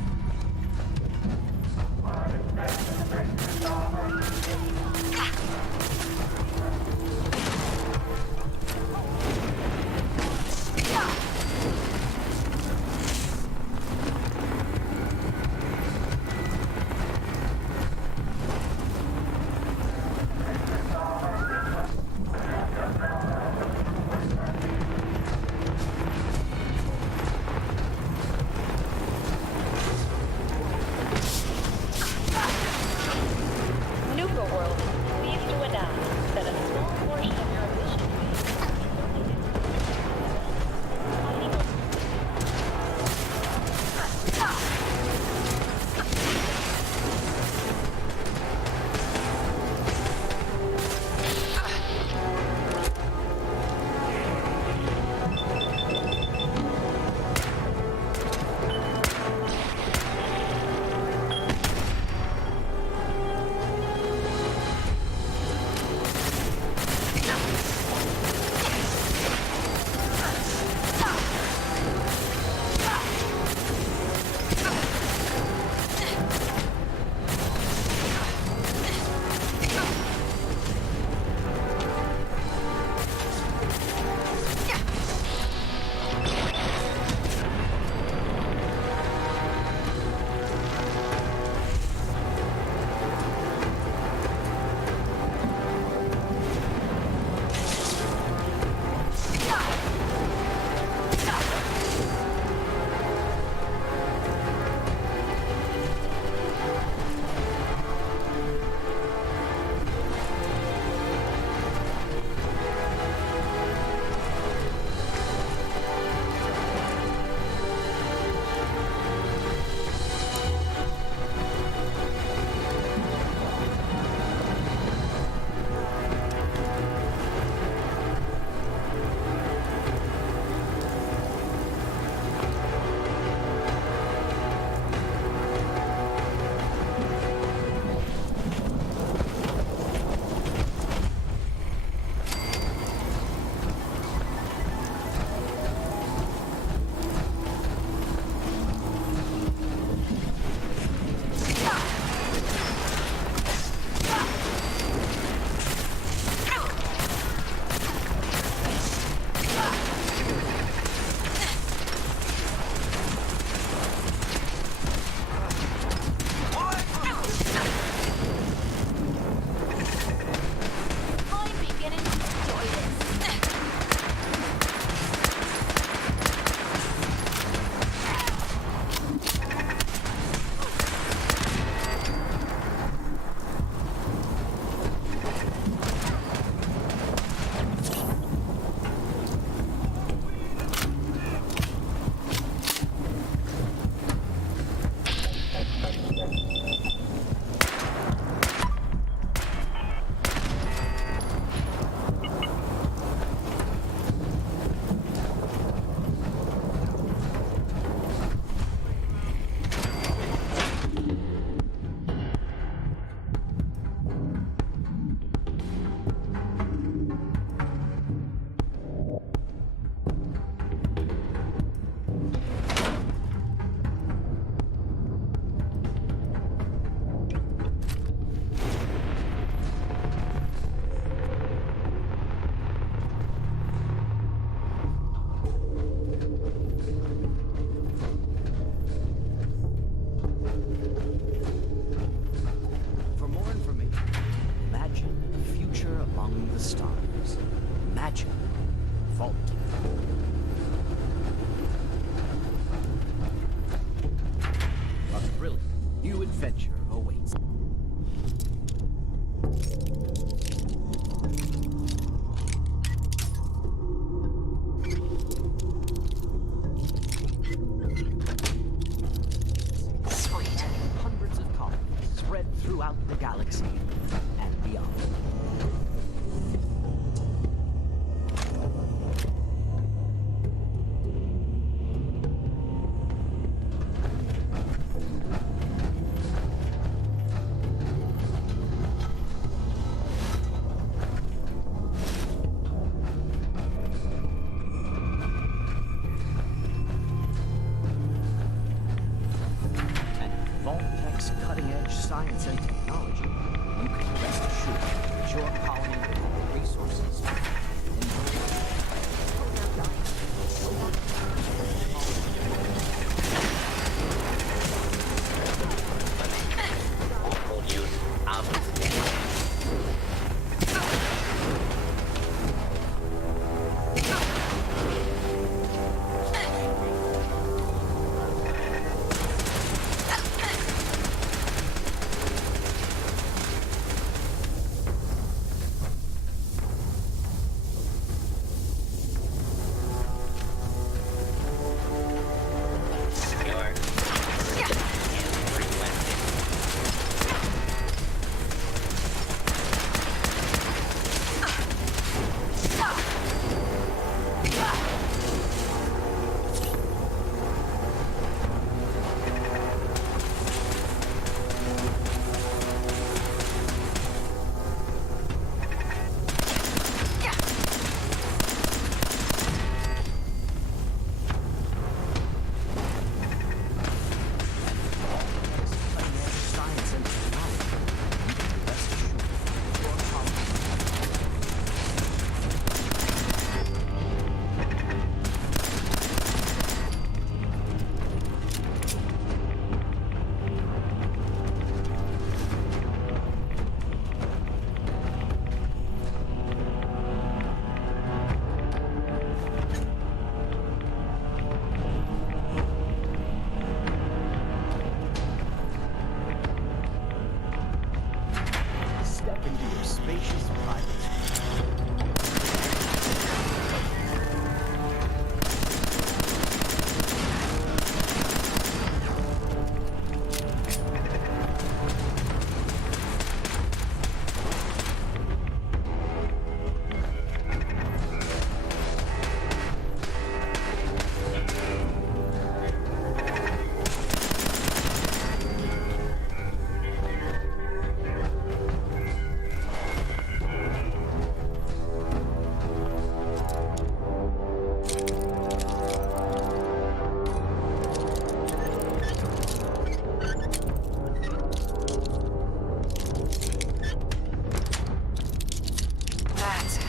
among the stars. Magic. Vault. A thrilling new adventure awaits. Sweet. Hundreds of colonies spread throughout the galaxy and beyond. Vault-Tech's cutting-edge science and technology, you can rest assured that your colony will have the resources to step into your spacious private. That's it.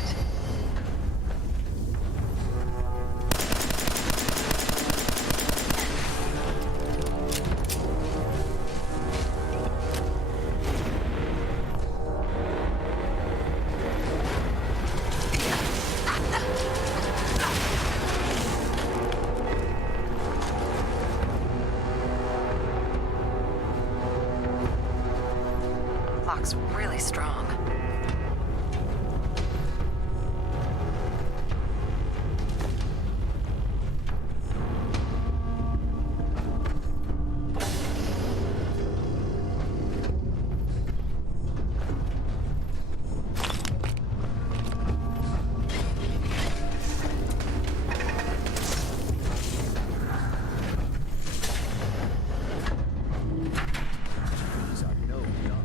Lock's really strong. These are no young.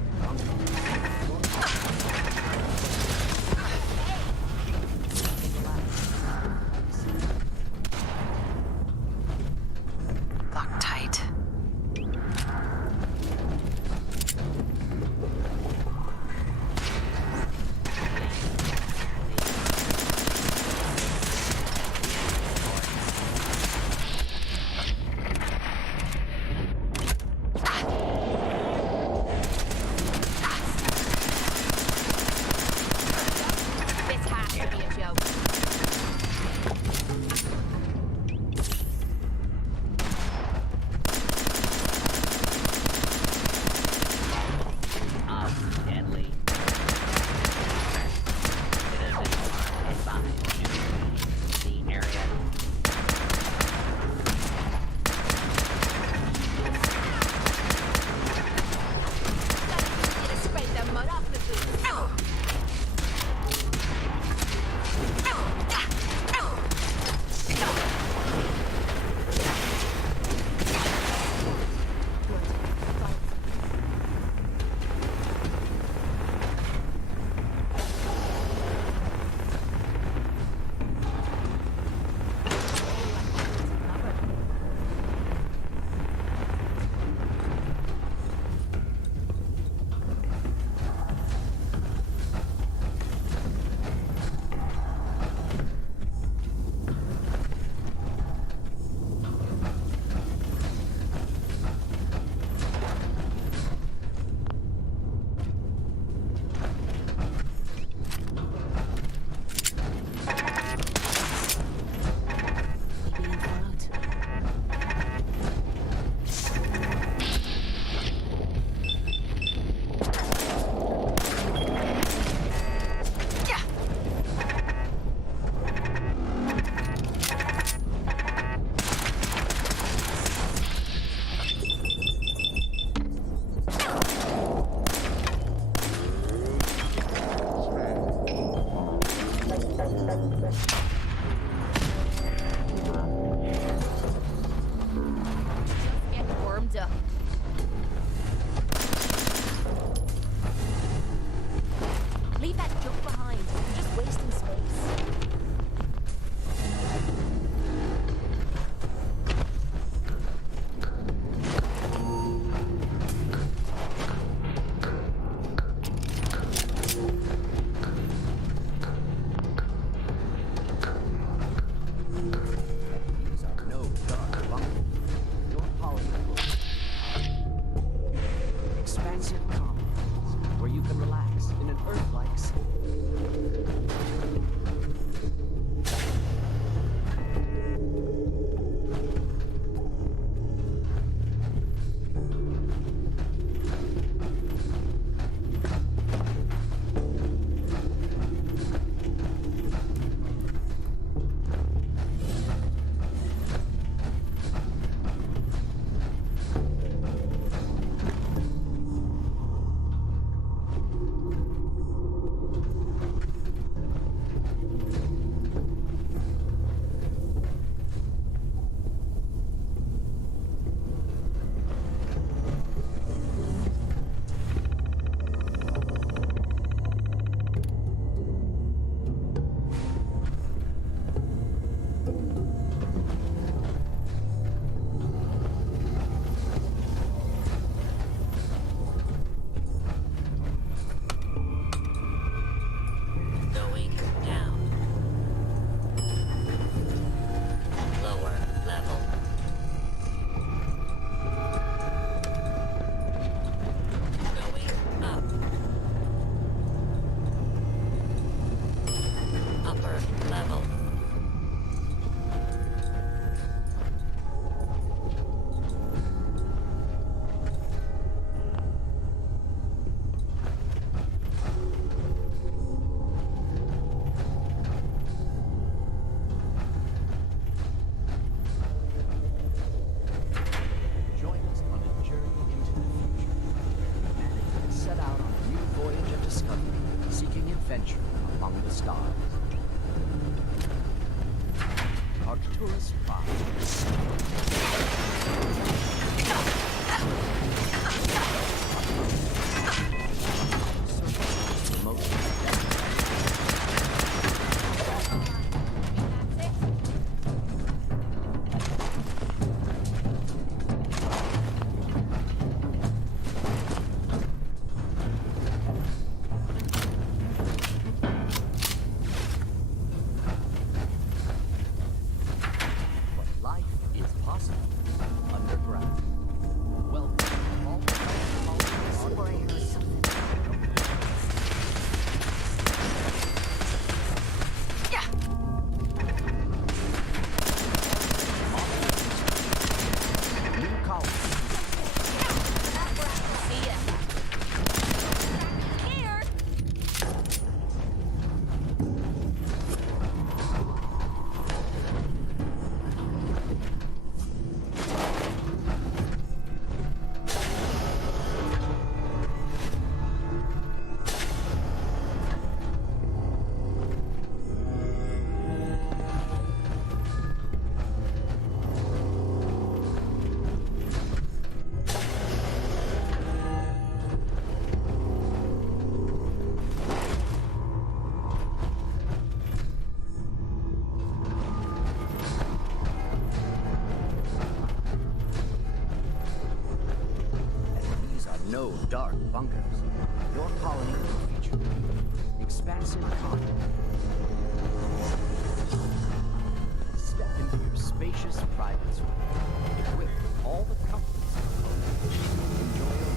power level. Join us on a journey into the future. Humanity has set out on a new voyage of discovery, seeking adventure among the stars. Arcturus Life is possible underground. Welcome to all explorators. New colony. See ya. Here. These are no dark bunkers. Your colony will feature expansive content. Step into your spacious private suite, equipped with all the comforts of home. Enjoy a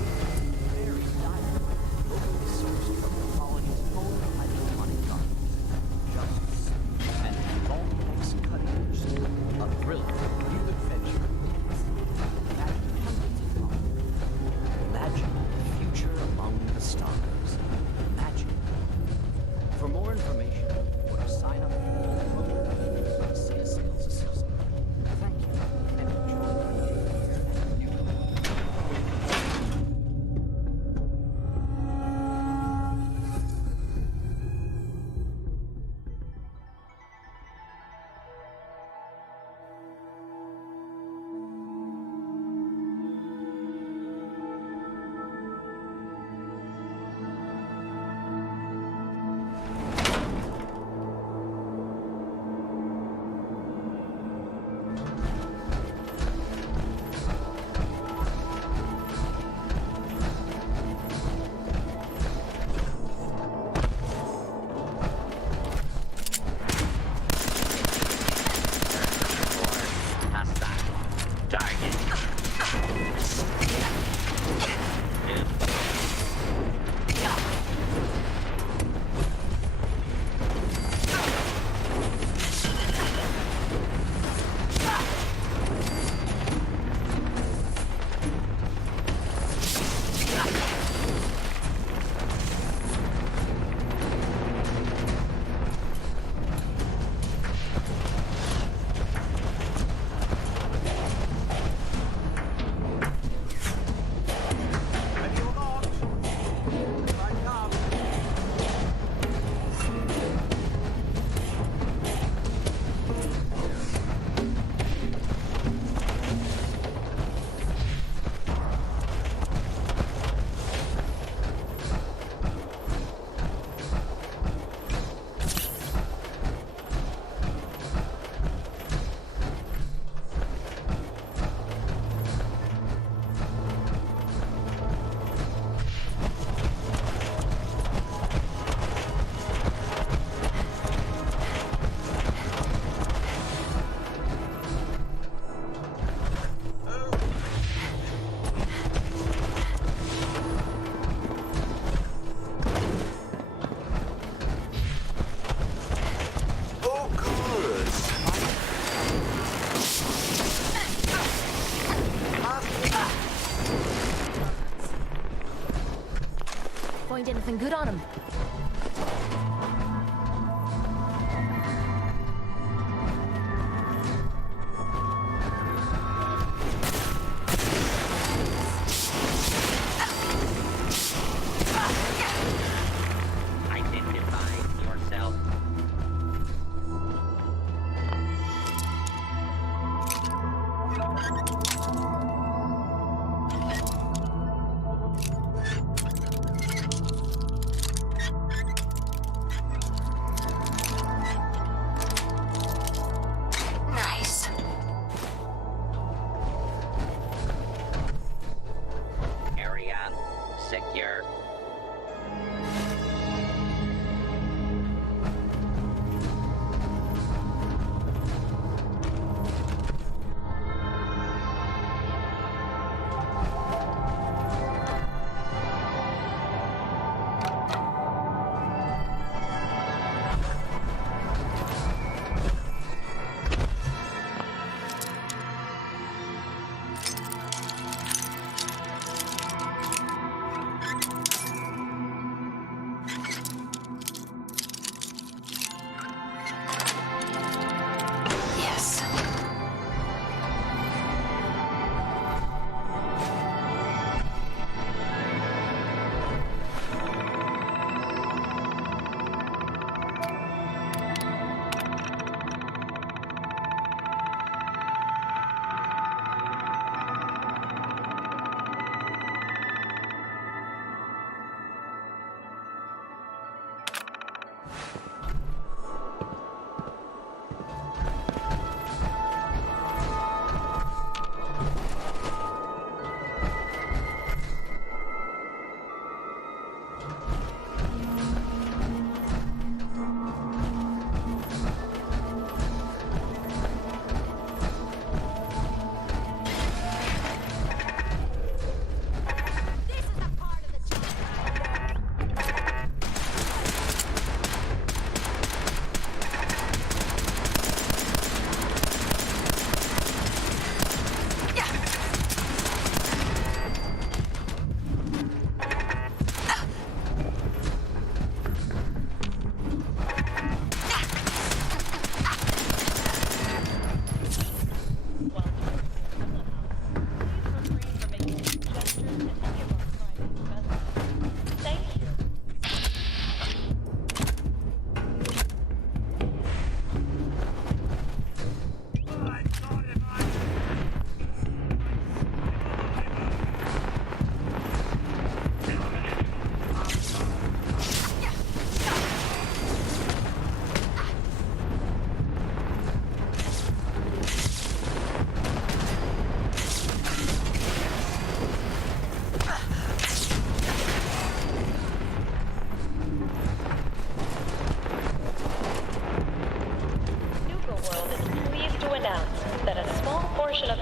very dynamic, locally sourced from the colony's own iconic gardens. Justice and Volcanic's cutting-edge system. A brilliant new adventure. Imagine hundreds of colonies. Imagine the future among the stars. Imagine. For more information,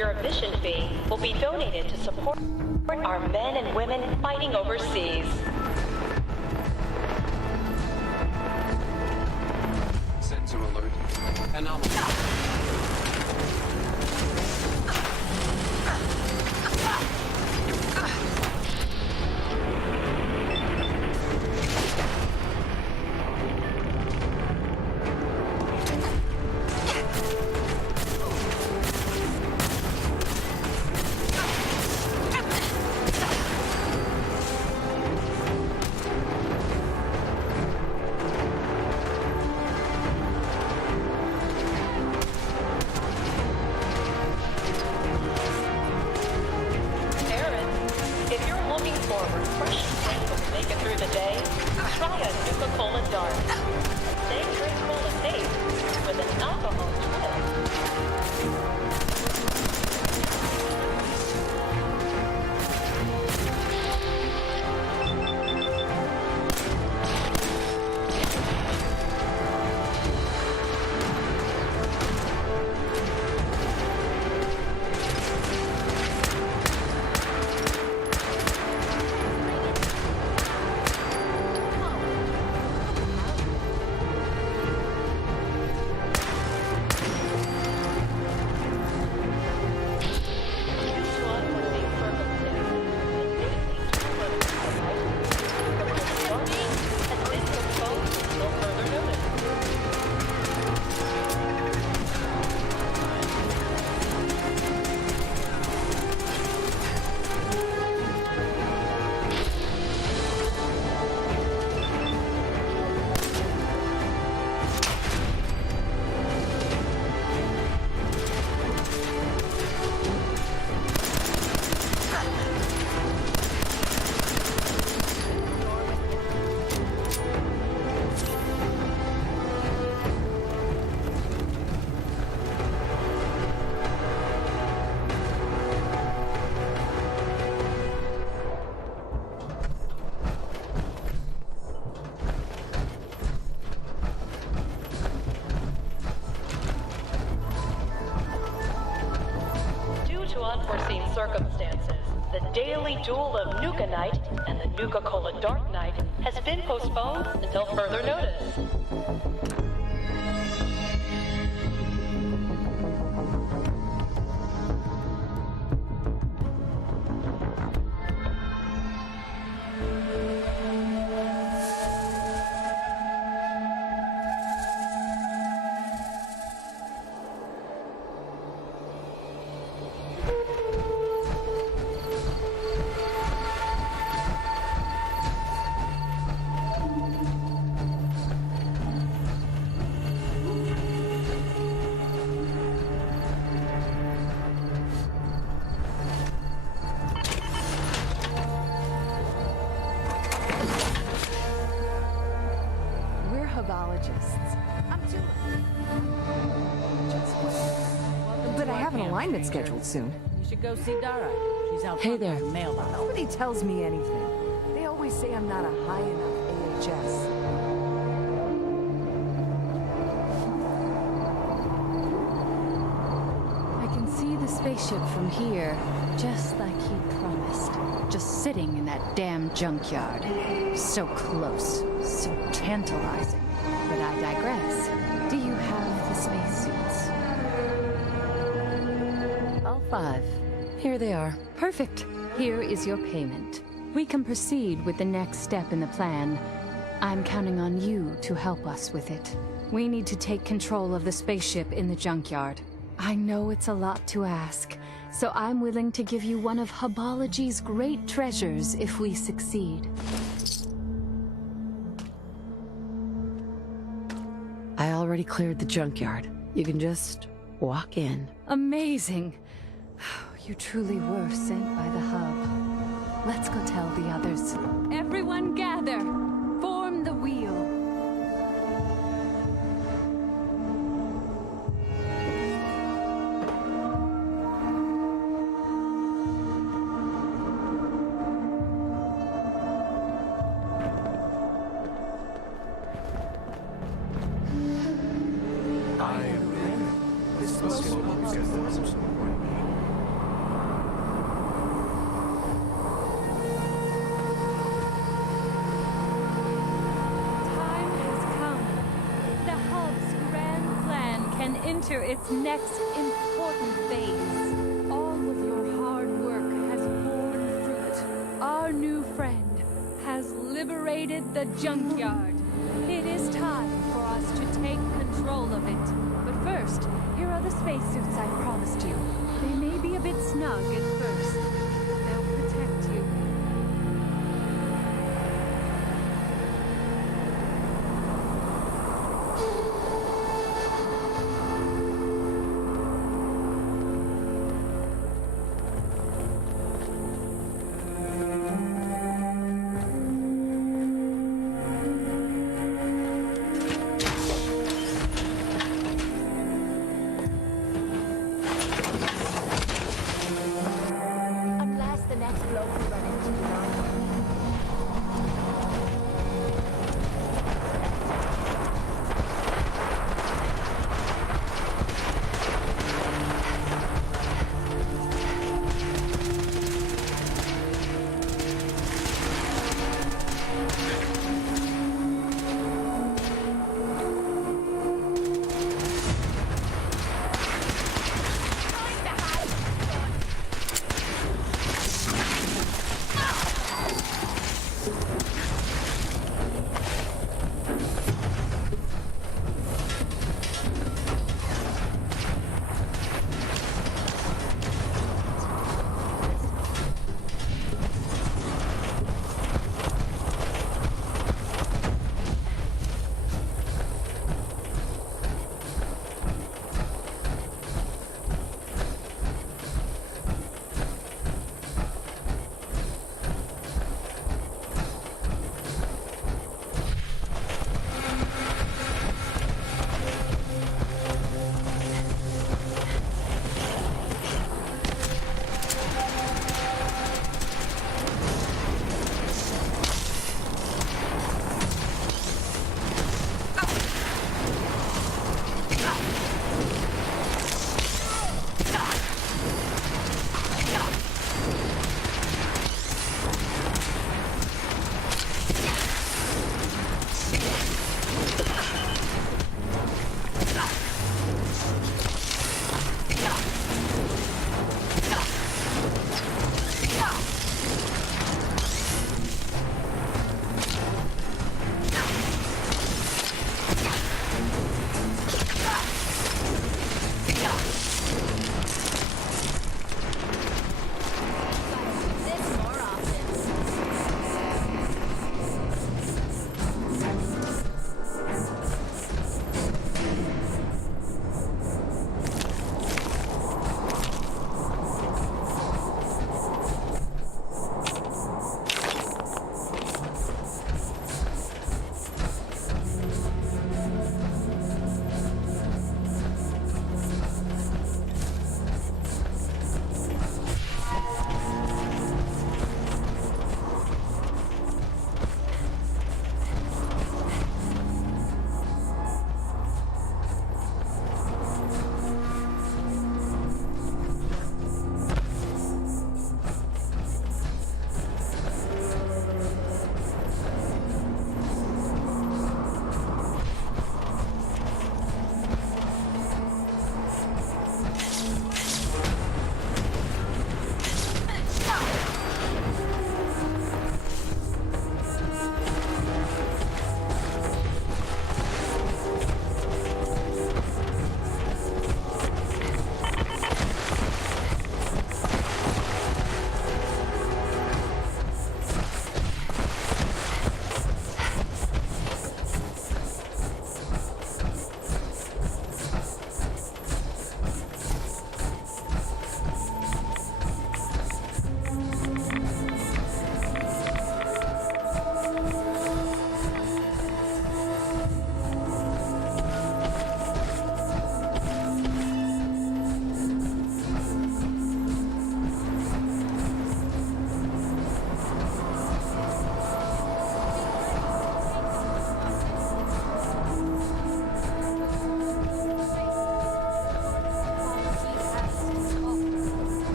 your admission fee will be donated to support our men and women fighting overseas. Sensor alert. Anomaly. Unforeseen circumstances, the daily duel of Nuka Knight and the Nuka-Cola Dark Knight has been postponed until further notice. But I have an alignment scheduled soon. You should go see Dara. She's out Hey front there. with the mailbox. Nobody tells me anything. They always say I'm not a high enough AHS. I can see the spaceship from here, just like he promised. Just sitting in that damn junkyard. So close, so tantalizing. But I digress. Do you have the spacesuits? All 5. Here they are. Perfect. Here is your payment. We can proceed with the next step in the plan. I'm counting on you to help us with it. We need to take control of the spaceship in the junkyard. I know it's a lot to ask, so I'm willing to give you one of Hubology's great treasures if we succeed. I already cleared the junkyard. You can just walk in. Amazing! You truly were sent by the Hub. Let's go tell the others. Everyone gather! Form the wheel! enter its next important phase. All of your hard work has borne fruit. Our new friend has liberated the junkyard. It is time for us to take control of it. But first, here are the spacesuits I promised you. They may be a bit snug at first, but they'll protect you.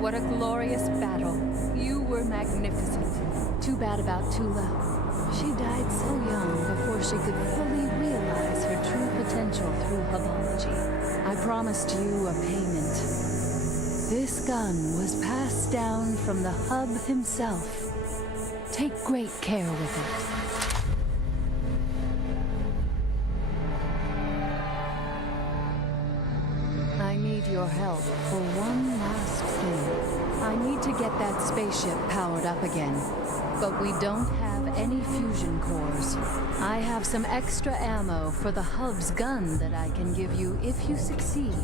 What a glorious battle. You were magnificent. Too bad about Tula. She died so young before she could fully realize her true potential through hubology. I promised you a payment. This gun was passed down from the hub himself. Take great care with it. I need your help for one last thing. I need to get that spaceship powered up again. But we don't have any fusion cores. I have some extra ammo for the hub's gun that I can give you if you succeed.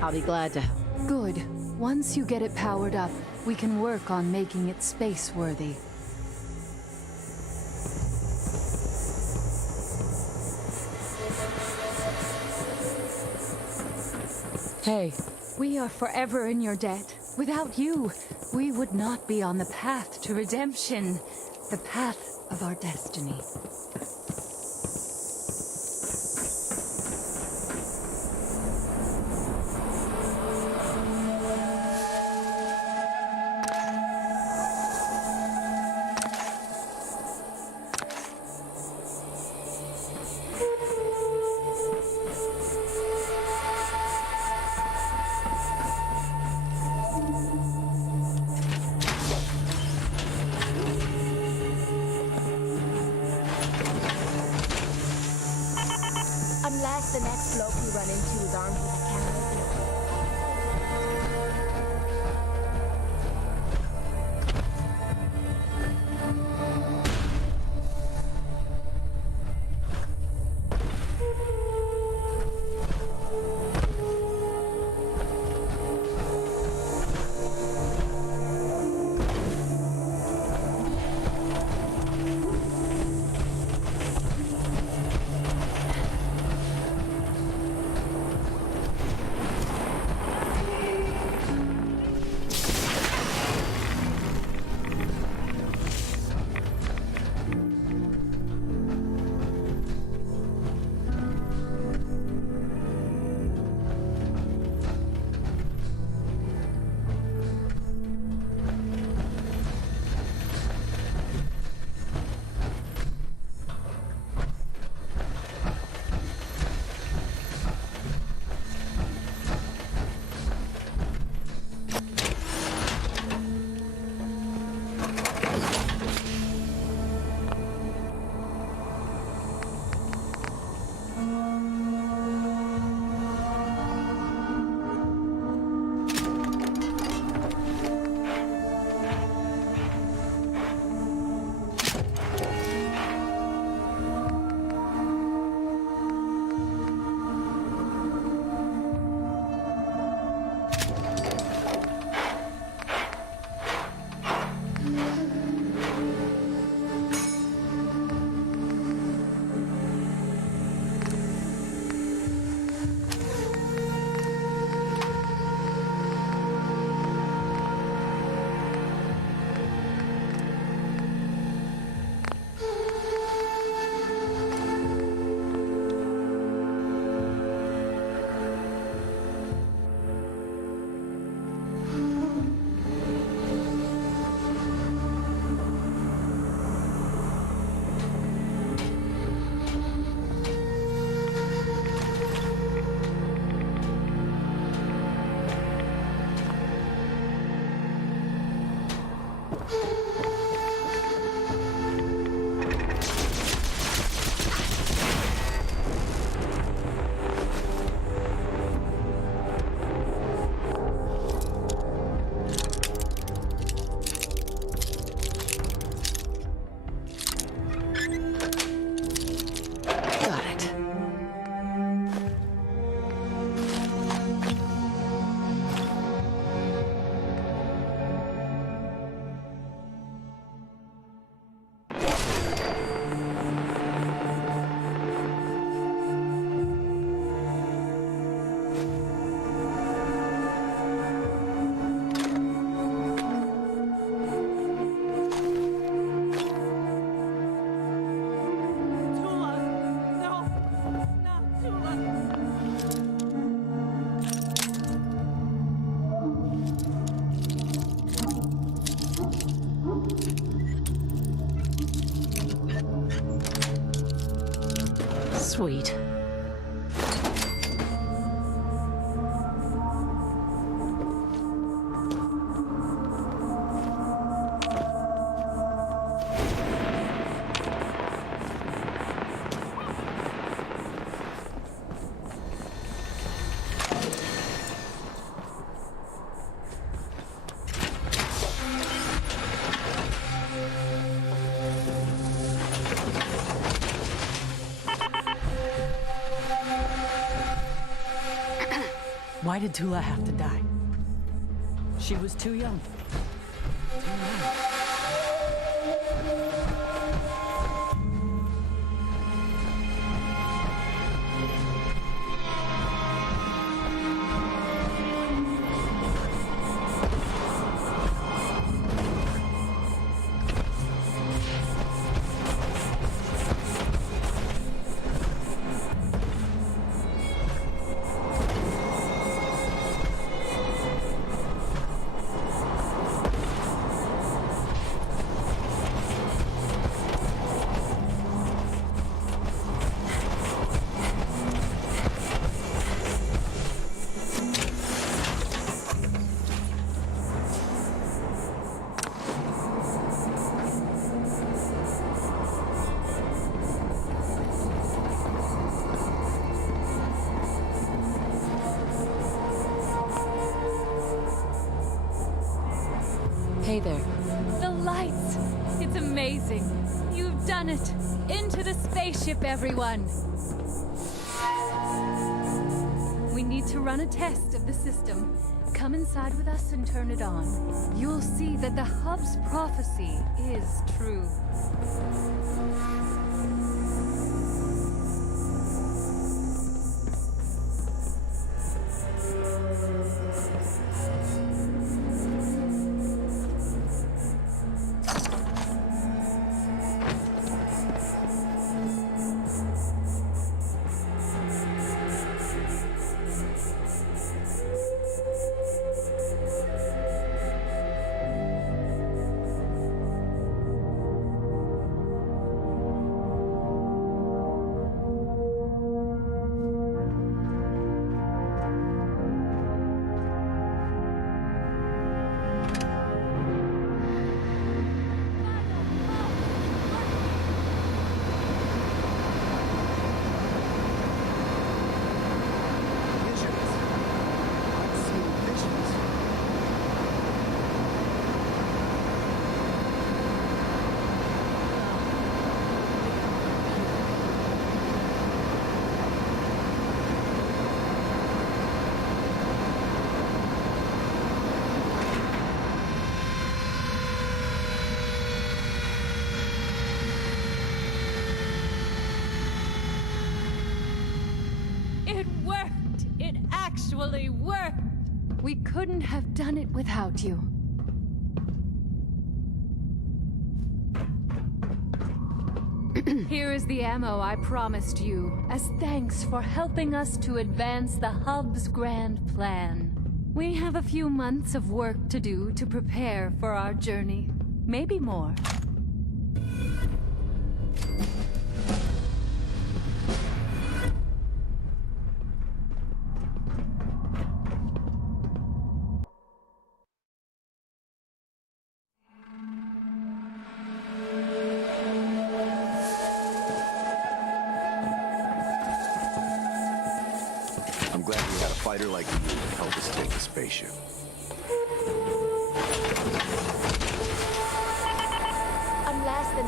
I'll be glad to help. Good. Once you get it powered up, we can work on making it space-worthy. Hey. We are forever in your debt. Without you, we would not be on the path to redemption. The path of our destiny. Unless the next bloke we run into is armed with a cannon. Sweet. Why did Tula have to die? She was too young. Too young. Hey there. The lights! It's amazing. You've done it. Into the spaceship, everyone. We need to run a test of the system. Come inside with us and turn it on. You'll see that the hub's prophecy is true. It worked! It actually worked! We couldn't have done it without you. Here is the ammo I promised you, as thanks for helping us to advance the hub's grand plan. We have a few months of work to do to prepare for our journey. Maybe more. I'm glad we had a fighter like you to help us take the spaceship. I'm less than...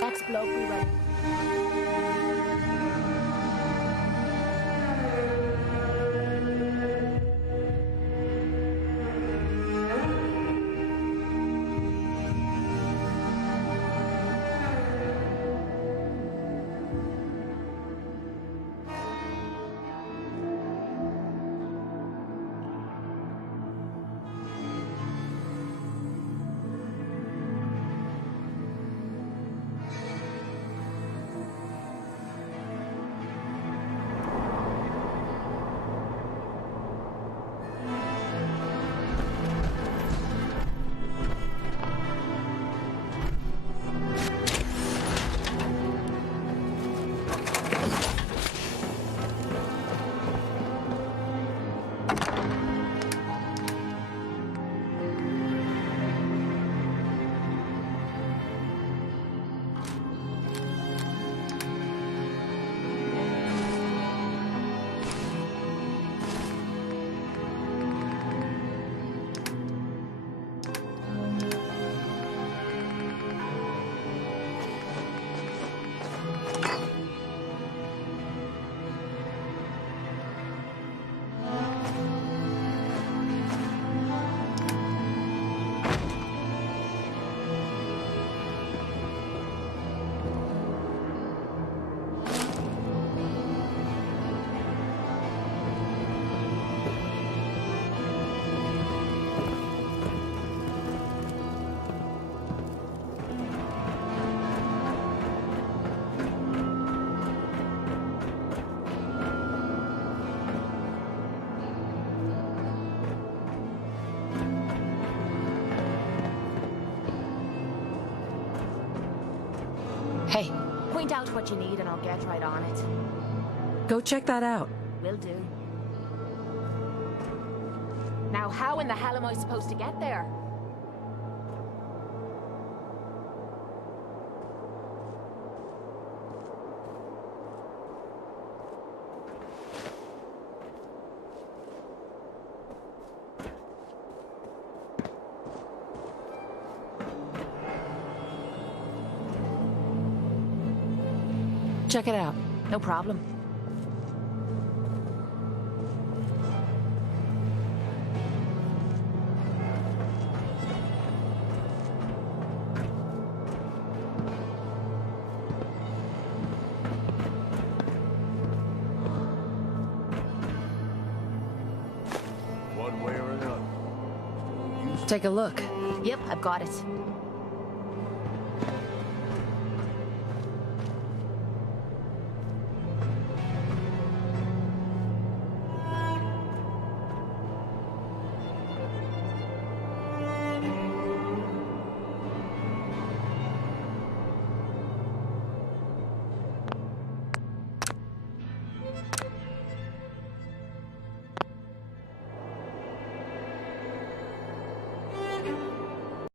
Next bloke we went. Hey, point out what you need and I'll get right on it. Go check that out. Will do. Now, how in the hell am I supposed to get there? Check it out. No problem. One way or another. Take a look. Yep, I've got it.